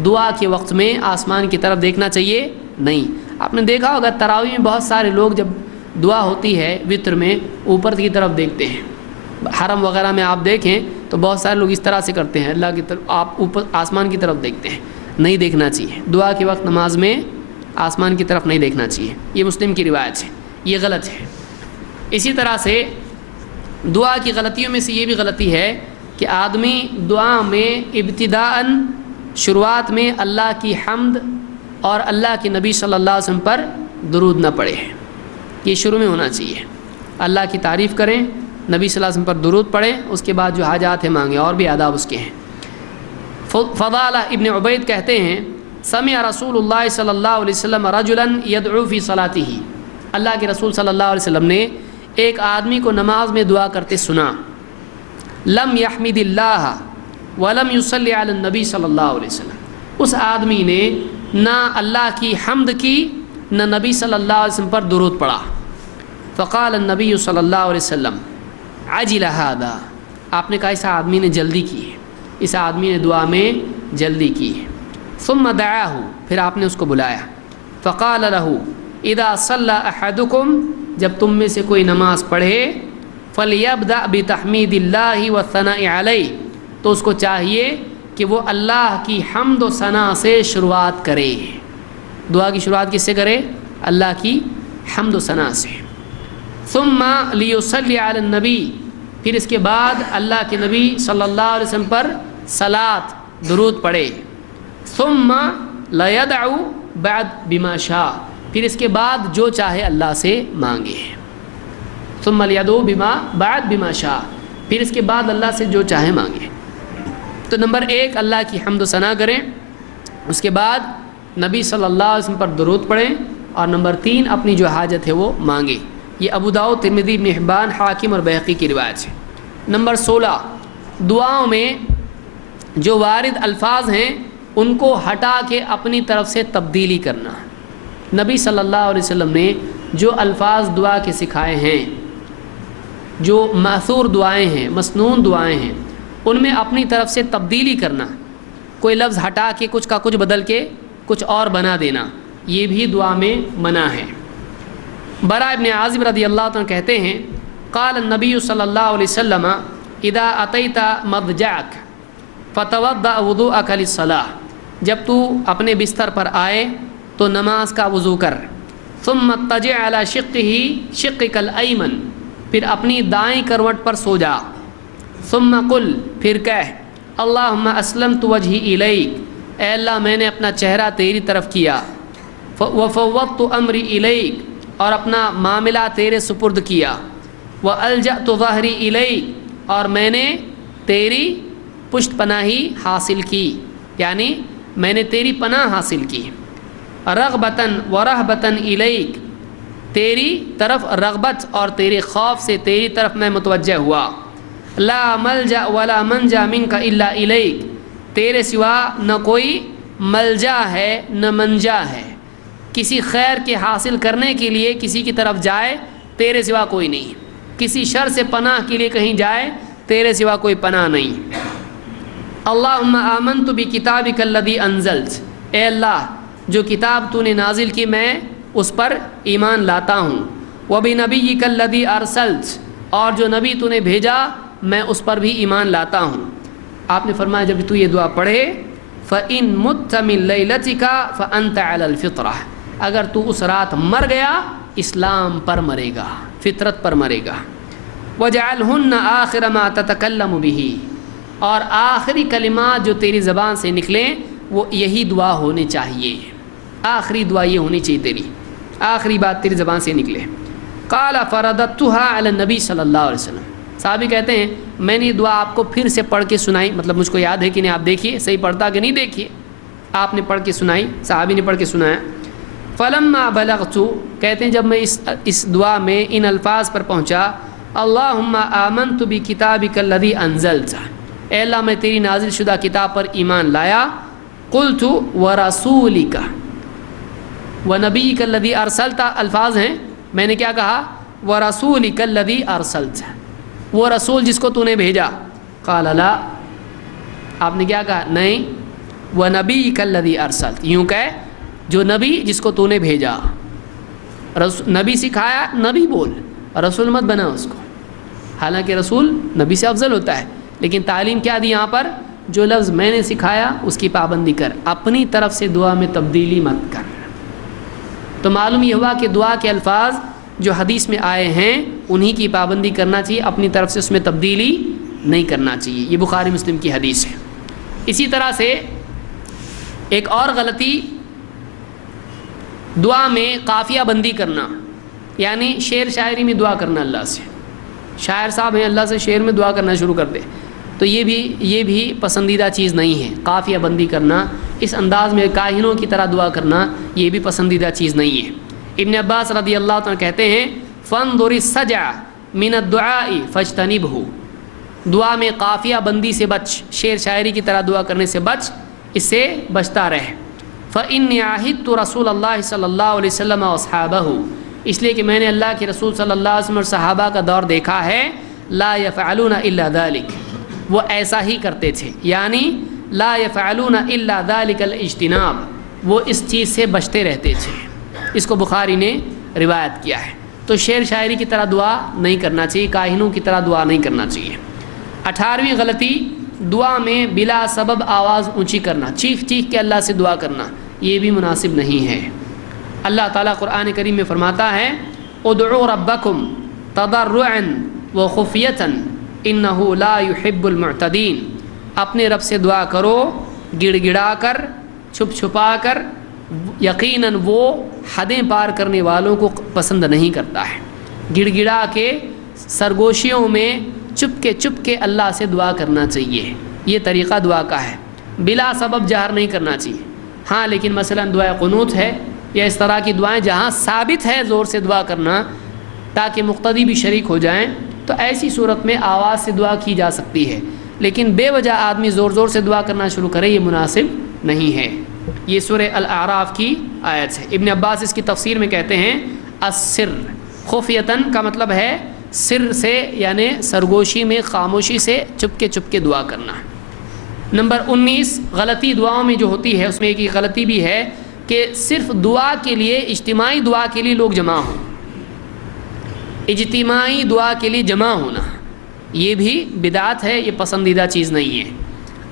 دعا کے وقت میں آسمان کی طرف دیکھنا چاہیے نہیں۔ آپ نے دیکھا ہوگا تراویح میں بہت سارے لوگ جب دعا ہوتی ہے وطر میں اوپر کی طرف دیکھتے ہیں، حرم وغیرہ میں آپ دیکھیں تو بہت سارے لوگ اس طرح سے کرتے ہیں، اللہ کی طرف آپ اوپر آسمان کی طرف دیکھتے ہیں، نہیں دیکھنا چاہیے۔ دعا کے وقت نماز میں آسمان کی طرف نہیں دیکھنا چاہیے، یہ مسلم کی روایت ہے، یہ غلط ہے۔ اسی طرح سے دعا کی غلطیوں میں سے یہ بھی غلطی ہے کہ آدمی دعا میں ابتداءً شروعات میں اللہ کی حمد اور اللہ کے نبی صلی اللہ علیہ وسلم پر درود نہ پڑھے، یہ شروع میں ہونا چاہیے۔ اللہ کی تعریف کریں، نبی صلی اللہ علیہ وسلم پر درود پڑھیں، اس کے بعد جو حاجات ہیں مانگیں، اور بھی آداب اس کے ہیں۔ فضالہ ابن عبید کہتے ہیں سمع رسول اللہ صلی اللہ علیہ وسلم رجلا یدعو فی صلاتہ، اللہ کے رسول صلی اللہ علیہ وسلم نے ایک آدمی کو نماز میں دعا کرتے سنا، لم یحمد اللہ ولم یصلی علی النبی صلی اللہ علیہ وسلم، اس آدمی نے نہ اللہ کی حمد کی نہ نبی صلی اللہ علیہ وسلم پر درود پڑھا۔ فقال النبی صلی اللہ علیہ وسلم عجل ھذا، آپ نے کہا اس آدمی نے جلدی کی ہے، اس آدمی نے دعا میں جلدی کی ہے۔ ثم دعاہ، پھر آپ نے اس کو بلایا، فقال لہ اذا صلی احدکم، جب تم میں سے کوئی نماز پڑھے، فلیبدأ بتحمید اللہ والثناء علیہ، تو اس کو چاہیے کہ وہ اللہ کی حمد و ثنا سے شروعات کرے۔ دعا کی شروعات کس سے کرے؟ اللہ کی حمد و ثنا سے۔ ثم لیصلی علی النبی، پھر اس کے بعد اللہ کے نبی صلی اللہ علیہ وسلم پر صلاۃ درود پڑھے۔ ثم لیدعو بعد بما شاء، پھر اس کے بعد جو چاہے اللہ سے مانگے۔ ثم لیدعو بعد بما شاء، پھر اس کے بعد اللہ سے جو چاہے مانگے۔ تو نمبر 1 اللہ کی حمد و ثنا کریں، اس کے بعد نبی صلی اللہ علیہ وسلم پر درود پڑھیں، اور نمبر 3 اپنی جو حاجت ہے وہ مانگے۔ یہ ابو داؤد، ترمذی، ابن حبان، حاکم اور بیہقی کی روایت ہے۔ نمبر 16 دعاؤں میں جو وارد الفاظ ہیں ان کو ہٹا کے اپنی طرف سے تبدیلی کرنا۔ نبی صلی اللہ علیہ وسلم نے جو الفاظ دعا کے سکھائے ہیں، جو ماثور دعائیں ہیں، مسنون دعائیں ہیں، ان میں اپنی طرف سے تبدیلی کرنا، کوئی لفظ ہٹا کے کچھ کا کچھ بدل کے کچھ اور بنا دینا، یہ بھی دعا میں منع ہے۔ برا ابن عازب رضی اللہ عنہ کہتے ہیں قال النبی صلی اللہ علیہ وسلم اذا اتیت مضجعک فتوضأ وضوءک للصلاۃ، جب تو اپنے بستر پر آئے تو نماز کا وضو کر۔ ثم اضطجع علی شقک الایمن، پھر اپنی دائیں کروٹ پر سو جا۔ ثم قل، پھر کہہ اللہم اسلمت وجہی الیک، اے اللہ میں نے اپنا چہرہ تیری طرف کیا، وفوضت امری الیک، اور اپنا معاملہ تیرے سپرد کیا، والجأت ظہری الیک، اور میں نے تیری پشت پناہی حاصل کی، یعنی میں نے تیری پناہ حاصل کی۔ رغبتاً ورہبتاً الیک، تیری طرف رغبت اور تیرے خوف سے تیری طرف میں متوجہ ہوا۔ لا ملجا ولا منجا منک الا الیک، تیرے سوا نہ کوئی ملجا ہے نہ منجا ہے، کسی خیر کے حاصل کرنے کے لیے کسی کی طرف جائے تیرے سوا کوئی نہیں، کسی شر سے پناہ کے لیے کہیں جائے تیرے سوا کوئی پناہ نہیں۔ اللہم آمنت بکتابک الذی انزلت، اے اللہ جو کتاب تو نے نازل کی میں اس پر ایمان لاتا ہوں۔ وبنبیک الذی ارسلت، اور جو نبی تو نے بھیجا میں اس پر بھی ایمان لاتا ہوں۔ آپ نے فرمایا جب تو یہ دعا پڑھے فَإِن مُتَّ مِن لَيْلَتِكَ فَأَنْتَ عَلَى الْفِطْرَةِ، اگر تو اس رات مر گیا اسلام پر مرے گا، فطرت پر مرے گا۔ وَجَعَلْهُنَّ آخِرَ مَا تَتَكَلَّمُ بِهِ، اور آخری کلمات جو تیری زبان سے نکلیں وہ یہی دعا ہونی چاہیے، آخری دعا یہ ہونی چاہیے تیری، آخری بات تیری زبان سے نکلے۔ قال فرددتها علی النبی صلی اللہ علیہ وسلم، صحابی کہتے ہیں میں نے یہ دعا آپ کو پھر سے پڑھ کے سنائی، مطلب مجھ کو یاد ہے کہ نہیں، آپ دیکھیے صحیح پڑھتا کہ نہیں، دیکھیے آپ نے پڑھ کے سنائی، صحابی نے پڑھ کے سنایا۔ فلما بلغت، کہتے ہیں جب میں اس دعا میں ان الفاظ پر پہنچا، اللہم آمنت بکتابک الذی انزلت، اے اللہ میں تیری نازل شدہ کتاب پر ایمان لایا، قلت ورسولک ونبیک الذی ارسلت، الفاظ ہیں، میں نے کیا کہا، ورسولک الذی ارسلت، وہ رسول جس کو تو نے بھیجا، قال لا، آپ نے کیا کہا، نہیں، ونبیک الذی ارسلت، یوں کہ جو نبی جس کو تو نے بھیجا، نبی سکھایا نبی بول، رسول مت بنا اس کو، حالانکہ رسول نبی سے افضل ہوتا ہے، لیکن تعلیم کیا دی یہاں پر، جو لفظ میں نے سکھایا اس کی پابندی کر، اپنی طرف سے دعا میں تبدیلی مت کر۔ تو معلوم یہ ہوا کہ دعا کے الفاظ جو حدیث میں آئے ہیں انہی کی پابندی کرنا چاہیے، اپنی طرف سے اس میں تبدیلی نہیں کرنا چاہیے، یہ بخاری مسلم کی حدیث ہے۔ اسی طرح سے ایک اور غلطی دعا میں قافیہ بندی کرنا، یعنی شعر شاعری میں دعا کرنا، اللہ سے، شاعر صاحب ہیں اللہ سے شعر میں دعا کرنا شروع کر دے، تو یہ بھی پسندیدہ چیز نہیں ہے، قافیہ بندی کرنا، اس انداز میں کاہنوں کی طرح دعا کرنا یہ بھی پسندیدہ چیز نہیں ہے۔ ابن عباس رضی اللہ عنہ کہتے ہیں فانظر السجع من الدعاء فاجتنبہ، دعا میں قافیہ بندی سے بچ، شعر شاعری کی طرح دعا کرنے سے بچ، اس سے بچتا رہ۔ فإنی عاہدت رسول اللہ صلی اللہ علیہ وسلم واصحابہ، اس لیے کہ میں نے اللہ کے رسول صلی اللہ علیہ وسلم اور صحابہ کا دور دیکھا ہے، لا یفعلون الا ذلک، وہ ایسا ہی کرتے تھے، یعنی لا یفعلون الا ذلک الاجتناب، وہ اس چیز سے بچتے رہتے تھے، اس کو بخاری نے روایت کیا ہے۔ تو شعر شاعری کی طرح دعا نہیں کرنا چاہیے، کاہنوں کی طرح دعا نہیں کرنا چاہیے۔ 18ویں غلطی، دعا میں بلا سبب آواز اونچی کرنا، چیخ چیخ کے اللہ سے دعا کرنا، یہ بھی مناسب نہیں ہے۔ اللہ تعالیٰ قرآن کریم میں فرماتا ہے ادعوا ربکم تضرعا وخفیۃ انہ لا يحب المعتدین، اپنے رب سے دعا کرو گڑ گڑا کر، چھپ چھپا کر، یقیناً وہ حدیں پار کرنے والوں کو پسند نہیں کرتا ہے۔ گڑ گڑا کے سرگوشیوں میں چپ کے اللہ سے دعا کرنا چاہیے، یہ طریقہ دعا کا ہے، بلا سبب جہر نہیں کرنا چاہیے۔ ہاں لیکن مثلا دعا قنوت ہے یا اس طرح کی دعائیں جہاں ثابت ہے زور سے دعا کرنا تاکہ مقتدی بھی شریک ہو جائیں، تو ایسی صورت میں آواز سے دعا کی جا سکتی ہے، لیکن بے وجہ آدمی زور سے دعا کرنا شروع کرے یہ مناسب نہیں ہے۔ یہ سورہ الاعراف کی آیت ہے۔ ابن عباس اس کی تفسیر میں کہتے ہیں السر، خفیتاً کا مطلب ہے سر سے، یعنی سرگوشی میں خاموشی سے چپ کے دعا کرنا۔ نمبر 19 غلطی دعاؤں میں جو ہوتی ہے، اس میں ایک غلطی بھی ہے کہ صرف دعا کے لیے، اجتماعی دعا کے لیے لوگ جمع ہوں، اجتماعی دعا کے لیے جمع ہونا یہ بھی بدعت ہے، یہ پسندیدہ چیز نہیں ہے۔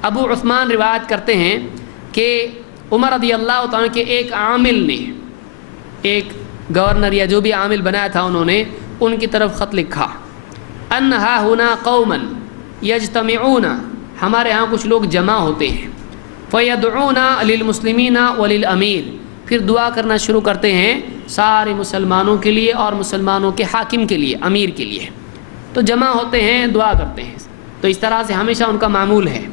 ابو عثمان روایت کرتے ہیں کہ عمر رضی اللہ تعالیٰ کے ایک عامل نے، ایک گورنر یا جو بھی عامل بنایا تھا انہوں نے ان کی طرف خط لکھا، ان ہا ہنا قوما یجتمعون، ہمارے ہاں کچھ لوگ جمع ہوتے ہیں، فیدعون للمسلمین وللامیر، پھر دعا کرنا شروع کرتے ہیں سارے مسلمانوں کے لیے اور مسلمانوں کے حاکم کے لیے، امیر کے لیے، تو جمع ہوتے ہیں دعا کرتے ہیں، تو اس طرح سے ہمیشہ ان کا معمول ہے۔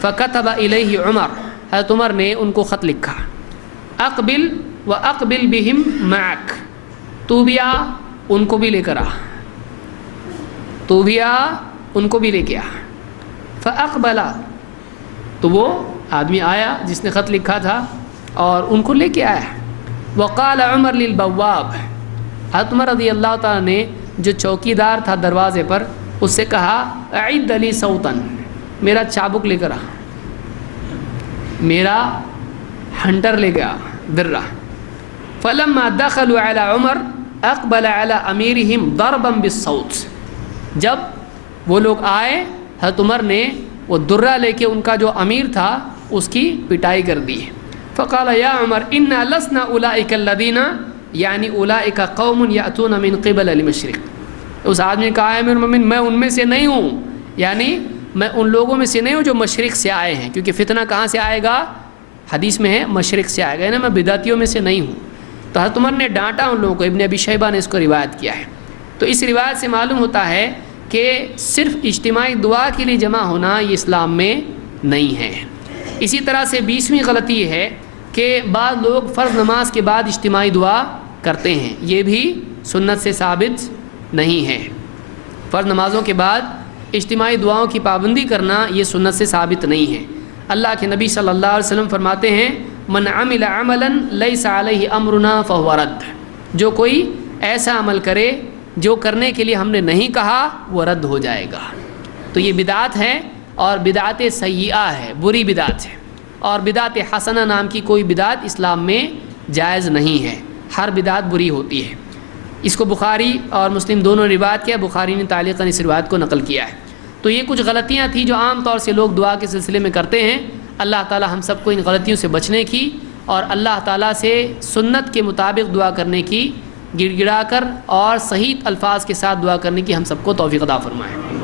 فکتب الیہ عمر، حضرت عمر نے ان کو خط لکھا، اقبل واقبل بہم معک، تو بھی آ ان کو بھی لے کر آ، تو بھی آ ان کو بھی لے کے آ۔ فاقبلا، تو وہ آدمی آیا جس نے خط لکھا تھا اور ان کو لے کے آیا۔ وقال عمر للبواب، حضرت عمر رضی اللہ تعالیٰ نے جو چوکی دار تھا دروازے پر اس سے کہا اعد لی صوتاً، میرا چابک لے کر آ، میرا ہنٹر لے گیا درہ۔ فلما دخلوا علی عمر اقبل علی امیرہم ضربا بالصوت، جب وہ لوگ آئے حضرت عمر نے وہ درہ لے کے ان کا جو امیر تھا اس کی پٹائی کر دی۔ فقال یا عمر انا لسنا اولئک الذین، یعنی اولئک قوم یاتون من قبل المشرق، اس آدمی نے کہا ہے امیر المومنین میں ان میں سے نہیں ہوں، یعنی میں ان لوگوں میں سے نہیں ہوں جو مشرق سے آئے ہیں، کیونکہ فتنہ کہاں سے آئے گا؟ حدیث میں ہے مشرق سے آئے گا، یعنی میں بدعتیوں میں سے نہیں ہوں۔ تو حضرت عمر نے ڈانٹا ان لوگوں کو، ابن ابی شیبہ نے اس کو روایت کیا ہے۔ تو اس روایت سے معلوم ہوتا ہے کہ صرف اجتماعی دعا کے لیے جمع ہونا یہ اسلام میں نہیں ہے۔ اسی طرح سے 20ویں غلطی یہ ہے کہ بعض لوگ فرض نماز کے بعد اجتماعی دعا کرتے ہیں، یہ بھی سنت سے ثابت نہیں ہے۔ فرض نمازوں کے بعد اجتماعی دعاؤں کی پابندی کرنا یہ سنت سے ثابت نہیں ہے۔ اللہ کے نبی صلی اللہ علیہ وسلم فرماتے ہیں من عمل عملا لیس علیہ امرنا فہو رد، جو کوئی ایسا عمل کرے جو کرنے کے لیے ہم نے نہیں کہا وہ رد ہو جائے گا۔ تو یہ بدعت ہے، اور بدعت سیئہ ہے، بری بدعت ہے، اور بدعت حسنہ نام کی کوئی بدعت اسلام میں جائز نہیں ہے، ہر بدعت بری ہوتی ہے۔ اس کو بخاری اور مسلم دونوں روایت کیا، بخاری نے تعلیقاً اس روایت کو نقل کیا ہے۔ تو یہ کچھ غلطیاں تھیں جو عام طور سے لوگ دعا کے سلسلے میں کرتے ہیں۔ اللہ تعالی ہم سب کو ان غلطیوں سے بچنے کی اور اللہ تعالیٰ سے سنت کے مطابق دعا کرنے کی، گڑ گڑا کر اور صحیح الفاظ کے ساتھ دعا کرنے کی ہم سب کو توفیق عطا فرمائے۔